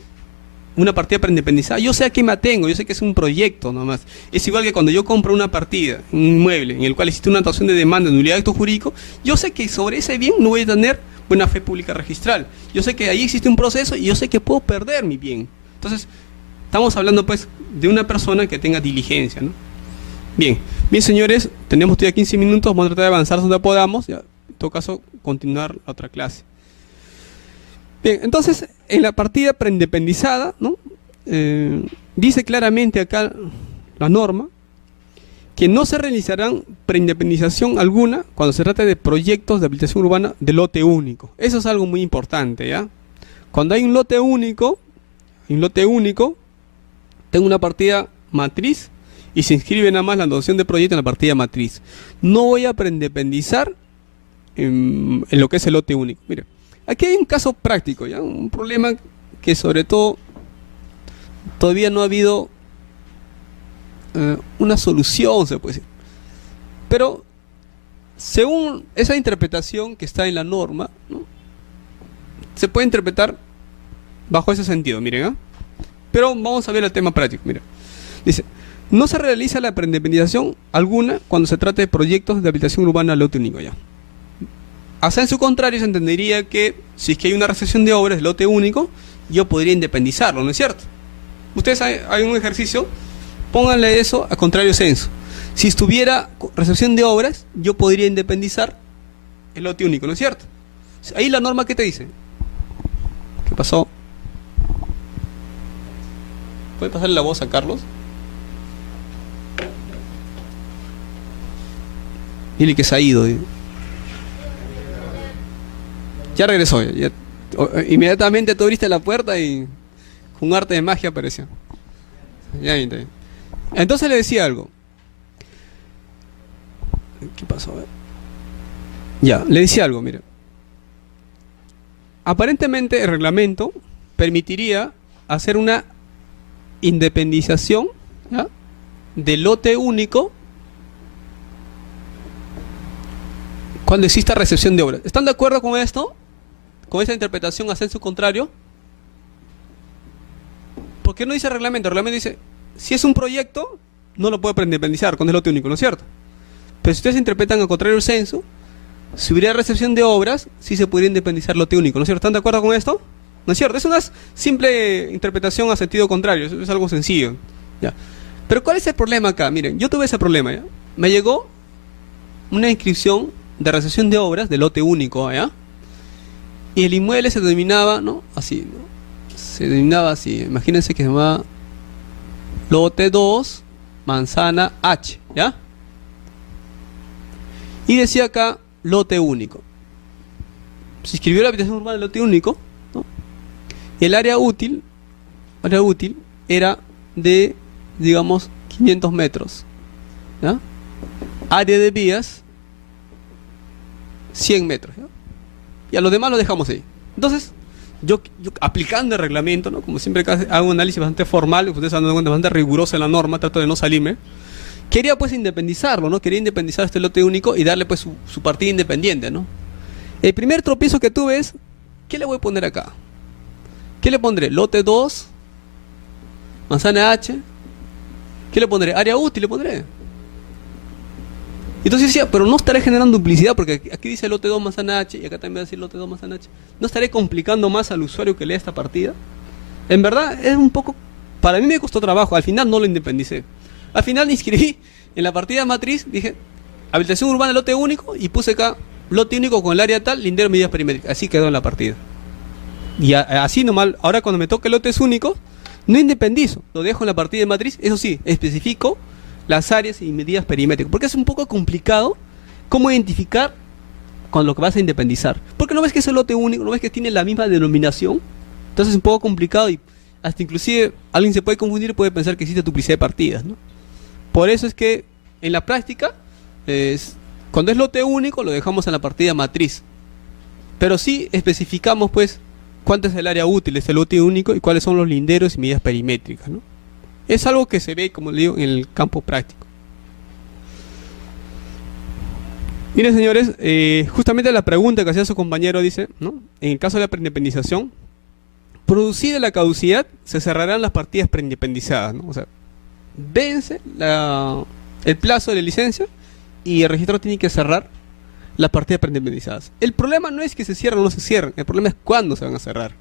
una partida preindependizada, yo sé a qué me atengo, yo sé que es un proyecto nomás. Es igual que cuando yo compro una partida, un inmueble, en el cual existe una actuación de demanda de nulidad de acto jurídico, yo sé que sobre ese bien no voy a tener buena fe pública registral. Yo sé que ahí existe un proceso y yo sé que puedo perder mi bien. Entonces, estamos hablando pues de una persona que tenga diligencia, ¿no? Bien, señores, tenemos todavía 15 minutos, vamos a tratar de avanzar donde podamos, ya, en todo caso, continuar la otra clase. Bien, entonces, en la partida preindependizada, ¿no? Dice claramente acá la norma que no se realizarán preindependización alguna cuando se trate de proyectos de habilitación urbana de lote único. Eso es algo muy importante, ¿ya? Cuando hay un lote único, tengo una partida matriz y se inscribe nada más la anotación de proyecto en la partida matriz. No voy a preindependizar en lo que es el lote único. Mire, aquí hay un caso práctico, ¿ya? Un problema que sobre todo todavía no ha habido una solución, se puede decir. Pero según esa interpretación que está en la norma, ¿no? Se puede interpretar bajo ese sentido, miren, ¿eh? Pero vamos a ver el tema práctico, mira. Dice, no se realiza la preindependización alguna cuando se trate de proyectos de habilitación urbana al lote único, ya. A sensu contrario, se entendería que si es que hay una recepción de obras de lote único, yo podría independizarlo, ¿no es cierto? Ustedes hay un ejercicio, pónganle eso a contrario sensu. Si estuviera recepción de obras, yo podría independizar el lote único, ¿no es cierto? Ahí la norma, ¿qué te dice? ¿Qué pasó? ¿Puede pasarle la voz a Carlos? Dile que se ha ido. Ya regresó. Inmediatamente tú abriste la puerta y con un arte de magia apareció. Ya, entonces le decía algo. ¿Qué pasó? Ya, le decía algo, mira. Aparentemente el reglamento permitiría hacer una independización, ¿ya?, de lote único cuando exista recepción de obras. ¿Están de acuerdo con esto? ¿Con esa interpretación a sensu contrario? ¿Por qué no dice reglamento? El reglamento dice, si es un proyecto, no lo puede independizar cuando es lote único, ¿no es cierto? Pero si ustedes interpretan al contrario el censo, si hubiera recepción de obras, sí se podría independizar lote único, ¿no es cierto? ¿Están de acuerdo con esto? ¿No es cierto? Es una simple interpretación a sentido contrario, es algo sencillo, ¿ya? Pero ¿cuál es el problema acá? Miren, yo tuve ese problema, ¿ya? Me llegó una inscripción de recepción de obras de lote único, ¿ya? Y el inmueble se denominaba, ¿no?, así, ¿no? Se denominaba así, imagínense que se llamaba lote 2, manzana H, ¿ya? Y decía acá lote único. Se inscribió la habitación urbana de lote único, ¿no? Y el área útil era de, digamos, 500 metros, ¿ya? Área de vías 100 metros, ¿ya? Y a los demás lo dejamos ahí. Entonces, yo aplicando el reglamento, ¿no?, como siempre hago un análisis bastante formal, ustedes se dan cuenta, bastante riguroso en la norma, trato de no salirme. Quería pues independizarlo, ¿no? Quería independizar este lote único y darle pues su partida independiente, ¿no? El primer tropiezo que tuve es, ¿qué le voy a poner acá? ¿Qué le pondré? Lote 2, manzana H. ¿Qué le pondré? Área útil le pondré. Entonces decía, pero no estaré generando duplicidad, porque aquí dice lote 2 manzana H y acá también va a decir lote 2 manzana H. ¿No estaré complicando más al usuario que lea esta partida? En verdad es un poco, para mí me costó trabajo, al final no lo independicé. Al final me inscribí en la partida matriz, dije, habitación urbana lote único, y puse acá, lote único con el área tal, lindero medidas perimétricas. Así quedó en la partida. Y así nomás, ahora cuando me toque lotes únicos, no independizo, lo dejo en la partida de matriz, eso sí, especifico las áreas y medidas perimétricas, porque es un poco complicado cómo identificar con lo que vas a independizar. Porque no ves que es el lote único, no ves que tiene la misma denominación, entonces es un poco complicado y hasta inclusive alguien se puede confundir y puede pensar que existe duplicidad de partidas, ¿no? Por eso es que en la práctica, cuando es lote único lo dejamos en la partida matriz, pero sí especificamos pues cuánto es el área útil de este lote único y cuáles son los linderos y medidas perimétricas, ¿no? Es algo que se ve, como le digo, en el campo práctico. Miren, señores, justamente la pregunta que hacía su compañero dice, ¿no?, en el caso de la preindependización, producida la caducidad, se cerrarán las partidas preindependizadas, ¿no? O sea, vence el plazo de la licencia y el registro tiene que cerrar las partidas preindependizadas. El problema no es que se cierren o no se cierren, el problema es cuándo se van a cerrar.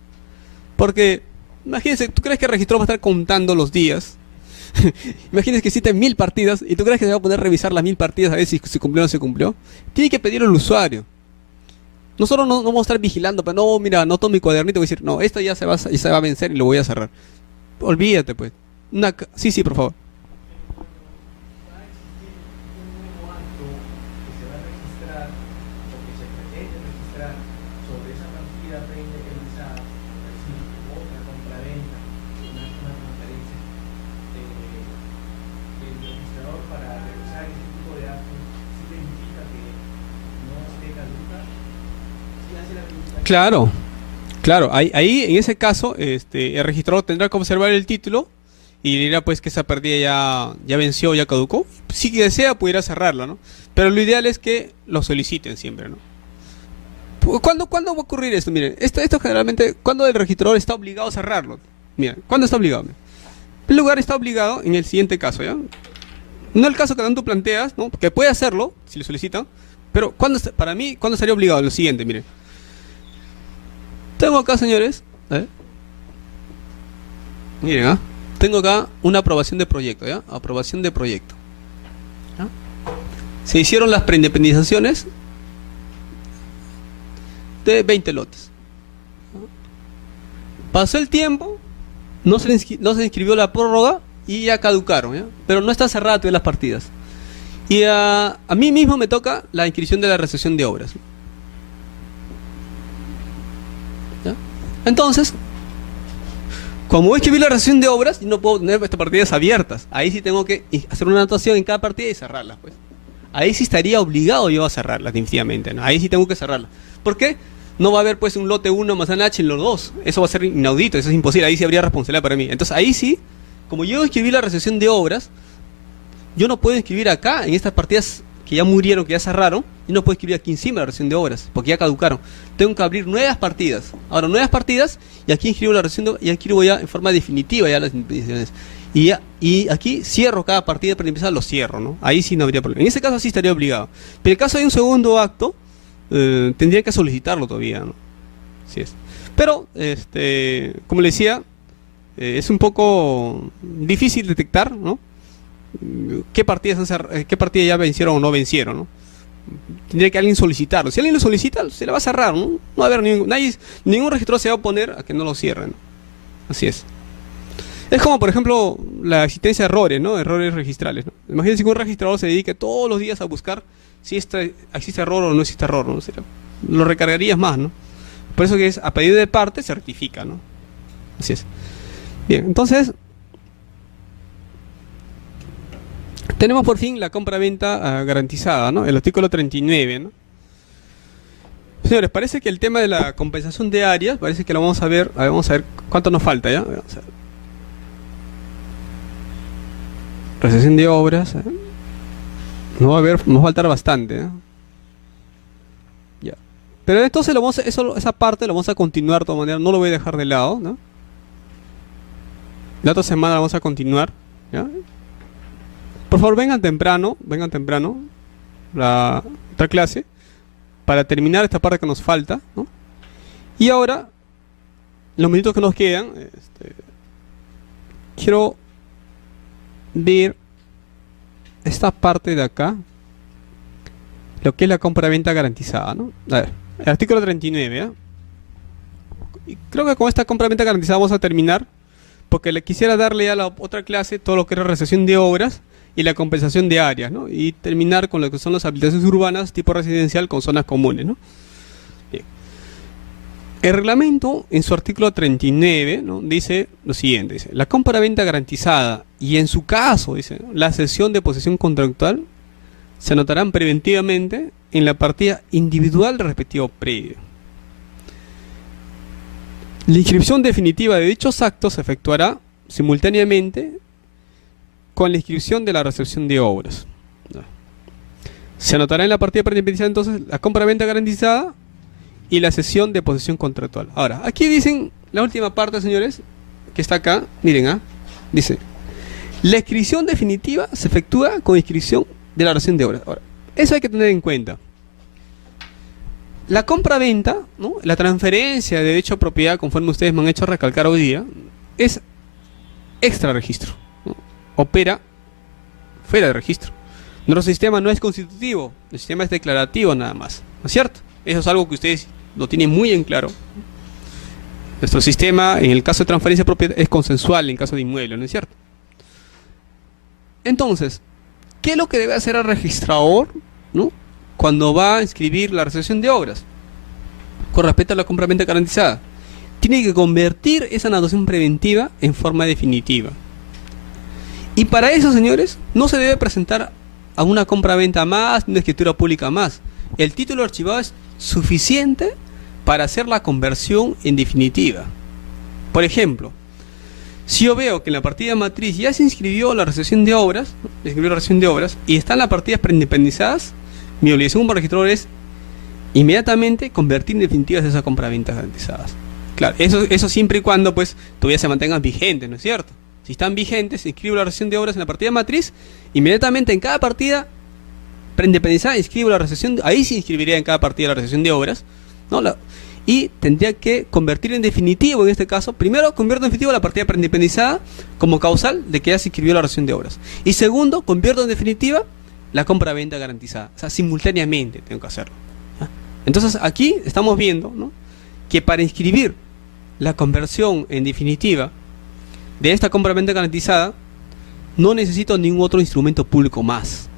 Porque, imagínense, ¿tú crees que el registro va a estar contando los días? Imagínense que existen 1000 partidas y tú crees que se va a poner a revisar las 1000 partidas a ver si se cumplió o no se cumplió. Tiene que pedirlo al usuario. Nosotros no vamos a estar vigilando, pero no, mira, anoto mi cuadernito y voy a decir, no, esta ya se va a vencer y lo voy a cerrar. Olvídate, pues. Sí, por favor. Va a existir un nuevo acto que se va a registrar o que se pretende registrar sobre esa partida preindependizada, es decir, otra compraventa, una transferencia. El registrador, para revisar ese tipo de actos, sí verifica que no esté caduca, sí hace la verificación. Claro, ahí en ese caso el registrador tendrá que observar el título y dirá pues que esa partida ya venció, ya caducó. Si desea pudiera cerrarla, ¿no? Pero lo ideal es que lo soliciten siempre, ¿no? ¿Cuándo va a ocurrir esto? Miren, esto generalmente, ¿cuándo el registrador está obligado a cerrarlo? Miren, ¿cuándo está obligado? El lugar está obligado en el siguiente caso, ¿ya? No el caso que tú planteas, ¿no? Que puede hacerlo, si le solicitan, pero para mí, ¿cuándo estaría obligado? Lo siguiente, miren. Tengo acá, señores, miren, tengo acá una aprobación de proyecto, ¿ya? Aprobación de proyecto, ¿ya? Se hicieron las preindependizaciones de 20 lotes. Pasó el tiempo, no se inscribió la prórroga y ya caducaron, ¿ya? Pero no está cerrada todavía las partidas. Y a mí mismo me toca la inscripción de la recepción de obras, ¿ya? Entonces, como voy a escribir la recepción de obras, no puedo tener estas partidas abiertas. Ahí sí tengo que hacer una anotación en cada partida y cerrarlas, pues. Ahí sí estaría obligado yo a cerrarlas, definitivamente, ¿no? Ahí sí tengo que cerrarlas. ¿Por qué? no va a haber pues un lote 1 manzana H en los dos. Eso va a ser inaudito, eso es imposible, ahí sí habría responsabilidad para mí. Entonces ahí sí, como yo escribí la recepción de obras, yo no puedo inscribir acá, en estas partidas que ya murieron, que ya cerraron, yo no puedo escribir aquí encima la recepción de obras, porque ya caducaron. Tengo que abrir nuevas partidas. Ahora, nuevas partidas, y aquí inscribo la recepción de obras, y aquí escribo ya en forma definitiva ya las indemnizaciones. Y aquí cierro cada partida para empezar, lo cierro, ¿no? Ahí sí no habría problema. En ese caso sí estaría obligado. Pero en el caso de un segundo acto, tendría que solicitarlo todavía, ¿no? Así es. Pero, como le decía, es un poco difícil detectar, ¿no? ¿Qué partidas ya vencieron o no vencieron, ¿no? Tendría que alguien solicitarlo. Si alguien lo solicita, se le va a cerrar, ¿no? No va a haber ningún registro se va a oponer a que no lo cierren, ¿no? Así es. Es como, por ejemplo, la existencia de errores, ¿no? Errores registrales, ¿no? Imagínense que un registrador se dedique todos los días a buscar si existe error o no existe error, ¿no? O sea, lo recargarías más, ¿no? Por eso que es a pedido de parte se rectifica, ¿no? Así es. Bien, entonces tenemos por fin la compra-venta garantizada, ¿no? El artículo 39, ¿no? Señores, parece que el tema de la compensación de áreas, parece que lo vamos a ver. A ver, vamos a ver cuánto nos falta, ¿ya? Vamos a ver. Recepción de obras, ¿eh? Nos va a faltar bastante, ¿eh? Ya. Pero entonces esa parte lo vamos a continuar de todas maneras, no lo voy a dejar de lado, ¿no? La otra semana la vamos a continuar, ¿ya? Por favor, vengan temprano, la otra clase, para terminar esta parte que nos falta, ¿no? Y ahora, los minutos que nos quedan, quiero ver esta parte de acá, lo que es la compra-venta garantizada, ¿no? A ver, el artículo 39, ¿eh? Y creo que con esta compra-venta garantizada vamos a terminar, porque le quisiera darle a la otra clase todo lo que es la recepción de obras y la compensación de áreas, ¿no? Y terminar con lo que son las habilitaciones urbanas tipo residencial con zonas comunes, ¿no? Bien. El reglamento, en su artículo 39, ¿no? Dice lo siguiente, dice: la compra-venta garantizada y en su caso, dice, ¿no?, la cesión de posesión contractual se anotarán preventivamente en la partida individual del respectivo predio. La inscripción definitiva de dichos actos se efectuará simultáneamente con la inscripción de la recepción de obras. Se anotará en la partida preindependiente entonces la compra-venta garantizada y la cesión de posesión contractual. Ahora, aquí dicen la última parte, señores, que está acá, miren, dice: la inscripción definitiva se efectúa con inscripción de la recepción de obras. Ahora, eso hay que tener en cuenta. La compra-venta, ¿no?, la transferencia de derecho a propiedad, conforme ustedes me han hecho recalcar hoy día, es extra registro, ¿no? Opera fuera de registro. Nuestro sistema no es constitutivo, el sistema es declarativo nada más, ¿no es cierto? Eso es algo que ustedes lo tienen muy en claro. Nuestro sistema, en el caso de transferencia de propiedad, es consensual en caso de inmueble, ¿no es cierto? Entonces, ¿qué es lo que debe hacer el registrador, ¿no?, cuando va a inscribir la recepción de obras con respecto a la compra-venta garantizada? Tiene que convertir esa anotación preventiva en forma definitiva. Y para eso, señores, no se debe presentar a una compra-venta más, una escritura pública más. El título archivado es suficiente para hacer la conversión en definitiva. Por ejemplo, si yo veo que en la partida matriz ya se inscribió la recepción de obras, y están las partidas preindependizadas, mi obligación como registrador es inmediatamente convertir en definitivas esas compraventas garantizadas. Claro, eso siempre y cuando pues todavía se mantengan vigentes, ¿no es cierto? Si están vigentes, inscribo la recepción de obras en la partida matriz, inmediatamente en cada partida preindependizada inscribo la recepción, ahí sí inscribiría en cada partida la recepción de obras, ¿no? Y tendría que convertir en definitivo, en este caso, primero convierto en definitivo la partida preindependizada como causal de que ya se inscribió la recepción de obras. Y segundo, convierto en definitiva la compra-venta garantizada. O sea, simultáneamente tengo que hacerlo, ¿ah? Entonces aquí estamos viendo, ¿no?, que para inscribir la conversión en definitiva de esta compra-venta garantizada no necesito ningún otro instrumento público más.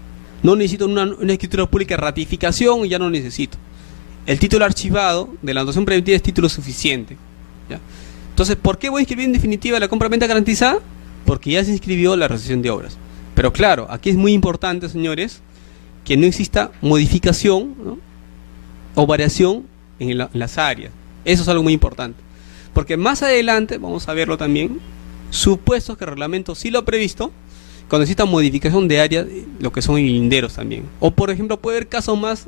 No necesito una escritura pública de ratificación, ya no necesito. El título archivado de la anotación preventiva es título suficiente, ¿ya? Entonces, ¿por qué voy a inscribir en definitiva la compra-venta garantizada? Porque ya se inscribió la recepción de obras. Pero claro, aquí es muy importante, señores, que no exista modificación, ¿no?, o variación en las áreas. Eso es algo muy importante. Porque más adelante, vamos a verlo también, supuestos que el reglamento sí lo ha previsto, cuando exista modificación de área, lo que son linderos también. O por ejemplo, puede haber casos más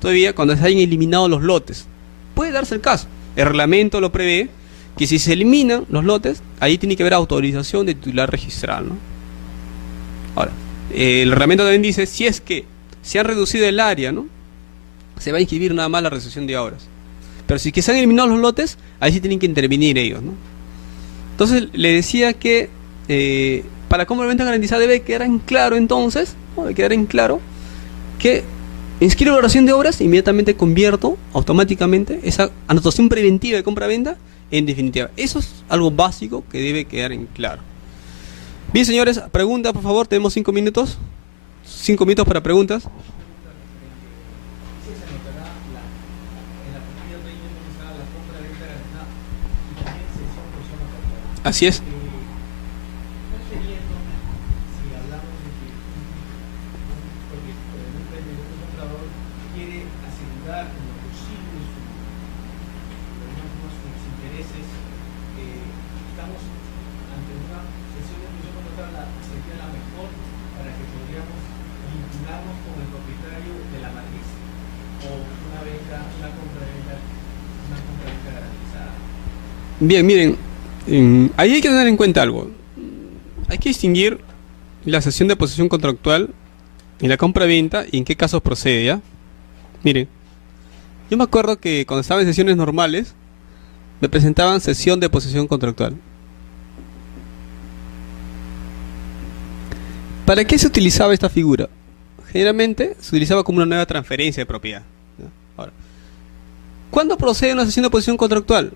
todavía cuando se hayan eliminado los lotes. Puede darse el caso. El reglamento lo prevé, que si se eliminan los lotes, ahí tiene que haber autorización de titular registral, ¿no? Ahora, el reglamento también dice, si es que se han reducido el área, ¿no?, se va a inscribir nada más la recepción de obras. Pero si es que se han eliminado los lotes, ahí sí tienen que intervenir ellos, ¿no? Entonces, le decía que para la compra de venta garantizada debe quedar en claro entonces, ¿no?, debe quedar en claro que inscribo la oración de obras, inmediatamente convierto automáticamente esa anotación preventiva de compra-venta en definitiva. Eso es algo básico que debe quedar en claro. Bien, señores, pregunta, por favor, tenemos 5 minutos. 5 minutos para preguntas. Así es. Bien, miren, ahí hay que tener en cuenta algo. Hay que distinguir la cesión de posesión contractual y la compra-venta y en qué casos procede, ¿ya? Miren, yo me acuerdo que cuando estaba en sesiones normales me presentaban cesión de posesión contractual. ¿Para qué se utilizaba esta figura? Generalmente se utilizaba como una nueva transferencia de propiedad, ¿ya? Ahora, ¿cuándo procede una cesión de posesión contractual?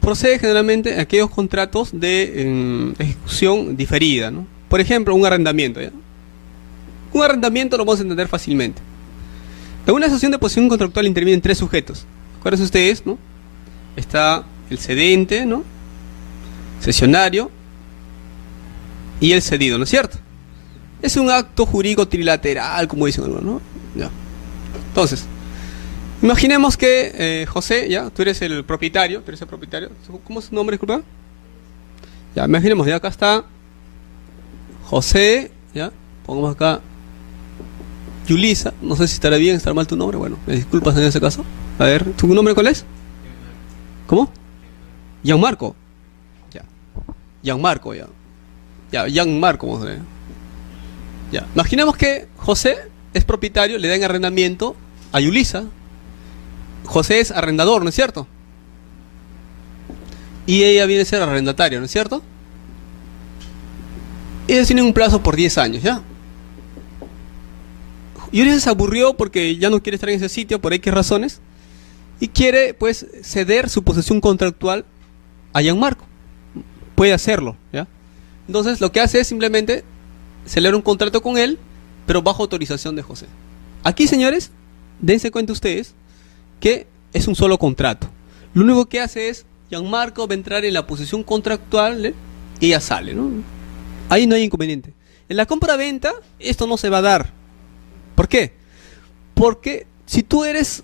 Procede generalmente en aquellos contratos de ejecución diferida, ¿no? Por ejemplo, un arrendamiento, ¿ya? Un arrendamiento lo vamos a entender fácilmente. En una cesión de posesión contractual intervienen 3 sujetos. Acuérdense ustedes, ¿no? Está el cedente, ¿no?, cesionario y el cedido, ¿no es cierto? Es un acto jurídico trilateral, como dicen algunos, ¿no? Ya. Entonces, imaginemos que José, ya, tú eres el propietario, ¿cómo es su nombre, disculpa? Ya, imaginemos, ya acá está José, ya, pongamos acá Yulisa, no sé si estará bien, estará mal tu nombre, bueno, me disculpas en ese caso. A ver, ¿tu nombre cuál es? ¿Cómo? Gianmarco. Ya. Gianmarco, ya. Ya, Gianmarco, vamos a ver. Ya, imaginemos que José es propietario, le dan arrendamiento a Yulisa. José es arrendador, ¿no es cierto? Y ella viene a ser arrendataria, ¿no es cierto? Ellos tienen un plazo por 10 años, ¿ya? Yulisa se aburrió porque ya no quiere estar en ese sitio, por X razones, y quiere, pues, ceder su posesión contractual a Gianmarco. Puede hacerlo, ¿ya? Entonces, lo que hace es simplemente celebrar un contrato con él, pero bajo autorización de José. Aquí, señores, dense cuenta ustedes que es un solo contrato. Lo único que hace es, Gianmarco va a entrar en la posesión contractual, ¿eh?, y ella sale, ¿no? Ahí no hay inconveniente. En la compra-venta, esto no se va a dar. ¿Por qué? Porque si tú eres,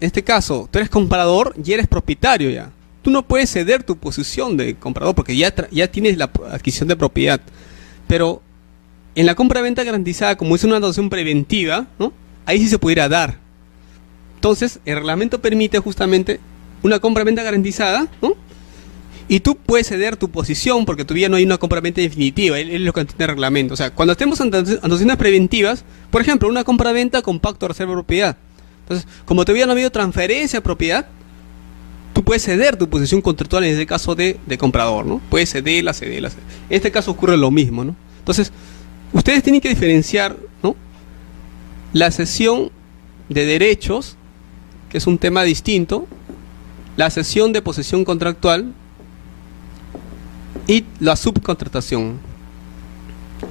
en este caso, tú eres comprador y eres propietario ya, tú no puedes ceder tu posición de comprador porque ya tienes la adquisición de propiedad. Pero en la compra-venta garantizada, como es una anotación preventiva, ¿no?, ahí sí se pudiera dar. Entonces, el reglamento permite justamente una compra-venta garantizada, ¿no?, y tú puedes ceder tu posición porque todavía no hay una compra-venta definitiva. Es lo que tiene el reglamento. O sea, cuando estemos ante anotaciones preventivas, por ejemplo, una compra-venta con pacto de reserva de propiedad. Entonces, como todavía no ha habido transferencia de propiedad, tú puedes ceder tu posición contractual en ese caso de comprador, ¿no? Puedes cederla. En este caso ocurre lo mismo, ¿no? Entonces, ustedes tienen que diferenciar, ¿no?, la cesión de derechos, que es un tema distinto, la cesión de posesión contractual y la subcontratación.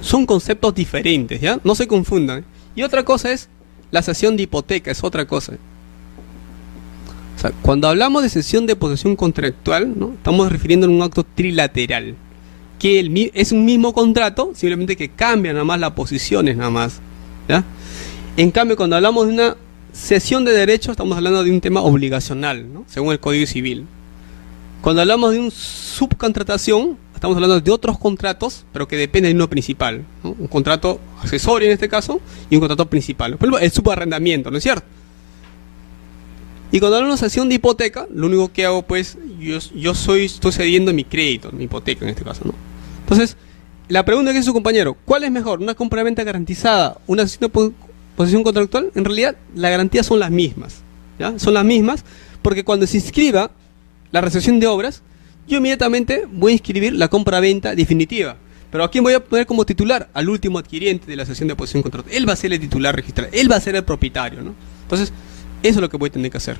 Son conceptos diferentes, ¿ya? No se confundan. Y otra cosa es la cesión de hipoteca, es otra cosa. O sea, cuando hablamos de cesión de posesión contractual, ¿no?, estamos refiriendo a un acto trilateral, que es un mismo contrato, simplemente que cambian nada más las posiciones, nada más, ¿ya? En cambio, cuando hablamos de una cesión de derechos, estamos hablando de un tema obligacional, ¿no? Según el Código Civil. Cuando hablamos de una subcontratación, estamos hablando de otros contratos, pero que dependen de uno principal, ¿no? Un contrato accesorio en este caso y un contrato principal. Por ejemplo, el subarrendamiento, ¿no es cierto? Y cuando hablamos de cesión de hipoteca, lo único que hago, pues, estoy cediendo mi crédito, mi hipoteca en este caso, ¿no? Entonces, la pregunta que hizo su compañero, ¿cuál es mejor? ¿Una compra-venta garantizada? ¿Una cesión de posesión contractual? En realidad, las garantías son las mismas, ¿ya? Son las mismas, porque cuando se inscriba la recepción de obras, yo inmediatamente voy a inscribir la compra-venta definitiva. Pero ¿a quién voy a poner como titular? Al último adquiriente de la cesión de posesión contractual. Él va a ser el titular registrado, él va a ser el propietario, ¿no? Entonces, eso es lo que voy a tener que hacer.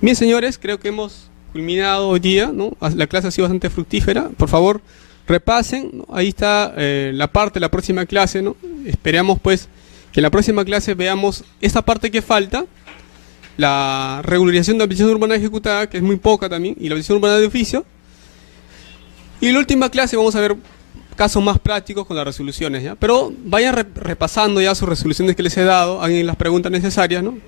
Bien, señores, creo que hemos culminado hoy día, ¿no? La clase ha sido bastante fructífera. Por favor, repasen, ¿no? Ahí está la parte de la próxima clase, ¿no? Esperamos, pues, que en la próxima clase veamos esta parte que falta, la regularización de la habilitación urbana ejecutada, que es muy poca también, y la habilitación urbana de oficio. Y en la última clase vamos a ver casos más prácticos con las resoluciones, ¿ya? Pero vayan repasando ya sus resoluciones que les he dado, hagan las preguntas necesarias, ¿no?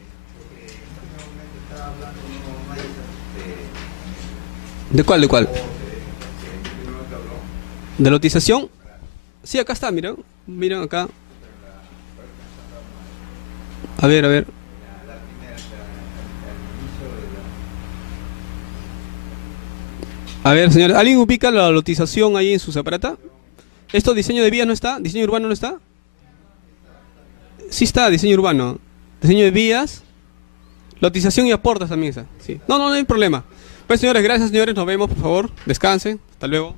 ¿De cuál? ¿De cuál? ¿De lotización? Sí, acá está, miren. Miren acá. A ver, a ver. A ver, señores, ¿alguien ubica la lotización ahí en su separata? ¿Esto diseño de vías no está? ¿Diseño urbano no está? Sí está, diseño urbano. Diseño de vías. Lotización y aportes también está. Sí. No hay problema. Pues, señores, gracias, señores. Nos vemos, por favor. Descansen. Hasta luego.